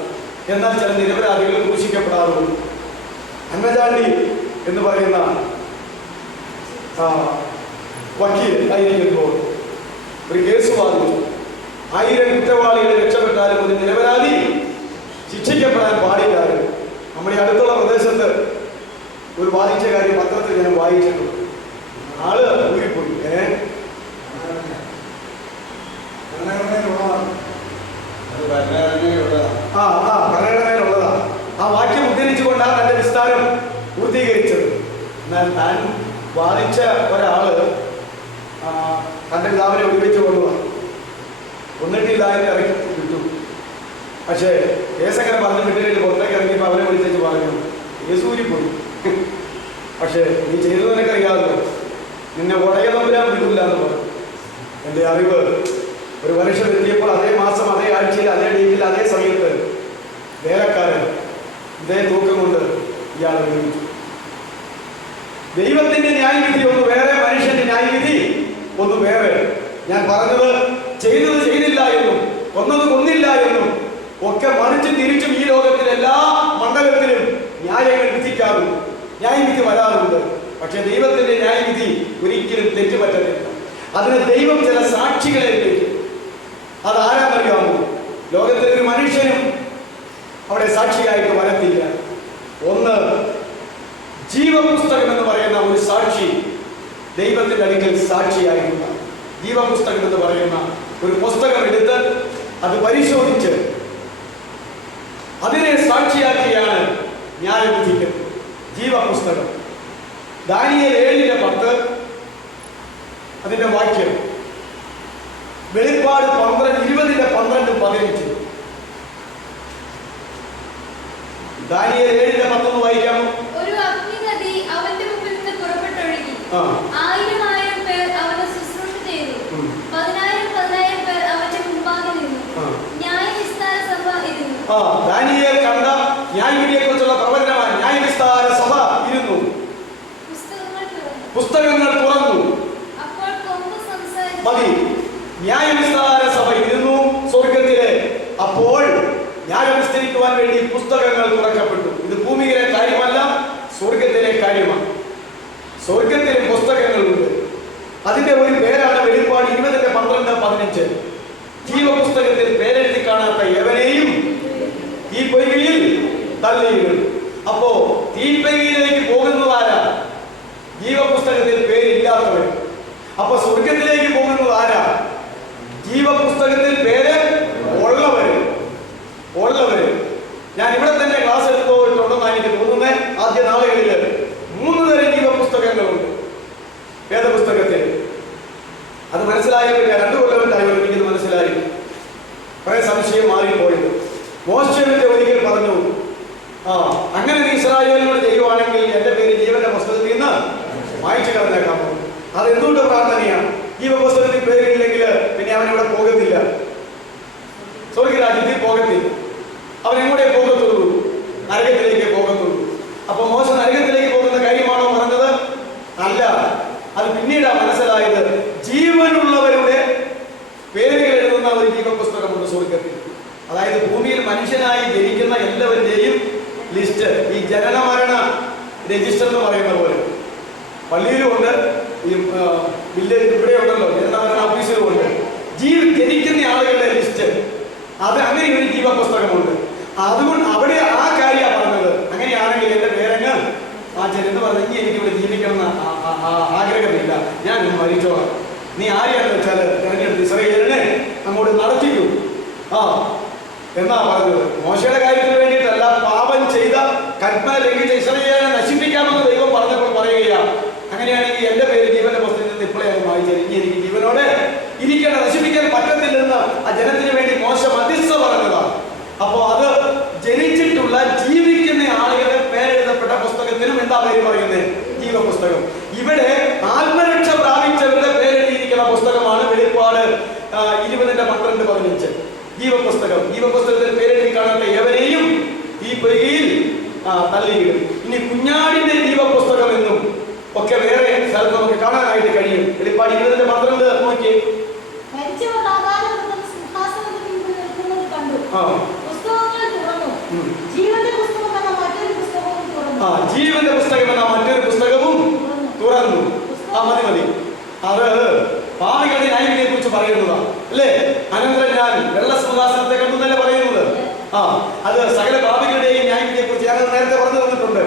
എന്നാൽ ചില നിരപരാധികൾ ക്രൂശിക്കപ്പെടാറുണ്ട്. അന്നജാണ്ടി എന്ന് പറയുന്ന വക്കീൽ ആയിരിക്കുമ്പോൾ ഒരു കേസ് വാദിച്ചു. 1000 കുറ്റവാളികളെ രക്ഷപ്പെട്ടാലും ഒരു നിരപരാധി ശിക്ഷിക്കപ്പെടാൻ പാടില്ലായിരുന്നു. നമ്മുടെ അടുത്തുള്ള പ്രദേശത്ത് ഒരു വാദിച്ച കാര്യം പത്രത്തിൽ ഞാൻ വായിച്ചിട്ടുണ്ട്. ആള് ഊരിപ്പോയി. ഭരണഘടനയിലുള്ളതാണ്. ആ വാക്യം ഉദ്ധരിച്ചുകൊണ്ടാണ് തന്റെ വിസ്താരം പൂർത്തീകരിച്ചത്. എന്നാൽ താൻ വാദിച്ച ഒരാള് തന്റെ പിതാവിനെ ഒളിപ്പിച്ചു കൊണ്ടുപോകാം, കൊന്നിട്ടില്ല എന്ന് ഇറക്കി വിട്ടു. പക്ഷേ കേസങ്ങനെ പറഞ്ഞു വിട്ടിട്ട് പുറത്തേക്ക് ഇറങ്ങിയപ്പോൾ അവരെ വിളിച്ചു പറഞ്ഞു, യേസൂരി പോയി. പക്ഷേ നീ ചെയ്തതിനൊക്കെ അറിയാമല്ലോ, നിന്നെ ഉടയതമ്പുരാൻ വിടില്ല എന്ന് പറഞ്ഞു. എൻ്റെ അറിവ്, ഒരു മനുഷ്യൻ എത്തിയപ്പോൾ അതേ മാസം, അതേ ആഴ്ചയിൽ, അതേ ഡേറ്റിൽ, അതേ സമയത്ത് വേലക്കാരൻ ഇതേ തൂക്കം കൊണ്ട് ഇയാളെ വിളിച്ചു. ദൈവത്തിന്റെ ന്യായവിധി ഒന്ന് വേറെ, മനുഷ്യന്റെ ന്യായവിധി ഒന്ന് വേറെ. ഞാൻ പറഞ്ഞത് ചെയ്തത് ചെയ്തില്ല എന്നും കൊന്നത് കൊന്നില്ല എന്നും ഒക്കെ മറിച്ചും തിരിച്ചും ഈ ലോകത്തിൽ എല്ലാ മണ്ഡലത്തിലും ന്യായങ്ങൾ വിധിക്കാറുണ്ട്, ന്യായവിധി വരാറുണ്ട്. പക്ഷെ ദൈവത്തിന്റെ ന്യായവിധി ഒരിക്കലും തെറ്റുപറ്റത്തില്ല. അതിന് ദൈവം ചില സാക്ഷികളെ വയ്ക്കും. അതാരാന്നറിയാമോ? ലോകത്തിലൊരു മനുഷ്യനും അവിടെ സാക്ഷിയായിട്ട് വരത്തില്ല. ഒന്ന്, ജീവപുസ്തകം എന്ന് പറയുന്ന ഒരു സാക്ഷി ദൈവത്തിന്റെ അടുക്കൽ സാക്ഷിയായിട്ടുണ്ട്. ജീവപുസ്തകം എന്ന് പറയുന്ന ഒരു പുസ്തകം എടുത്ത് അത് പരിശോധിച്ച് അതിനെ സാക്ഷിയാക്കിയാണ് ന്യായം വിധിക്കുന്നത്. ജീവപുസ്തകം. ദാനിയേൽ 7:10 അതിന്റെ വാക്യം. വെളിപ്പാട് 20:12-15. ദാനിയേൽ 7:10 വായിക്കാമോ? ഒരു അഗ്നിനദി അവന്റെ മുമ്പിൽ നിന്ന് പുറപ്പെട്ടൊഴുകി 1000 പേർ അവനെ ശുശ്രൂഷ ചെയ്തു. 10,000 പേർ അവന്റെ മുമ്പാകെ നിന്നു. ന്യായവിസ്താര സഭ ഇരുന്നു. ദാനിയേൽ കണ്ട ന്യായവിധിയെ കുറിച്ചുള്ള പ്രവചനമാണ്. ന്യായവിസ്താര സഭ ഇരുന്നു. പുസ്തകങ്ങൾ തുറന്നു. അപ്പോൾ കൊമ്പ് സംസാരിച്ചു. മതി. ന്യായവിസ്താര സഭ ഇരുന്നു സ്വർഗത്തിലെ. അപ്പോൾ ന്യായം വിസ്തരിക്കുവാൻ വേണ്ടി പുസ്തകങ്ങൾ തുറക്കപ്പെട്ടു. ഇത് ഭൂമിയിലെ കാര്യമല്ല, സ്വർഗത്തിലെ കാര്യമാണ്. സ്വർഗത്തിലെ പുസ്തകങ്ങളുണ്ട്. അതിന്റെ ഒരു പേരാണ് വെളിപ്പാട് 20:12-15. ജീവപുസ്തകത്തിൽ പേരെഴുതി കാണാത്ത എവനെയും മോശയുടെ ഒരിക്കൽ പറഞ്ഞു, അങ്ങനെ നീ ഇസ്രായേലിനോട് ചെയ്യുവാണെങ്കിൽ എൻ്റെ പേര് ജീവന്റെ പുസ്തകത്തിൽ നിന്ന് വായിച്ചു കളഞ്ഞേക്കാൻ പോകും. അത് എന്തുകൊണ്ട് പ്രാർത്ഥനയാണ്? ജീവപുസ്തകത്തിൽ പേരില്ലെങ്കിൽ പിന്നെ അവൻ ഇവിടെ പോകത്തില്ല, സ്വർഗരാജ്യത്തിൽ പോകത്തില്ല. അവൻ എങ്ങോട്ടേ പോകത്തുള്ളൂ? നരകത്തിലേക്ക് പോകത്തുള്ളൂ. അപ്പൊ മോശ നരകത്തിലേക്ക് പോകുന്ന കാര്യമാണോ പറഞ്ഞത്? അല്ല. അത് പിന്നീടാണ് മനസ്സിലായത്. ജീവനുള്ളവരുടെ പേരുകൾ എഴുതുന്ന ഒരു ജീവപുസ്തകമുണ്ട് സ്വർഗത്തിൽ. അതായത് ഭൂമിയിൽ മനുഷ്യനായി ജനിക്കുന്ന എല്ലാവരുടെയും ലിസ്റ്റ്, ഈ ജനന മരണ രജിസ്റ്റർ എന്ന് പറയുന്ന പോലെ പള്ളിയിലുമുണ്ട്, ഈ വില്ലേജ് ഇവിടെ ഉണ്ടല്ലോ, ജനന മരണ ഓഫീസിലും ഉണ്ട്. ജനിക്കുന്ന ആളുകളുടെ ലിസ്റ്റ്, അത് അങ്ങനെ ഒരു ജീവപുസ്തകമുണ്ട്. അതുകൊണ്ട് അവിടെ ആ കാര്യമാണ് പറഞ്ഞത്. അങ്ങനെയാണെങ്കിൽ എൻ്റെ പേരങ്ങ് എന്ന് പറഞ്ഞു, ഇനി എനിക്കിവിടെ ജീവിക്കണം എന്ന് ആഗ്രഹമില്ല, ഞാൻ മരിച്ചോളാം, നീ ആരെയാണെന്ന് വെച്ചാൽ തെരഞ്ഞെടുത്ത് ഇസ്രായേലിനെ അങ്ങോട്ട് നടത്തിക്കൂ എന്നാ പറഞ്ഞത്. മോശയുടെ കാര്യത്തിന് വേണ്ടിയിട്ടല്ല, പാപം ചെയ്ത കൽപ്പന ലംഘിച്ച ഇസ്രായേലിനെ നശിപ്പിക്കാമെന്ന് ദൈവം പറഞ്ഞപ്പോൾ പറയുകയാണ്, അങ്ങനെയാണെങ്കിൽ എൻ്റെ പേര് ജീവന്റെ പുസ്തകത്തിൽ നിന്ന് ഇപ്പോഴേ വായിച്ചാൽ ഇനി എനിക്ക് ജീവനോടെ ഇരിക്കേണ്ട, നശിപ്പിക്കാൻ പറ്റത്തില്ലെന്ന് ആ ജനത്തിന് വേണ്ടി മോശ മധ്യസ്ഥ പറഞ്ഞതാണ്. അപ്പോ അത് ജനിച്ചിട്ടുള്ള ജീവിക്കുന്ന ആളുകളെ പേരെഴുതപ്പെട്ട പുസ്തകത്തിനും എന്താ പേര് പറയുന്നത്? ജീവപുസ്തകം. ഇവിടെ ആത്മരക്ഷ പ്രാപിച്ചവരുടെ പേരെഴുതിയിരിക്കുന്ന പുസ്തകമാണ് വെളിപ്പാട് 20:12-15 ജീവപുസ്തകം. ജീവപുസ്തകത്തിൽ പേരെഴുതി കാണാത്ത ഏവരെയും ഈ പൊയ്കയിൽ തള്ളിയിടും. ഇനി കുഞ്ഞാടിന്റെ ജീവപുസ്തകം എന്നും ഒക്കെ വേറെ സ്ഥലത്ത് നമുക്ക് കാണാനായിട്ട് കഴിയും. വെളിപ്പാട് 20:12 നോക്കിയേ. ജീവന്റെ പുസ്തകം എന്ന മറ്റൊരു പുസ്തകവും തുറന്നു. മതി. അത് പാപികളുടെ ന്യായവിധിയെ കുറിച്ച് പറയുന്നതാണ് അല്ലേ? അനന്തരം ഞാൻ വെള്ള സിംഹാസനത്തെ കണ്ടെന്നല്ലേ പറയുന്നത്. അത് സകല പാപികളുടെയും ന്യായവിധിയെ കുറിച്ച് ഞാൻ നേരത്തെ പറഞ്ഞു തന്നിട്ടുണ്ട്.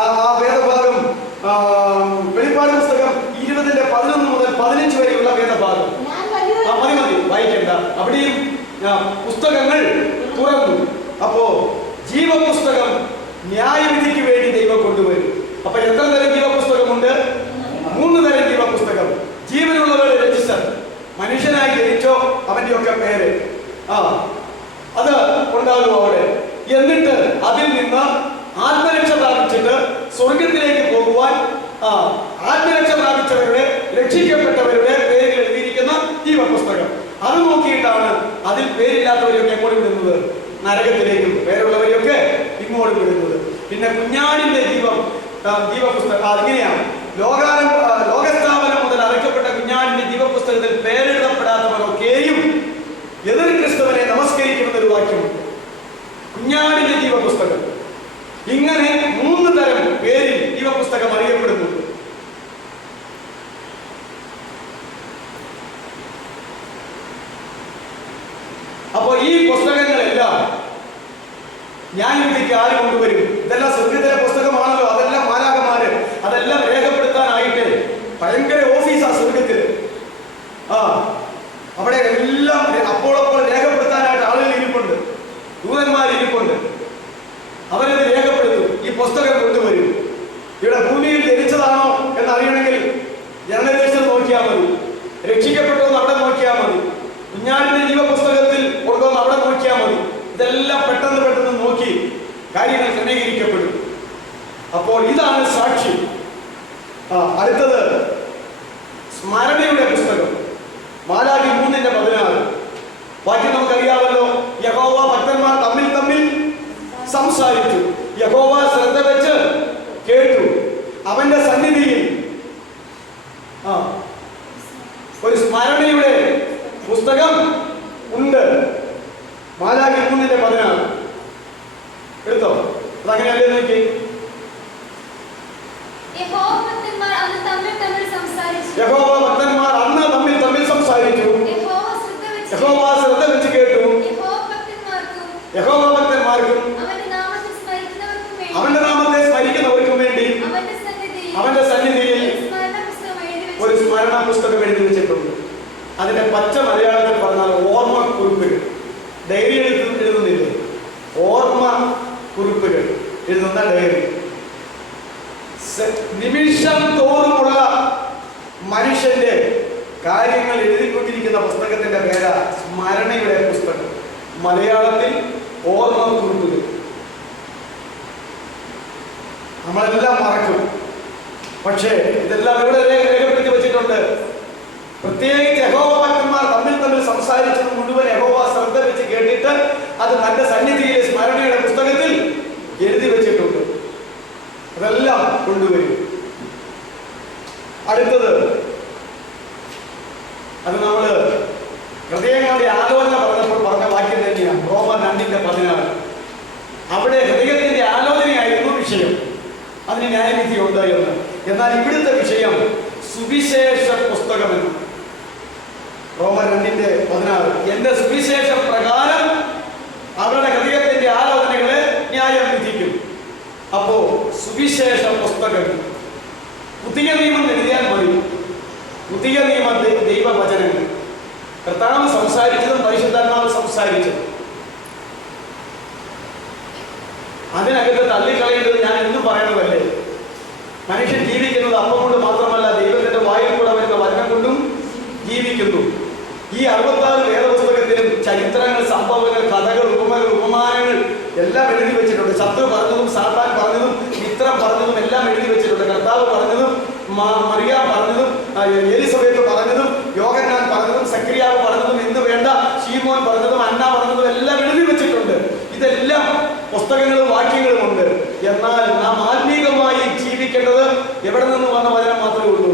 ആ വേദഭാഗം വെളിപ്പാട് പുസ്തകം 20:11-15 വരെയുള്ള വേദഭാഗം മതി വായിക്കണ്ട. അവിടെയും പുസ്തകങ്ങൾ തുറന്നു. അപ്പോ ജീവപുസ്തകം ന്യായവിധിക്ക് വേണ്ടി ദൈവം കൊണ്ടുവരും. അപ്പൊ എത്ര തരം ജീവപുസ്തകമുണ്ട്? 3 തരം ജീവപുസ്തകം. ജീവനുള്ളവരുടെ രജിസ്റ്റർ, മനുഷ്യനായി ജനിച്ചോ അവന്റെ ഒക്കെ പേര് അത് ഉണ്ടാകും അവിടെ. എന്നിട്ട് അതിൽ നിന്ന് ആത്മരക്ഷ പ്രാപിച്ചിട്ട് സ്വർഗത്തിലേക്ക് പോകുവാൻ ആത്മരക്ഷ പ്രാപിച്ചവരുടെ, രക്ഷിക്കപ്പെട്ടവരുടെ പേരുകൾ എഴുതിയിരിക്കുന്ന ജീവപുസ്തകം. അത് നോക്കിയിട്ടാണ് അതിൽ പേരില്ലാത്തവരെയൊക്കെ എങ്ങോട്ട് വിടുന്നത്? നരകത്തിലേക്കും. പേരുള്ളവരെയൊക്കെ ഇങ്ങോട്ട് വിടുന്നത്. പിന്നെ കുഞ്ഞാടിന്റെ ജീവപുസ്തകം അങ്ങനെയാണ്. ലോകസ്ഥാപനം മുതൽ അറയ്ക്കപ്പെട്ട കുഞ്ഞാടിന്റെ ജീവപുസ്തകത്തിൽ പേരെഴുതപ്പെടാത്തവരൊക്കെയും എതിർ ക്രിസ്തുവിനെ നമസ്കരിക്കുമെന്നൊരു വാക്യമുണ്ട്. കുഞ്ഞാടിന്റെ ജീവപുസ്തകം. ഇങ്ങനെ 3 തരം പേരിൽ ജീവപുസ്തകം അറിയപ്പെടുന്നുണ്ട്. അപ്പോ ഈ പുസ്തകങ്ങളെല്ലാം ന്യായവിധിക്ക് ആര് കൊണ്ടുവരും? ഇതെല്ലാം സ്വർഗ്ഗത്തിലെ പുസ്തകമാണല്ലോ. അതെല്ലാം മാലാഖമാര് അതെല്ലാം രേഖപ്പെടുത്താനായിട്ട് ഭയങ്കര ഓഫീസാ സ്വർഗ്ഗത്തില്. അവിടെ എല്ലാം അപ്പോൾ രേഖപ്പെടുത്താനായിട്ട് ആളുകൾ ഇരിപ്പുണ്ട്, ദൂതന്മാർ ഇരിപ്പുണ്ട്. അവരത് രേഖപ്പെടുത്തും. ഈ പുസ്തകം കൊണ്ടുവരും. ഇവിടെ ഭൂമിയിൽ ജനിച്ചതാണോ എന്നറിയണമെങ്കിൽ ജനനദേശം നോക്കിയാൽ മതി, രക്ഷിക്കപ്പെട്ടോന്ന് അവിടെ നോക്കിയാൽ മതി, കുഞ്ഞാടിന്റെ ജീവപുസ്തകത്തിൽ കൊണ്ടുവന്ന് അവിടെ നോക്കിയാൽ മതി. ഇതെല്ലാം പെട്ടെന്ന് നോക്കി കാര്യങ്ങൾ ക്രമീകരിക്കപ്പെടും. അപ്പോൾ ഇതാണ് സാക്ഷി. അടുത്തത് സ്മരണയുടെ പുസ്തകം. മാലാഖി 3:16 വാക്യം നമുക്കറിയാമല്ലോ. യഹോവ ഭക്തന്മാർ തമ്മിൽ സംസാരിച്ചു, യഹോവ ശ്രദ്ധ വെച്ച് കേട്ടു, അവന്റെ സന്നിധിയിൽ ഒരു സ്മരണയുടെ പുസ്തകം ഉണ്ട്. മാലാഖി 3:16 എടുത്തോ. അതങ്ങനെയല്ലേ നോക്കി. യഹോവ ഭക്തന്മാർ അന്ന് തമ്മിൽ സംസാരിച്ചു, യഹോവ ശ്രദ്ധ വെച്ച് കേട്ടു, യഹോവ ഭക്തന്മാർക്കും അവന്റെ നാമത്തെ സ്മരിക്കുന്നവർക്കും വേണ്ടി അവന്റെ സന്നിധിയിൽ ഒരു സ്മരണ പുസ്തകം എഴുതി വെച്ചിട്ടുണ്ട്. അതിന്റെ പച്ച മലയാളത്തിൽ പറഞ്ഞാൽ ഓർമ്മ കുറിപ്പുകൾ. ഡയറി എഴുതുന്നില്ലേ? ഓർമ്മ കുറിപ്പുകൾ എഴുതുന്ന ഡയറി. നിമിഷം തോറുമുള്ള മനുഷ്യന്റെ കാര്യങ്ങൾ എഴുതിക്കൊണ്ടിരിക്കുന്ന പുസ്തകത്തിന്റെ പേരാ സ്മരണയുടെ പുസ്തകം. മലയാളത്തിൽ ഓർമ്മക്കുറിപ്പുകൾ. നമ്മളെല്ലാം മറക്കും. പക്ഷേ ഇതെല്ലാം ഇവിടെ രേഖപ്പെടുത്തി വെച്ചിട്ടുണ്ട്. പ്രത്യേകിച്ച് യഹോവഭക്തന്മാർ തമ്മിൽ സംസാരിച്ചത് മുഴുവൻ യഹോവ ശ്രദ്ധ വെച്ച് കേട്ടിട്ട് അത് തന്റെ സന്നിധിയിലെ സ്മരണയുടെ പുസ്തകത്തിൽ എഴുതി വെച്ചിട്ടുണ്ട്. അതെല്ലാം കൊണ്ടുവരും. അടുത്തത് അത് നമ്മള് ഹൃദയങ്ങളുടെ ആലോചന പറഞ്ഞപ്പോൾ പറഞ്ഞ വാക്യം തന്നെയാണ്. റോമർ 2:16. അവിടെ ഹൃദയത്തിന്റെ ആലോചനയായിരുന്നു വിഷയം. അതിന് ന്യായവിധി ഉണ്ടായിരുന്നു. എന്നാൽ ഇവിടുത്തെ വിഷയം സുവിശേഷ പുസ്തകമെന്ന്. റോമർ 2:16. എന്റെ സുവിശേഷ പ്രകാരം അവരുടെ ഹൃദയത്തിന്റെ ആലോചനകളെ ന്യായം വിധിക്കും. അപ്പോ സുവിശേഷ പുസ്തകം പുതിയ നിയമം എഴുതിയാൽ മതി. പുതിയ നിയമ ദൈവവചനങ്ങൾ കർത്താവ് സംസാരിച്ചതും പരിശുദ്ധാത്മാവ് സംസാരിച്ചതും അതിനകത്ത് തള്ളിക്കളയേണ്ടത് ഞാൻ എന്നും പറയണതല്ലേ. മനുഷ്യൻ ജീവിക്കുന്നത് അപ്പം കൊണ്ട് മാത്രമല്ല, ദൈവത്തിന്റെ വായിൽ കൂടെ വരുന്ന വചനം കൊണ്ടും ജീവിക്കുന്നു. ഈ 66 വേദപുസ്തകത്തിലും ചരിത്രങ്ങൾ, സംഭവങ്ങൾ, കഥകൾ, ഉപമകൾ, ഉപമാനങ്ങൾ എല്ലാം എഴുതി വെച്ചിട്ടുണ്ട്. ശത്രു പറഞ്ഞതും സാത്താൻ പറഞ്ഞതും മിത്രം പറഞ്ഞതും എല്ലാം എഴുതി വെച്ചിട്ടുണ്ട്. കർത്താവ് പറഞ്ഞതും മറിയ പറഞ്ഞതും എലിസബത്ത് പറഞ്ഞതും യോഹന്നാൻ പറഞ്ഞതും സക്രിയാവ് പറഞ്ഞതും എന്ന് വേണ്ട ശീമോൻ പറഞ്ഞതും അന്ന പറഞ്ഞതും എല്ലാം എഴുതി വെച്ചിട്ടുണ്ട്. ഇതെല്ലാം പുസ്തകങ്ങളും വാക്യങ്ങളും ഉണ്ട്. എന്നാൽ നാം ആത്മീകമായി ജീവിക്കേണ്ടത് എവിടെ നിന്ന് വന്ന വചനം മാത്രമേ ഉള്ളൂ.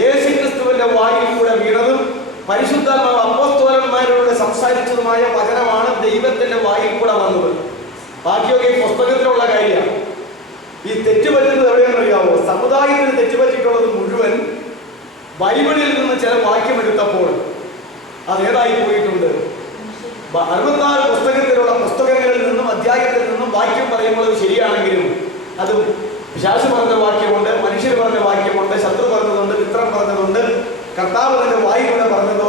യേശുക്രിസ്തുവിന്റെ വായിൽ കൂടെ വീണതും പരിശുദ്ധാത്മാവ് അപ്പോസ്തലന്മാരോട് സംസാരിച്ചതുമായ വചനമാണ് ദൈവത്തിന്റെ വായിൽ കൂടെ വന്നത്. ബാക്കിയൊക്കെ ഈ പുസ്തകത്തിലുള്ള കാര്യമാണ്. ഈ തെറ്റുപറ്റുന്നത് എവിടെയെന്ന് അറിയാമോ? സമുദായത്തിന് തെറ്റുപറ്റിയിട്ടുള്ളത് മുഴുവൻ ബൈബിളിൽ നിന്ന് ചില വാക്യം എടുത്തപ്പോൾ അതേതായി പോയിട്ടുണ്ട്. 66 പുസ്തകത്തിലുള്ള പുസ്തകങ്ങളിൽ നിന്നും അധ്യായത്തിൽ നിന്നും വാക്യം പറയുമ്പോൾ ശരിയാണെങ്കിലും അത് പിശാച് പറഞ്ഞ വാക്യമുണ്ട്, മനുഷ്യർ പറഞ്ഞ വാക്യമുണ്ട്, ശത്രു പറഞ്ഞതുണ്ട്, മിത്രം പറഞ്ഞതുണ്ട്, കർത്താവ് തന്നെ വായിക്കൂടെ പറഞ്ഞതോ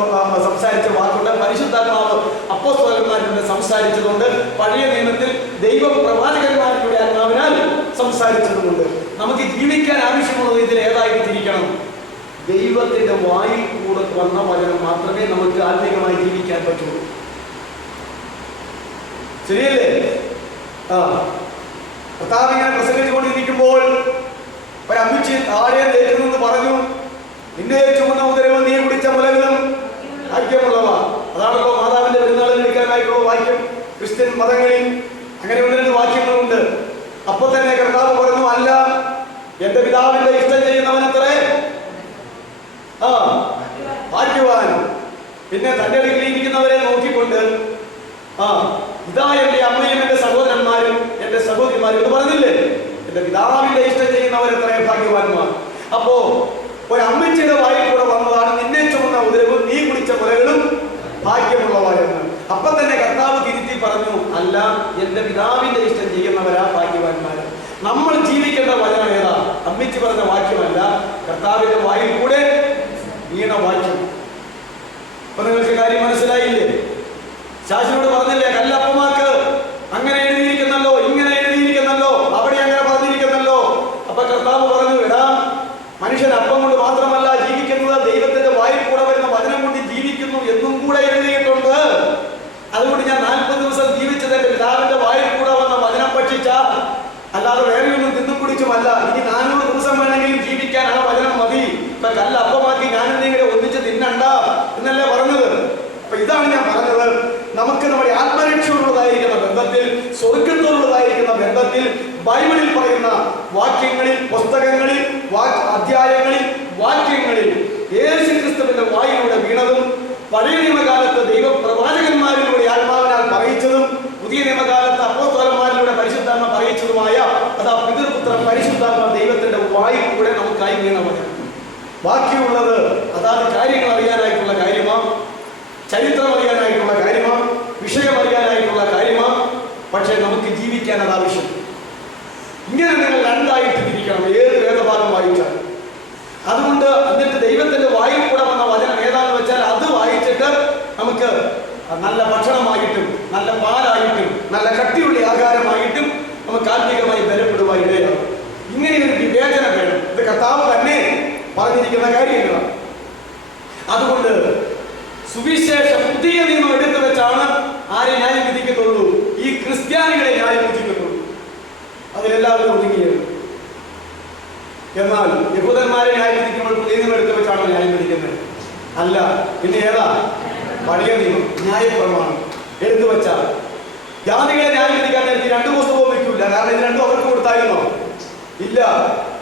സംസാരിച്ച വാക്കുണ്ട്, പരിശുദ്ധാത്മാവ് അപ്പോസ്തലന്മാരുടെ സംസാരിച്ചതുണ്ട്, പഴയ നിയമത്തിൽ ദൈവ പ്രവാചകന്മാരുടെ ആത്മാവിനാൽ സംസാരിച്ചതുമുണ്ട്. നമുക്ക് ജീവിക്കാൻ ആവശ്യമുള്ളത് ഇതിൽ ഏതായിട്ട് തിരിക്കണം? ദൈവത്തിന്റെ വായിൽ കൂടെ വന്ന വചനം മാത്രമേ നമുക്ക് ആത്മീകമായി ജീവിക്കാൻ പറ്റുള്ളൂ. ശരിയല്ലേ? കർത്താവ് ഇങ്ങനെ പ്രസംഗിച്ചുകൊണ്ടിരിക്കുമ്പോൾ ഒരമ്മച്ചി താഴെ തേക്കുന്നെന്ന് പറഞ്ഞു, നിന്നെ ചുമന്ന ഉദരവും നീ കുടിച്ച മുലകളും ഭാഗ്യമുള്ളവ. അതാണല്ലോ മാതാവിന്റെ പെരുന്നാളിൽ എടുക്കാനായിട്ടുള്ള വാക്യം ക്രിസ്ത്യൻ മതങ്ങളിൽ. അങ്ങനെ 1-2 വാക്യങ്ങളുണ്ട്. അപ്പൊ തന്നെ കർത്താവ് പറഞ്ഞു, അല്ല, എന്റെ പിതാവിന്റെ ഇഷ്ടം ചെയ്യുന്നവനത്രേ ഭാഗ്യവാൻ. പിന്നെ തന്റെ അടുക്കൽ ഇരിക്കുന്നവരെ നോക്കിക്കൊണ്ട് ഇതാ എന്റെ അമ്മയും എന്റെ സഹോദരന്മാരും എന്റെ സഹോദരിമാരും എന്ന് പറഞ്ഞില്ലേ? എന്റെ പിതാവിന്റെ ഇഷ്ടം ചെയ്യുന്നവരെത്രേ ഭാഗ്യവാന്മാർ. അപ്പോ ഒരമ്മച്ചിയുടെ വായിൽ കൂടെ വന്നതാണ് നിന്നെ ചുമന്ന ഉദരവും നീ കുടിച്ച മുലകളും ഭാഗ്യമുള്ളവരെന്ന്. അപ്പൊ തന്നെ കർത്താവ് തിരുത്തി പറഞ്ഞു, അല്ല, എന്റെ പിതാവിന്റെ ഇഷ്ടം ചെയ്യുന്നവരാ ഭാഗ്യവാന്മാര്. നമ്മൾ ജീവിക്കേണ്ട വചനം ഏതാ? അമ്മച്ചി പറഞ്ഞ വാക്യമല്ല, കർത്താവിന്റെ വായിൽ കൂടെ വീണ വാക്യം. അപ്പൊ നിങ്ങൾക്ക് കാര്യം മനസ്സിലായില്ലേ? ശാസ്ത്രിയോട് പറഞ്ഞില്ലേ, കല്ലപ്പമാക്ക് അങ്ങനെ എഴുതിയിരിക്കുന്നല്ലോ, ഇങ്ങനെ എഴുതിയിരിക്കുന്നല്ലോ, അവിടെ അങ്ങനെ പറഞ്ഞിരിക്കുന്നല്ലോ. അപ്പൊ കർത്താവ് പറഞ്ഞു, എടാ, മനുഷ്യൻ അപ്പം കൊണ്ട് മാത്രമല്ല ജീവിക്കുന്നത്, ദൈവത്തിന്റെ വായിൽ കൂടെ വരുന്ന വചനം കൊണ്ട് ജീവിക്കുന്നു എന്നും കൂടെ എഴുതിയിട്ടുണ്ട്. അതുകൊണ്ട് ഞാൻ 40 ദിവസം ജീവിച്ചത് എന്റെ പിതാവിന്റെ വായിൽ കൂടെ വന്ന വചനം ഭക്ഷിച്ച, അല്ലാതെ വേറെ ഒന്നും തിന്നും കുടിച്ചുമല്ല. ഇനി 400 ദിവസം വേണമെങ്കിലും ജീവിക്കാൻ ആ വചനം മതി. ഇപ്പൊ കല്ലപ്പമാക്കി ഞാനും നിങ്ങളെ ഒന്നിച്ച് തിന്നണ്ട എന്നല്ലേ പറഞ്ഞത്. അപ്പൊ ഇതാണ് ഞാൻ പറഞ്ഞത്, നമുക്ക് നമ്മുടെ ആത്മരക്ഷയുള്ളതായിരിക്കുന്ന ബന്ധത്തിൽ, സ്വർഗത്തോടുള്ളതായിരിക്കുന്ന ബന്ധത്തിൽ, ബൈബിളിൽ പറയുന്ന വാക്യങ്ങളിൽ, പുസ്തകങ്ങളിൽ, അധ്യായങ്ങളിൽ, വാക്യങ്ങളിൽ യേശുക്രിസ്തുവിന്റെ വായിലൂടെ വീണതും പഴയ നിയമകാലത്ത് ദൈവ പ്രവാചകന്മാരിലൂടെ ആത്മാവിനാൽ പറയിച്ചതും പുതിയ നിയമകാലത്ത് അപ്പോസ്തലന്മാരിലൂടെ പരിശുദ്ധാത്മ പറയിച്ചതുമായ അതാ പിതൃപുത്ര പരിശുദ്ധാത്മ ദൈവത്തിന്റെ വായിൽ കൂടെ നമുക്കായി വീണവന്. ബാക്കിയുള്ളത് അതാത് കാര്യങ്ങൾ അറിയാനായിട്ടുള്ള കാര്യമാണ്, ചരിത്രം അറിയാനായിട്ടുള്ള കാര്യമാണ്, വിഷയം അറിയാനായിട്ടുള്ള കാര്യമാണ്. പക്ഷേ നമുക്ക് ജീവിക്കാൻ അത് ആവശ്യം. ഇങ്ങനെ നിങ്ങൾ 2 ആയിട്ട് തിരിക്കണം ഏത് വേദഭാഗം വായിച്ചാൽ. അതുകൊണ്ട് എന്നിട്ട് ദൈവത്തിന്റെ വായിൽ കൂടെ വന്ന വചനം ഏതാണെന്ന് വെച്ചാൽ അത് വായിച്ചിട്ട് നമുക്ക് നല്ല ഭക്ഷണമായിട്ടും നല്ല പാലായിട്ടും നല്ല കട്ടിയുള്ള ആഹാരമായിട്ടും നമുക്ക് ആത്മീകമായി ബലപ്പെടുവാൻ ഇടയാണ്. ഇങ്ങനെ ഒരു വിവേചനം വേണം. ഇത് കർത്താവ് തന്നെ പറഞ്ഞിരിക്കുന്ന കാര്യങ്ങളാണ്. അതുകൊണ്ട് സുവിശേഷം പുതിയ നിയമം എടുത്തു വെച്ചാണ് ആരെ ന്യായം വിധിക്കത്തുള്ളൂ. ഈ ക്രിസ്ത്യാനികളെ ന്യായം വിധിക്കുന്നു. അതിലെല്ലാവരും ഒതുങ്ങിയത്. എന്നാൽ യഹൂദന്മാരെ ന്യായം വിധിക്കുമ്പോൾ പുതിയ നിയമം എടുത്ത് വെച്ചാണോ ന്യായം വിധിക്കുന്നത്? അല്ല. പിന്നെ ഏതാ? പഴയ നിയമം, ന്യായപ്രമാണം എടുത്തു വെച്ചാൽ. ജാതികളെ ന്യായം വിധിക്കാൻ എനിക്ക് രണ്ട് പുസ്തകവും വയ്ക്കില്ല. കാരണം ഇത് രണ്ടും അവർക്ക് കൊടുത്തായിരുന്നോ? ഇല്ല.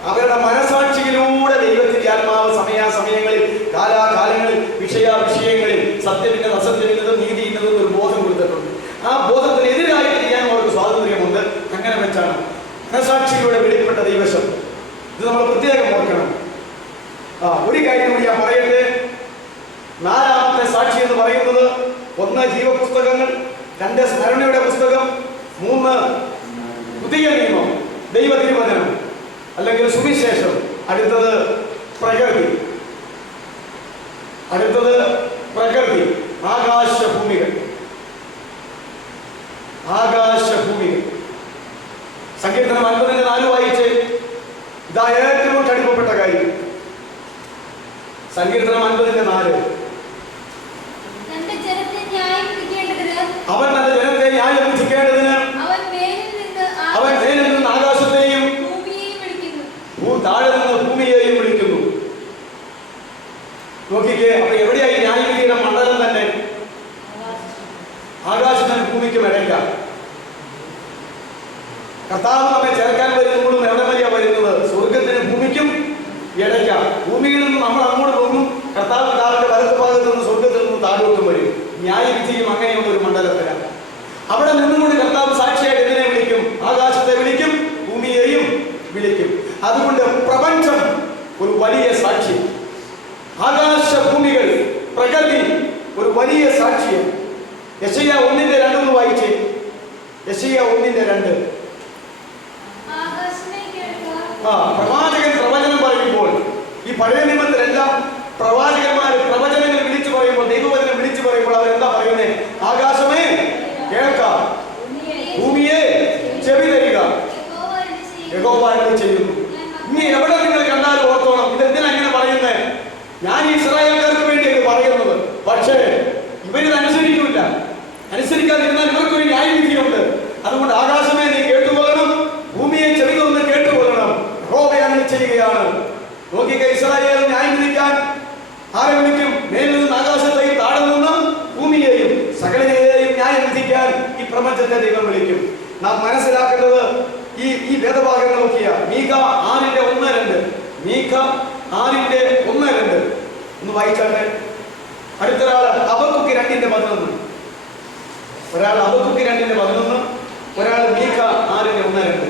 അവരുടെ മനസാക്ഷിയിലൂടെ ദൈവത്തിന്റെ ആത്മാവ് സമയാസമയങ്ങളിൽ കാലാകാലങ്ങളിൽ വിഷയങ്ങളിൽ സത്യമില്ലത് അസത്യമില്ലതും നീതി ഇന്നതും ഒരു ബോധം കൊടുത്തിട്ടുണ്ട്. ആ ബോധത്തിനെതിരായി ചെയ്യാൻ അവർക്ക് സ്വാതന്ത്ര്യമുണ്ട്. അങ്ങനെ വെച്ചാണ് മനസാക്ഷിയിലൂടെ വെളിപ്പെട്ട ദൈവശം. ഇത് നമ്മൾ പ്രത്യേകം ഓർക്കണം. ഒരു കാര്യം കൂടി ഞാൻ പറയട്ടെ. നാലാമത്തെ സാക്ഷി എന്ന് പറയുന്നത് 1 ജീവപുസ്തകങ്ങൾ, 2 സ്മരണയുടെ പുസ്തകം, 3 പുതിയ നിയമം ദൈവ തിരുവചനം അല്ലെങ്കിൽ സുവിശേഷം. അടുത്തത് പ്രകൃതി. ആകാശഭൂമികൾ. സങ്കീർത്തനം 50:4 വായിച്ച്. ഇതാ ഏറ്റവും കടുപ്പപ്പെട്ട കാര്യം. സങ്കീർത്തനം 50:4. അവൻ തന്റെ ജനത്തെ ന്യായം വിധിക്കേണ്ടതിന് അവൻ മേലിൽ നിന്ന് ആകാശത്തെയും താഴെ നിന്ന് ഭൂമിയെയും വിളിക്കുന്നു. നോക്കിക്കേ, അപ്പൊ എവിടെയായി ന്യായവിധിയുടെ മണ്ഡലം തന്നെ? ആകാശത്തിന് ഭൂമിക്കും ഇടയ്ക്കാം. കർത്താവ് നമ്മെ ചേർക്കാൻ വരുമ്പോഴും എവിടെ വരെയാ വരുന്നത്? സ്വർഗത്തിന് ഭൂമിക്കും ഇടയ്ക്കാം. ഭൂമിയിൽ നിന്ന് നമ്മൾ അങ്ങോട്ട് പോകും, കർത്താവ് പിതാവിന്റെ വലത്ത് ഭാഗത്ത് നിന്ന് സ്വർഗത്തിൽ നിന്ന് താഴോട്ടും വരും. ന്യായവിധിയും അങ്ങനെയുള്ള ഒരു മണ്ഡലത്തിലാണ്. അവിടെ നിന്നുകൊണ്ട് കർത്താവ് സാക്ഷിയായിട്ട് എന്തിനെ വിളിക്കും? ആകാശത്തെ വിളിക്കും, ഭൂമിയെയും വിളിക്കും. അതുകൊണ്ട് പ്രപഞ്ചം ഒരു വലിയ സാക്ഷി. ആകാശഭൂമികൾ, പ്രകൃതി ഒരു വലിയ സാക്ഷിയാണ്. യെശയ്യാ 1:2 വായിച്ചേ. യെശയ്യാ 1:2. പ്രവാചകൻ പ്രവചനം പറയുമ്പോൾ, ഈ പഴയ നിയമത്തിലെല്ലാം പ്രവാചകന്മാര് പ്രവചനങ്ങൾ വിളിച്ചു പറയുമ്പോൾ, ദൈവവചനം വിളിച്ചു പറയുമ്പോൾ അവരെന്താ പറയുന്നത്? ആകാശമേ കേൾക്കാം, ഭൂമിയെ ചെവി തരിക, യഹോവ അരുളി ചെയ്യുന്നു. ഇനി എവിടെ നിങ്ങൾ കണ്ടാലും ഓർത്തോണം, ഇതെന്തിനാ ഇങ്ങനെ പറയുന്നത്? ഞാൻ ഇസ്രായേൽക്കാർക്ക് വേണ്ടി ഇത് പറയുന്നത്. പക്ഷേ ഇവരിത് അനുസരിക്കില്ല. അനുസരിക്കാതിരുന്നാൽ ഇവർക്കൊരു ന്യായവിധിയുണ്ട്. അതുകൊണ്ട് ആകാശമേ നീ കേട്ടുകൊള്ളണം, ഭൂമിയെ ചെവി തുറന്ന് കേട്ടുകൊള്ളണം. യഹോവ അരുളി ചെയ്യുകയാണ്. നോക്കിക്കേ, ഇസ്രായേൽ ന്യായം വിധിക്കാൻ ആരെ വിളിക്കും? മേലിൽ നിന്ന് ആകാശത്തെയും താഴെ നിന്ന് ഭൂമിയെയും സകലതയെയും ന്യായം വിധിക്കാൻ ഈ പ്രപഞ്ചത്തെ ദൈവം വിളിക്കും. നാം മനസ്സിലാക്കേണ്ടത് ഈ വേദഭാഗങ്ങൾ നോക്കിയ മീഖ 6:1-2. മീഖ 6:1-2 ഒന്ന് വായിച്ചാട്ടെ. അടുത്തൊരാള് ഹബക്കൂക്ക് 2:11. ഒരാൾ ഹബക്കൂക്ക് 2:11, ഒരാൾ മീഖ 6:1-2.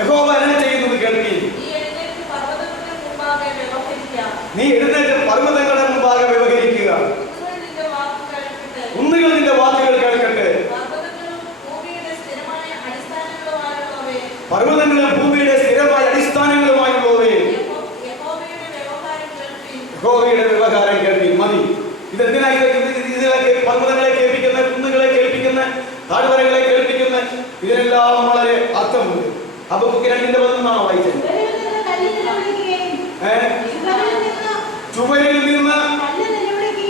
യഹോവ അരുളി ചെയ്യുന്നത് കേൾപ്പീൻ. നീ എഴുന്നേറ്റ് പർവ്വതങ്ങളുടെ മുമ്പാകെ വ്യവഹരിക്കുക. കുന്നുകൾ നിന്റെ വാക്കുകൾ കേൾക്കട്ടെ. പർവ്വതങ്ങളും ഭൂമിയുടെ സ്ഥിരമായ അടിസ്ഥാനങ്ങളുമായുള്ളവേ യഹോവയുടെ വ്യവഹാരം കേൾപ്പീൻ. മതി. ഇതെന്തിനായി ഇതിലൊക്കെ പർവ്വതങ്ങളെ കേൾപ്പിക്കുന്ന, കുന്നുകളെ കേൾപ്പിക്കുന്ന, താഴ്വരകളെ കേൾപ്പിക്കുന്ന, ഇതിനെല്ലാം വളരെ അർത്ഥമുണ്ട്. ഹബക്കൂക്ക് 2:11 വായിച്ചത്. ചുവരിൽ നിന്ന്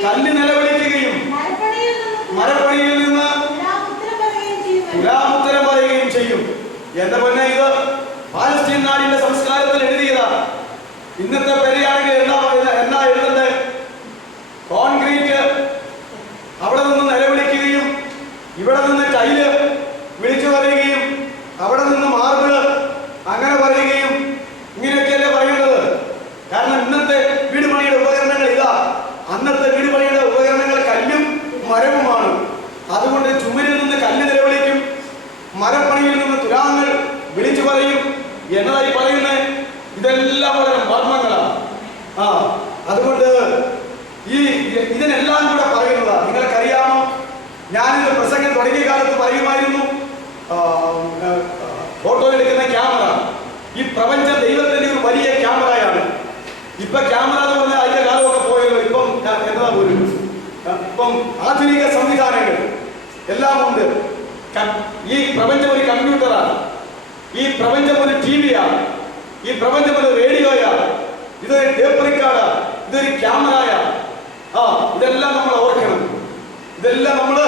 കല്ല് നിലവിളിക്കുകയും മരപ്പണിയിൽ നിന്ന് തുലാമുത്തരം പറയുകയും ചെയ്യും. എന്റെ പൊന്നെ, ഇത് പാലസ്തീൻ നാടിന്റെ സംസ്കാരത്തിൽ എഴുതിയതാ. ഇന്നത്തെ പെരിയാണെങ്കിൽ എന്നാ എഴുതണ്ടേ? കോൺക്രീറ്റ് അവിടെ നിന്ന് നിലവിളിക്കുകയും ഇവിടെ നിന്ന് ടൈല് വിളിച്ചു പറയുകയും അവിടെ നിന്ന് മാർബിള് അങ്ങനെ പറയുകയും ഇങ്ങനെയൊക്കെയല്ലേ പറയുന്നത്. കാരണം ഇന്നത്തെ വീട് പണിയുടെ ഉപകരണങ്ങൾ ഇതാ. അന്നത്തെ വീട് പണിയുടെ ഉപകരണങ്ങൾ കല്ലും മരവുമാണ്. അതുകൊണ്ട് ചുമരിൽ നിന്ന് കല്ല് നിലവിളിക്കും, മരപ്പണിയിൽ നിന്ന് തുലാങ്ങൾ വിളിച്ചു പറയും. എന്നതായി പറയുന്നത്? ഇതെല്ലാം വളരെ മർമ്മങ്ങളാണ്. അതുകൊണ്ട് ഇതിനെല്ലാം കൂടെ പറയുന്നതാ. നിങ്ങൾക്കറിയാമോ, ഞാനിത് പ്രസംഗം തുടങ്ങിയ കാലത്ത് പറയുമായിരുന്നു, ഫോട്ടോ എടുക്കുന്ന ക്യാമറ ഈ പ്രപഞ്ച ദൈവത്തിന്റെ ഒരു വലിയ ക്യാമറയാണ്. ഇപ്പൊ ക്യാമറ എന്ന് പറഞ്ഞാൽ അതിന്റെ കാലമൊക്കെ പോയല്ലോ. ഇപ്പം എന്നതാ പോലും ഇപ്പം ആധുനിക സംവിധാനങ്ങൾ എല്ലാം ഉണ്ട്. ഈ പ്രപഞ്ചം ഒരു കമ്പ്യൂട്ടറാണ്, ഈ പ്രപഞ്ചം ഒരു ടിവിയാണ്, ഈ പ്രപഞ്ചം ഒരു റേഡിയോയാണ്, ഇതൊരു ടേപ്പ് റെക്കോർഡാണ്, ഇതൊരു ക്യാമറയാണ്. ഇതെല്ലാം നമ്മൾ ഓർക്കണം. ഇതെല്ലാം നമ്മൾ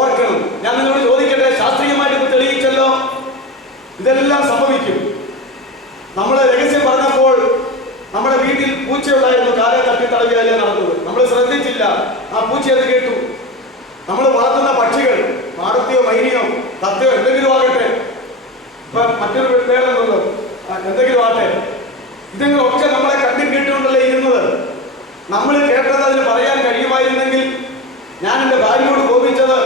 ഓർക്കണം. ഞാൻ നിങ്ങളോട് ചോദിക്കട്ടെ, ശാസ്ത്രീയമായിട്ട് തെളിയിച്ചല്ലോ, ഇതെല്ലാം സംഭവിക്കും. നമ്മൾ രഹസ്യം പറഞ്ഞപ്പോൾ നമ്മുടെ വീട്ടിൽ പൂച്ചയുണ്ടായിരുന്നു, കാലെ തട്ടി തടവിയല്ലേ നടന്നത്. നമ്മൾ ശ്രദ്ധിച്ചില്ല, ആ പൂച്ച അത് കേട്ടു. നമ്മൾ വളർത്തുന്ന പക്ഷികൾ, മാടത്തിയോ മൈനിയോ തത്തയോ എന്തെങ്കിലും ആകട്ടെ, ഇപ്പൊ മറ്റൊരു പേരുണ്ടല്ലോ, എന്തെങ്കിലും ആട്ടെ, ഇതെങ്കിലൊക്കെ നമ്മളെ കണ്ടും കേട്ടുകൊണ്ടല്ലേ ഇരുന്നത്. നമ്മൾ കേട്ടത് അതിന് പറയാൻ കഴിയുമായിരുന്നെങ്കിൽ, ഞാൻ എൻ്റെ ഭാര്യയോട് കോപിച്ചത്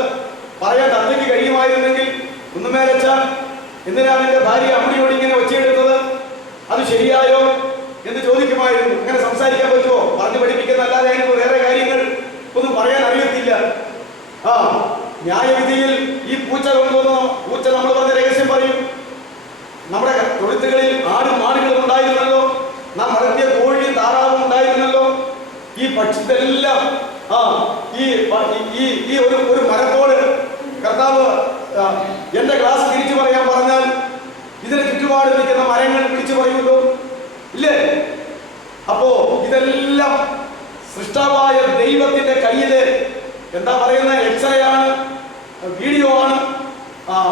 പറയാൻ തത്തയ്ക്ക് കഴിയുമായിരുന്നെങ്കിൽ, ഒന്നുമേലച്ച എന്തിനാണ് എൻ്റെ ഭാര്യ അമ്മയോട് ഇങ്ങനെ ഒച്ചയെടുത്തത്, അത് ശരിയായോ എന്ന് ചോദിക്കുമായിരുന്നു. അങ്ങനെ സംസാരിക്കാൻ പറ്റുമോ? പറഞ്ഞു പഠിപ്പിക്കുന്നല്ലാതെ അതിന് വേറെ കാര്യങ്ങൾ ഒന്നും പറയാൻ അറിയത്തില്ല. ന്യായവിധിയിൽ ഈ പൂച്ച കൊണ്ടുവന്ന പൂച്ച നമ്മൾ പറഞ്ഞ രഹസ്യം പറയും. നമ്മുടെ തൊഴുത്തുകളിൽ ആടും മാടുകളും ഉണ്ടായിരുന്നല്ലോ, നാം വളർത്തിയ കോഴിയും താറാവും ഉണ്ടായിരുന്നല്ലോ. ഈ പക്ഷിതെല്ലാം ഈ ഒരു മരത്തോട് കർത്താവ് എന്റെ ക്ലാസ് തിരിച്ചു പറയാൻ പറഞ്ഞാൽ ഇതിന് ചുറ്റുപാട് നിൽക്കുന്ന മരങ്ങൾ പിടിച്ചു പറയുമല്ലോ, ഇല്ലേ? അപ്പോ ഇതെല്ലാം സൃഷ്ടാവായ ദൈവത്തിന്റെ കയ്യില് എന്താ പറയുന്ന എക്സ്റേ ആണ്, വീഡിയോ ആണ്,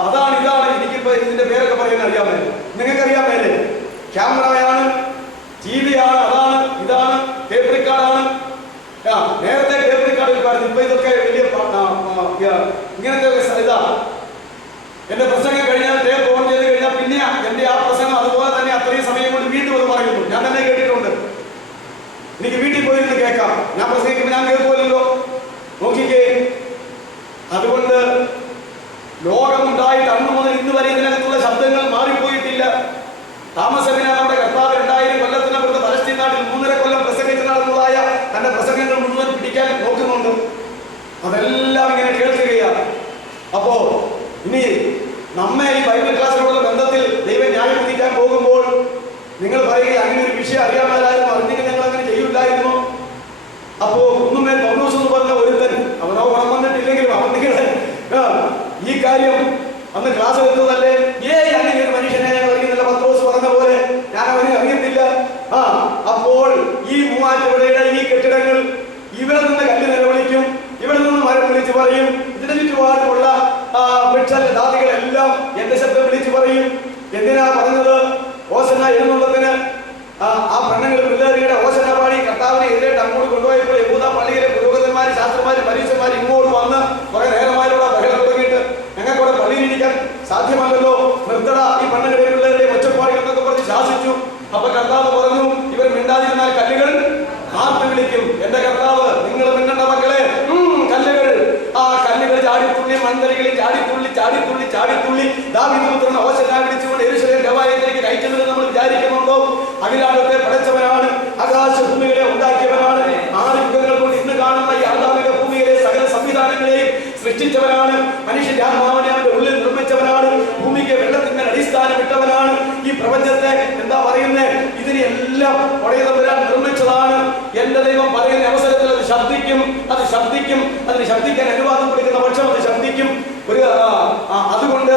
അതാണ് ഇതാണ്. എനിക്കിപ്പോ ഇതിന്റെ പേരൊക്കെ പറയാൻ അറിയാമേ, നിങ്ങൾക്ക് അറിയാമേലേ? ക്യാമറയാണ്, TV ആണ്, അതാണ് ഇതാണ്, ടേപ്പ് റെക്കോർഡാണ്. നേരത്തെ ടേപ്പ് റെക്കോർഡ് ഇല്ലായിരുന്നു, ഇപ്പൊ ഇതൊക്കെ വലിയ ഇങ്ങനത്തെ ഇതാ. എന്റെ പ്രസംഗം കഴിഞ്ഞാൽ ടേപ്പ് ഓൺ ചെയ്ത് കഴിഞ്ഞാൽ പിന്നെ എന്റെ ആ പ്രസംഗം അതുപോലെ തന്നെ അത്രയും സമയം കൊണ്ട് വീണ്ടും അത് പറയുന്നു. ഞാൻ തന്നെ കേട്ടിട്ടുണ്ട്. എനിക്ക് വീട്ടിൽ പോയിരുന്ന് കേൾക്കാം. ഞാൻ പ്രസംഗിക്കുമ്പോൾ ഞാൻ കേൾക്കുമല്ലോ, നോക്കിക്കേ. അതുകൊണ്ട് ലോകമുണ്ടായിട്ട് അന്ന് മുതൽ ഇന്ന് വരെ ഇതിനകത്തുള്ള ശബ്ദങ്ങൾ മാറിപ്പോയിട്ടില്ല. താമസമില്ല നമ്മുടെ കർത്താവ് 2000 കൊല്ലത്തിനപ്പുറത്ത് പലസ്തീൻ നാട്ടിൽ 3.5 കൊല്ലം പ്രസംഗിച്ച് നടന്നതായ തന്റെ പ്രസംഗങ്ങൾ മുഴുവൻ പിടിക്കാൻ നോക്കുന്നുണ്ട്. അതെല്ലാം ഇങ്ങനെ കേൾക്കുകയാണ്. അപ്പോ ഇനി നമ്മെ ഈ ബൈബിൾ ക്ലാസ്സിലുള്ള ബന്ധത്തിൽ ദൈവം ന്യായം വിധിക്കാൻ പോകുമ്പോൾ നിങ്ങൾ പറയുക, അങ്ങനെ ഒരു വിഷയം അറിയാമല്ലായിരുന്നു, അറിഞ്ഞെങ്കിൽ ഞങ്ങൾ അങ്ങനെ ചെയ്യില്ലായിരുന്നു. അപ്പോ ഒന്നുമേ പൗലോസ് എന്ന് പറഞ്ഞ ഒരുത്തൻ, അവനോ ഗുണം വന്നിട്ടില്ലെങ്കിലും അവൻ നിങ്ങളെ ഈ കാര്യം അന്ന് ക്ലാസ് എടുത്തതല്ലേ, അങ്ങനെ ഒരു മനുഷ്യനെ ഞങ്ങൾ അറിയുന്നില്ല, പത്രോസ് പറഞ്ഞ പോലെ ഞാൻ അവനെ അറിയത്തില്ല. അപ്പോൾ ഈ മൂവാറ്റുപുഴയുടെ ഈ കെട്ടിടങ്ങൾ ഇവിടെ നിന്ന് കല്ല് നിലവിളിക്കും, ഇവിടെ നിന്ന് മരം വിളിച്ചു പറയും, ഇതിന് ചുറ്റുപാടുമുള്ള വൃക്ഷലതാദികളെല്ലാം എന്റെ ശബ്ദം വിളിച്ചു പറയും. എന്തിനാ പറഞ്ഞത്? ഓസന എഴുന്നള്ളത്തിന് ആ പെണ്ണുങ്ങൾ പിള്ളേരുടെ ഓസന പാടി കർത്താവിനെ എതിരായിട്ട് അങ്ങോട്ട് കൊണ്ടുപോയപ്പോൾ യഹൂദ പള്ളിയിലെ പുരോഹിതന്മാര്, ശാസ്ത്രന്മാര്, പരീക്ഷന്മാര് ഇങ്ങോട്ട് വന്ന് കുറെ നേരമായുള്ള ബഹളം തുടങ്ങിയിട്ട് ഞങ്ങൾക്ക് ഇവിടെ പള്ളിയിലിരിക്കാൻ സാധ്യമല്ലല്ലോ, നിർത്തട ഈ പെണ്ണുങ്ങളുടെ പിള്ളേരുടെ ഒച്ചപ്പാടുകൾ എന്നൊക്കെ പറഞ്ഞ് ശാസിച്ചു. അപ്പൊ കർത്താവ് പറഞ്ഞു, ഇവർ മിണ്ടാതിരുന്നാൽ കല്ലുകൾ ആർത്ത് വിളിക്കും. എന്റെ കർത്താവ്, നിങ്ങൾ മിണ്ടണ്ട മക്കളെ, കല്ലുകൾ കല്ലുകൾ ചാടിത്തുള്ളി, മൺതരികളിൽ ചാടിത്തുള്ളി ചാടിത്തുള്ളി ചാടിത്തുള്ളി ദാവീദ് പുത്രൻ ഓശന വിളിച്ചുകൊണ്ട് യെരൂശലേം ദേവാലയത്തിലേക്ക് നയിച്ചതെന്ന് നമ്മൾ വിചാരിക്കുന്നുണ്ടോ? അഖിലാണ്ടത്തെ പടച്ചവനാണ്, ആകാശഭൂമികളെ ഉണ്ടാക്കിയവനാണ്, 6 യുഗങ്ങൾ കൊണ്ട് ഇന്ന് കാണുന്ന ഈ ആദാമിക ഭൂമിയിലെ സകല സംവിധാനങ്ങളെയും സൃഷ്ടിച്ചവനാണ്. മനുഷ്യന്റെ ആത്മാവിനെ അവന്റെ ഉള്ളിൽ നിർമ്മിച്ചവനാണ്. ഭൂമിക്ക് വെള്ളത്തിന്റെ അടിസ്ഥാനം ഇട്ടവനാണ്. ഈ പ്രപഞ്ചത്തെ എന്താ പറയുന്നത്, ഇതിനെല്ലാം പഴയതമ്പുരാൻ നിർമ്മിച്ചതാണ്. എന്റെ ദൈവം പറയുന്ന അവസരത്തിൽ അത് ശബ്ദിക്കും, അത് ശബ്ദിക്കും. അതിന് ശബ്ദിക്കാൻ അനുവാദം കൊടുക്കുന്ന പക്ഷം അത് ശബ്ദിക്കും. അതുകൊണ്ട്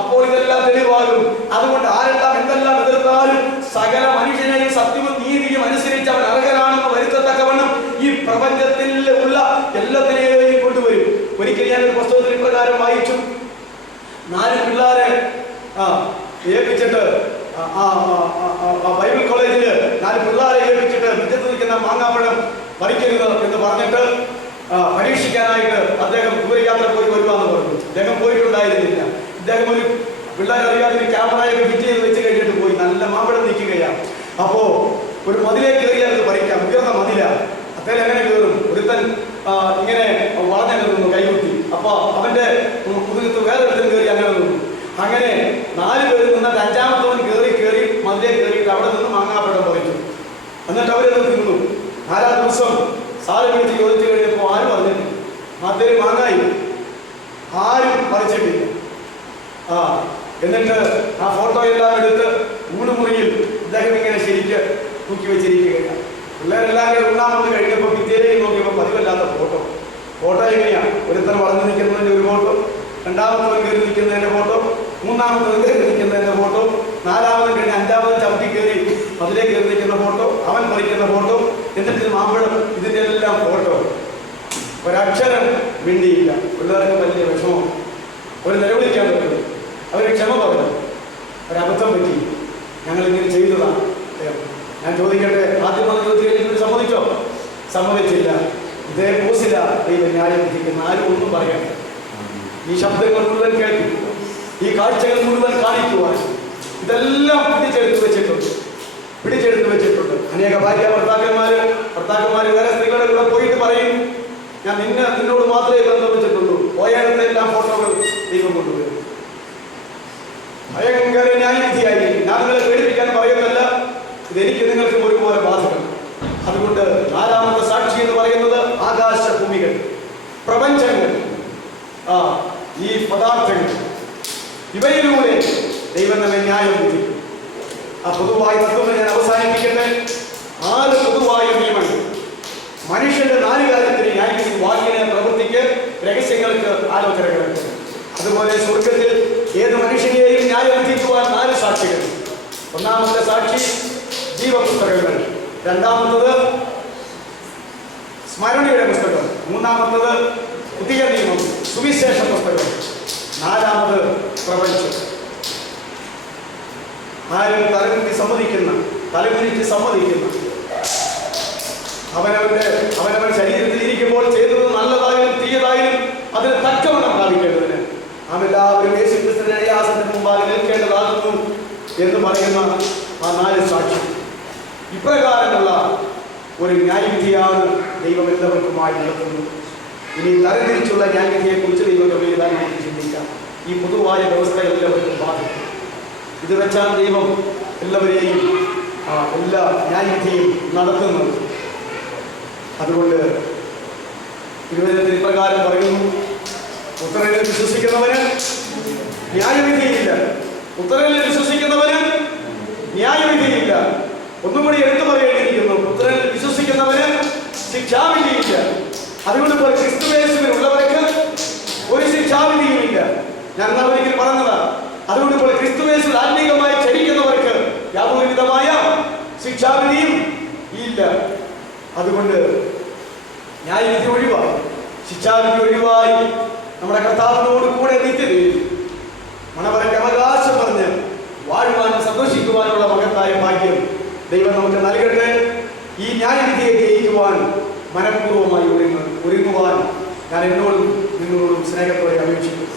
അപ്പോൾ ഇതെല്ലാം തെളിവാകും. അതുകൊണ്ട് ആരെല്ലാം എന്തെല്ലാം എതിർത്താലും സകല മനുഷ്യനെയും സത്യവും നീതിയും അനുസരിച്ച് അവൻ അർഹനാണെന്ന് വരുത്തത്തക്കവണ്ണം ഈ പ്രപഞ്ചത്തിൽ ഉള്ള എല്ലാത്തിനെയും കൊണ്ടുവരും. ഒരിക്കൽ ഞാനൊരു പുസ്തകത്തിൽ ഇപ്രകാരം വായിച്ചു. 4 പിള്ളേരെ ഏൽപ്പിച്ചിട്ട് ബൈബിൾ കോളേജില് 4 പിള്ളേരെ ഏൽപ്പിച്ചിട്ട് മുറ്റത്ത് നിൽക്കുന്ന മാങ്ങാപ്പഴം പറിക്കരുത് എന്ന് പറഞ്ഞിട്ട് പരീക്ഷിക്കാനായിട്ട് അദ്ദേഹം ദൂരയാത്ര പോയി വരുവാന്ന് പറഞ്ഞു. അദ്ദേഹം പോയിട്ടുണ്ടായിരുന്നില്ല. ഇദ്ദേഹം ഒരു പിള്ളേരറിയാതെ ക്യാമറയൊക്കെ ഫിറ്റ് ചെയ്ത് വെച്ച് കഴിഞ്ഞിട്ട് പോയി നല്ല മാമ്പഴം നിൽക്കുകയാണ്. അപ്പോ ഒരു മതിലേക്ക് കയറിയാൽ അത് പറിക്കാം, ഉയർന്ന മതില. അദ്ദേഹം എങ്ങനെ കയറും? ഒരുത്തൻ ഇങ്ങനെ വളഞ്ഞു നിന്നു, കൈകുത്തി. അപ്പൊ അവന്റെ മുതുകത്ത് വേറെ ഒരുത്തൻ കയറി അങ്ങനെ നിന്നു. അങ്ങനെ 4 പേര് നിന്നിട്ട് 5ാമത്തവൻ കയറി മതിലേ കയറിയിട്ട് അവിടെ നിന്ന് മാങ്ങാപ്പഴം പറിച്ചു. എന്നിട്ട് അവരത് തിന്നു. 4ാം ദിവസം സാറ് വിളിച്ച് ചോദിച്ചു കഴിഞ്ഞപ്പോൾ ആരും പറഞ്ഞിട്ടില്ല. മറ്റൊരു മാങ്ങായി ആരും പറിച്ചിട്ടില്ല. എന്നിട്ട് ആ ഫോട്ടോ എല്ലാം എടുത്ത് ഊണുമുറിയിൽ ഇദ്ദേഹം ഇങ്ങനെ ശരിക്ക് തൂക്കി വെച്ചിരിക്കുകയാണ്. പിള്ളേരെല്ലാം കൂടെ ഉണ്ണാമെന്ന് കഴിഞ്ഞപ്പോൾ പിറ്റേലേക്ക് നോക്കിയപ്പോൾ പതിവല്ലാത്ത ഫോട്ടോ എങ്ങനെയാണ്? ഒരുത്തൻ വളർന്നു നിൽക്കുന്നതിൻ്റെ ഒരു ഫോട്ടോ, 2ാമത്തവൻ കയറി നിൽക്കുന്നതിൻ്റെ ഫോട്ടോ, 3ാമത്തവൻ കയറി നിൽക്കുന്നതിൻ്റെ ഫോട്ടോ, 4ാമതും കഴിഞ്ഞ് 5ാമതും ചവിട്ടി കയറി അതിലേക്ക് കയറി നിൽക്കുന്ന ഫോട്ടോ, അവൻ പറിക്കുന്ന ഫോട്ടോ, എന്നിട്ട് ഇത് മാമ്പഴം, ഇതിൻ്റെ എല്ലാം ഫോട്ടോ. ഒരക്ഷരം മിണ്ടിയില്ല. പിള്ളേർക്ക് വലിയ വിഷമം. ഒരു നിലവിളിക്കാൻ പറ്റും. അവർ ക്ഷമ പറഞ്ഞു. ഒരബദ്ധം പറ്റി, ഞങ്ങൾ ഇങ്ങനെ ചെയ്തതാണ്. ഞാൻ ചോദിക്കട്ടെ, ആദ്യം വന്ന് ചോദിച്ചു സമ്മതിച്ചോ? സമ്മതിച്ചില്ല. ഇതേ പോസില ദൈവം ന്യായം വിധിക്കുന്ന. ആരും ഒന്നും പറയണ്ട. ഈ ശബ്ദങ്ങൾ മുഴുവൻ കേൾക്കും, ഈ കാഴ്ചകൾ മുഴുവൻ കാണിക്കുവാൻ ഇതെല്ലാം പിടിച്ചെടുത്ത് വെച്ചിട്ടുണ്ട്. അനേക ഭാര്യ ഭർത്താക്കന്മാര് വേറെ സ്ത്രീകളുടെ കൂടെ പോയിട്ട് പറയും, ഞാൻ നിന്നോട് മാത്രമേ ബന്ധം വെച്ചിട്ടുള്ളൂ. പോയാലെല്ലാം ഫോട്ടോകൾ ദൈവം കൊണ്ടുവരും. ഭയങ്കര ന്യായവിധിയായി. ഞാൻ നിങ്ങളെ പേടിപ്പിക്കാൻ പറയുന്നല്ല, ഇതെനിക്ക് നിങ്ങൾക്കും ഒരുപോലെ ബാധകം. അതുകൊണ്ട് 4ാമത്തെ സാക്ഷി എന്ന് പറയുന്നത് ആകാശഭൂമികൾ, പ്രപഞ്ചങ്ങൾ, ഈ പദാർത്ഥങ്ങൾ, ഇവയിലൂടെ ദൈവം നമ്മെ ന്യായം വിധിക്കും. ആ പൊതുവായ തത്വം ഞാൻ അവസാനിപ്പിക്കട്ടെ. 4 പൊതുവായ നിയമങ്ങൾ മനുഷ്യന്റെ 4 കാര്യത്തിന് ന്യായവിധി: വാക്കിന്, പ്രവൃത്തിക്ക്, രഹസ്യങ്ങൾക്ക്, ആലോചനകൾക്ക്. അതുപോലെ സ്വർഗത്തിൽ ഏത് മനുഷ്യനെയും ന്യായം വിധിക്കുവാൻ 4 സാക്ഷികൾ. 1ാമത്തെ സാക്ഷി ജീവപുസ്തകങ്ങൾ, 2ാമത്തത് സ്മരണയുടെ പുസ്തകം, 3ാമത്തത് പുതിയ നിയമം സുവിശേഷ പുസ്തകം, 4ാമത് പ്രപഞ്ചം. ആരും തലകുനിച്ച് സമ്മതിക്കുന്ന അവനവൻ ശരീരത്തിൽ ഇരിക്കുമ്പോൾ ചെയ്തത് നല്ലതായാലും തീയതായാലും അതിന് തക്കവണ്ണം പ്രാപിക്കേണ്ടതിന് നാം എല്ലാവരും യേശുക്രിസ്തുവിന്റെ ന്യായാസനത്തിന് മുമ്പാകെ നിൽക്കേണ്ടതാകുന്നു എന്ന് പറയുന്ന ആ 4 സാക്ഷി. ഇപ്രകാരമുള്ള ഒരു ന്യായവിധിയാണ് ദൈവം എല്ലാവർക്കുമായി നടത്തുന്നത്. ഇനി തരംതിരിച്ചുള്ള ന്യായവിധിയെക്കുറിച്ച് ദൈവം ചിന്തിക്കാം. ഈ പൊതുവായ വ്യവസ്ഥ എല്ലാവർക്കും ബാധിക്കും. ഇത് വെച്ചാണ് ദൈവം എല്ലാവരെയും എല്ലാ ന്യായവിധിയും നടത്തുന്നത്. അതുകൊണ്ട് തിരുവചനത്തിൽ ഇപ്രകാരം പറയുന്നു, പുത്രനിൽ വിശ്വസിക്കുന്നവന് ന്യായവിധിയില്ല. പുത്രനിൽ വിശ്വസിക്കുന്നവന് ന്യായവിധിയില്ല. ഒന്നുകൂടി എടുത്തു പറയേണ്ടിയിരിക്കുന്നു, പുത്രനിൽ വിശ്വസിക്കുന്നവന് ശിക്ഷാവിധിയില്ല. അതുകൊണ്ട് ക്രിസ്തുവേശുവിനുള്ളവർക്ക് ഒരു ശിക്ഷാവിധിയുമില്ല. ഞാൻ ഒരിക്കൽ പറഞ്ഞതാ. അതുകൊണ്ട് ക്രിസ്തുവേശുവിൽ ആത്മീകമായി ചരിക്കുന്നവർക്ക് യാതൊരു വിധമായ ശിക്ഷാവിധിയും ഇല്ല. അതുകൊണ്ട് ന്യായവിധി ഒഴിവായി, ശിക്ഷാവിധി ഒഴിവായി നമ്മുടെ കർത്താവിനോട് കൂടെ നിത്യതയിൽ മണവരന്റെ അവകാശം പറഞ്ഞ് വാഴുവാനും സന്തോഷിക്കുവാനുള്ള മഹത്തായ ഭാഗ്യം ദൈവം നമുക്ക് നൽകട്ടെ. ഈ ന്യായവിധിയെ ജയിക്കുവാൻ മനഃപൂർവ്വമായി ഒരുങ്ങുവാൻ ഞാൻ എന്നോടും നിങ്ങളോടും സ്നേഹത്തോടെ അപേക്ഷിക്കുന്നു.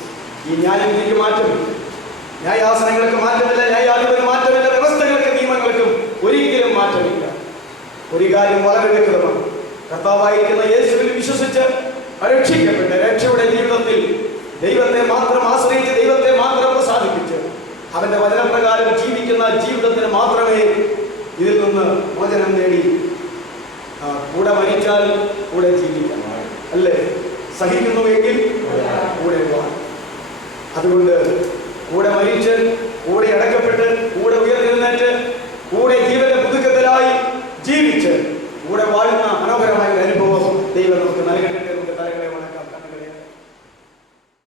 ഈ ന്യായവിധിക്ക് മാറ്റമില്ല, ന്യായാസനങ്ങൾക്ക് മാറ്റമില്ല, ന്യായാധിപന് മാറ്റമില്ല, വ്യവസ്ഥകൾക്ക് നിയമങ്ങൾക്കും ഒരിക്കലും മാറ്റമില്ല. ഒരു കാര്യം വളരെ വ്യക്തമാണ്. കർത്താവായിരിക്കുന്ന യേശുവിൽ വിശ്വസിച്ച് രക്ഷിക്കപ്പെട്ട് രക്ഷയുടെ ജീവിതത്തിൽ ദൈവത്തെ മാത്രം ആശ്രയിച്ച് ദൈവത്തെ മാത്രം പ്രസാദിപ്പിച്ച് അവന്റെ വചനപ്രകാരം ജീവിക്കുന്ന ജീവിതത്തിന് മാത്രമേ ഇതിൽ നിന്ന് മോചനം നേടി കൂടെ മരിച്ചാൽ കൂടെ ജീവിക്കാം, അല്ലേ? സഹിക്കുന്നുവെങ്കിൽ കൂടെ പോകാം. അതുകൊണ്ട് കൂടെ മരിച്ച്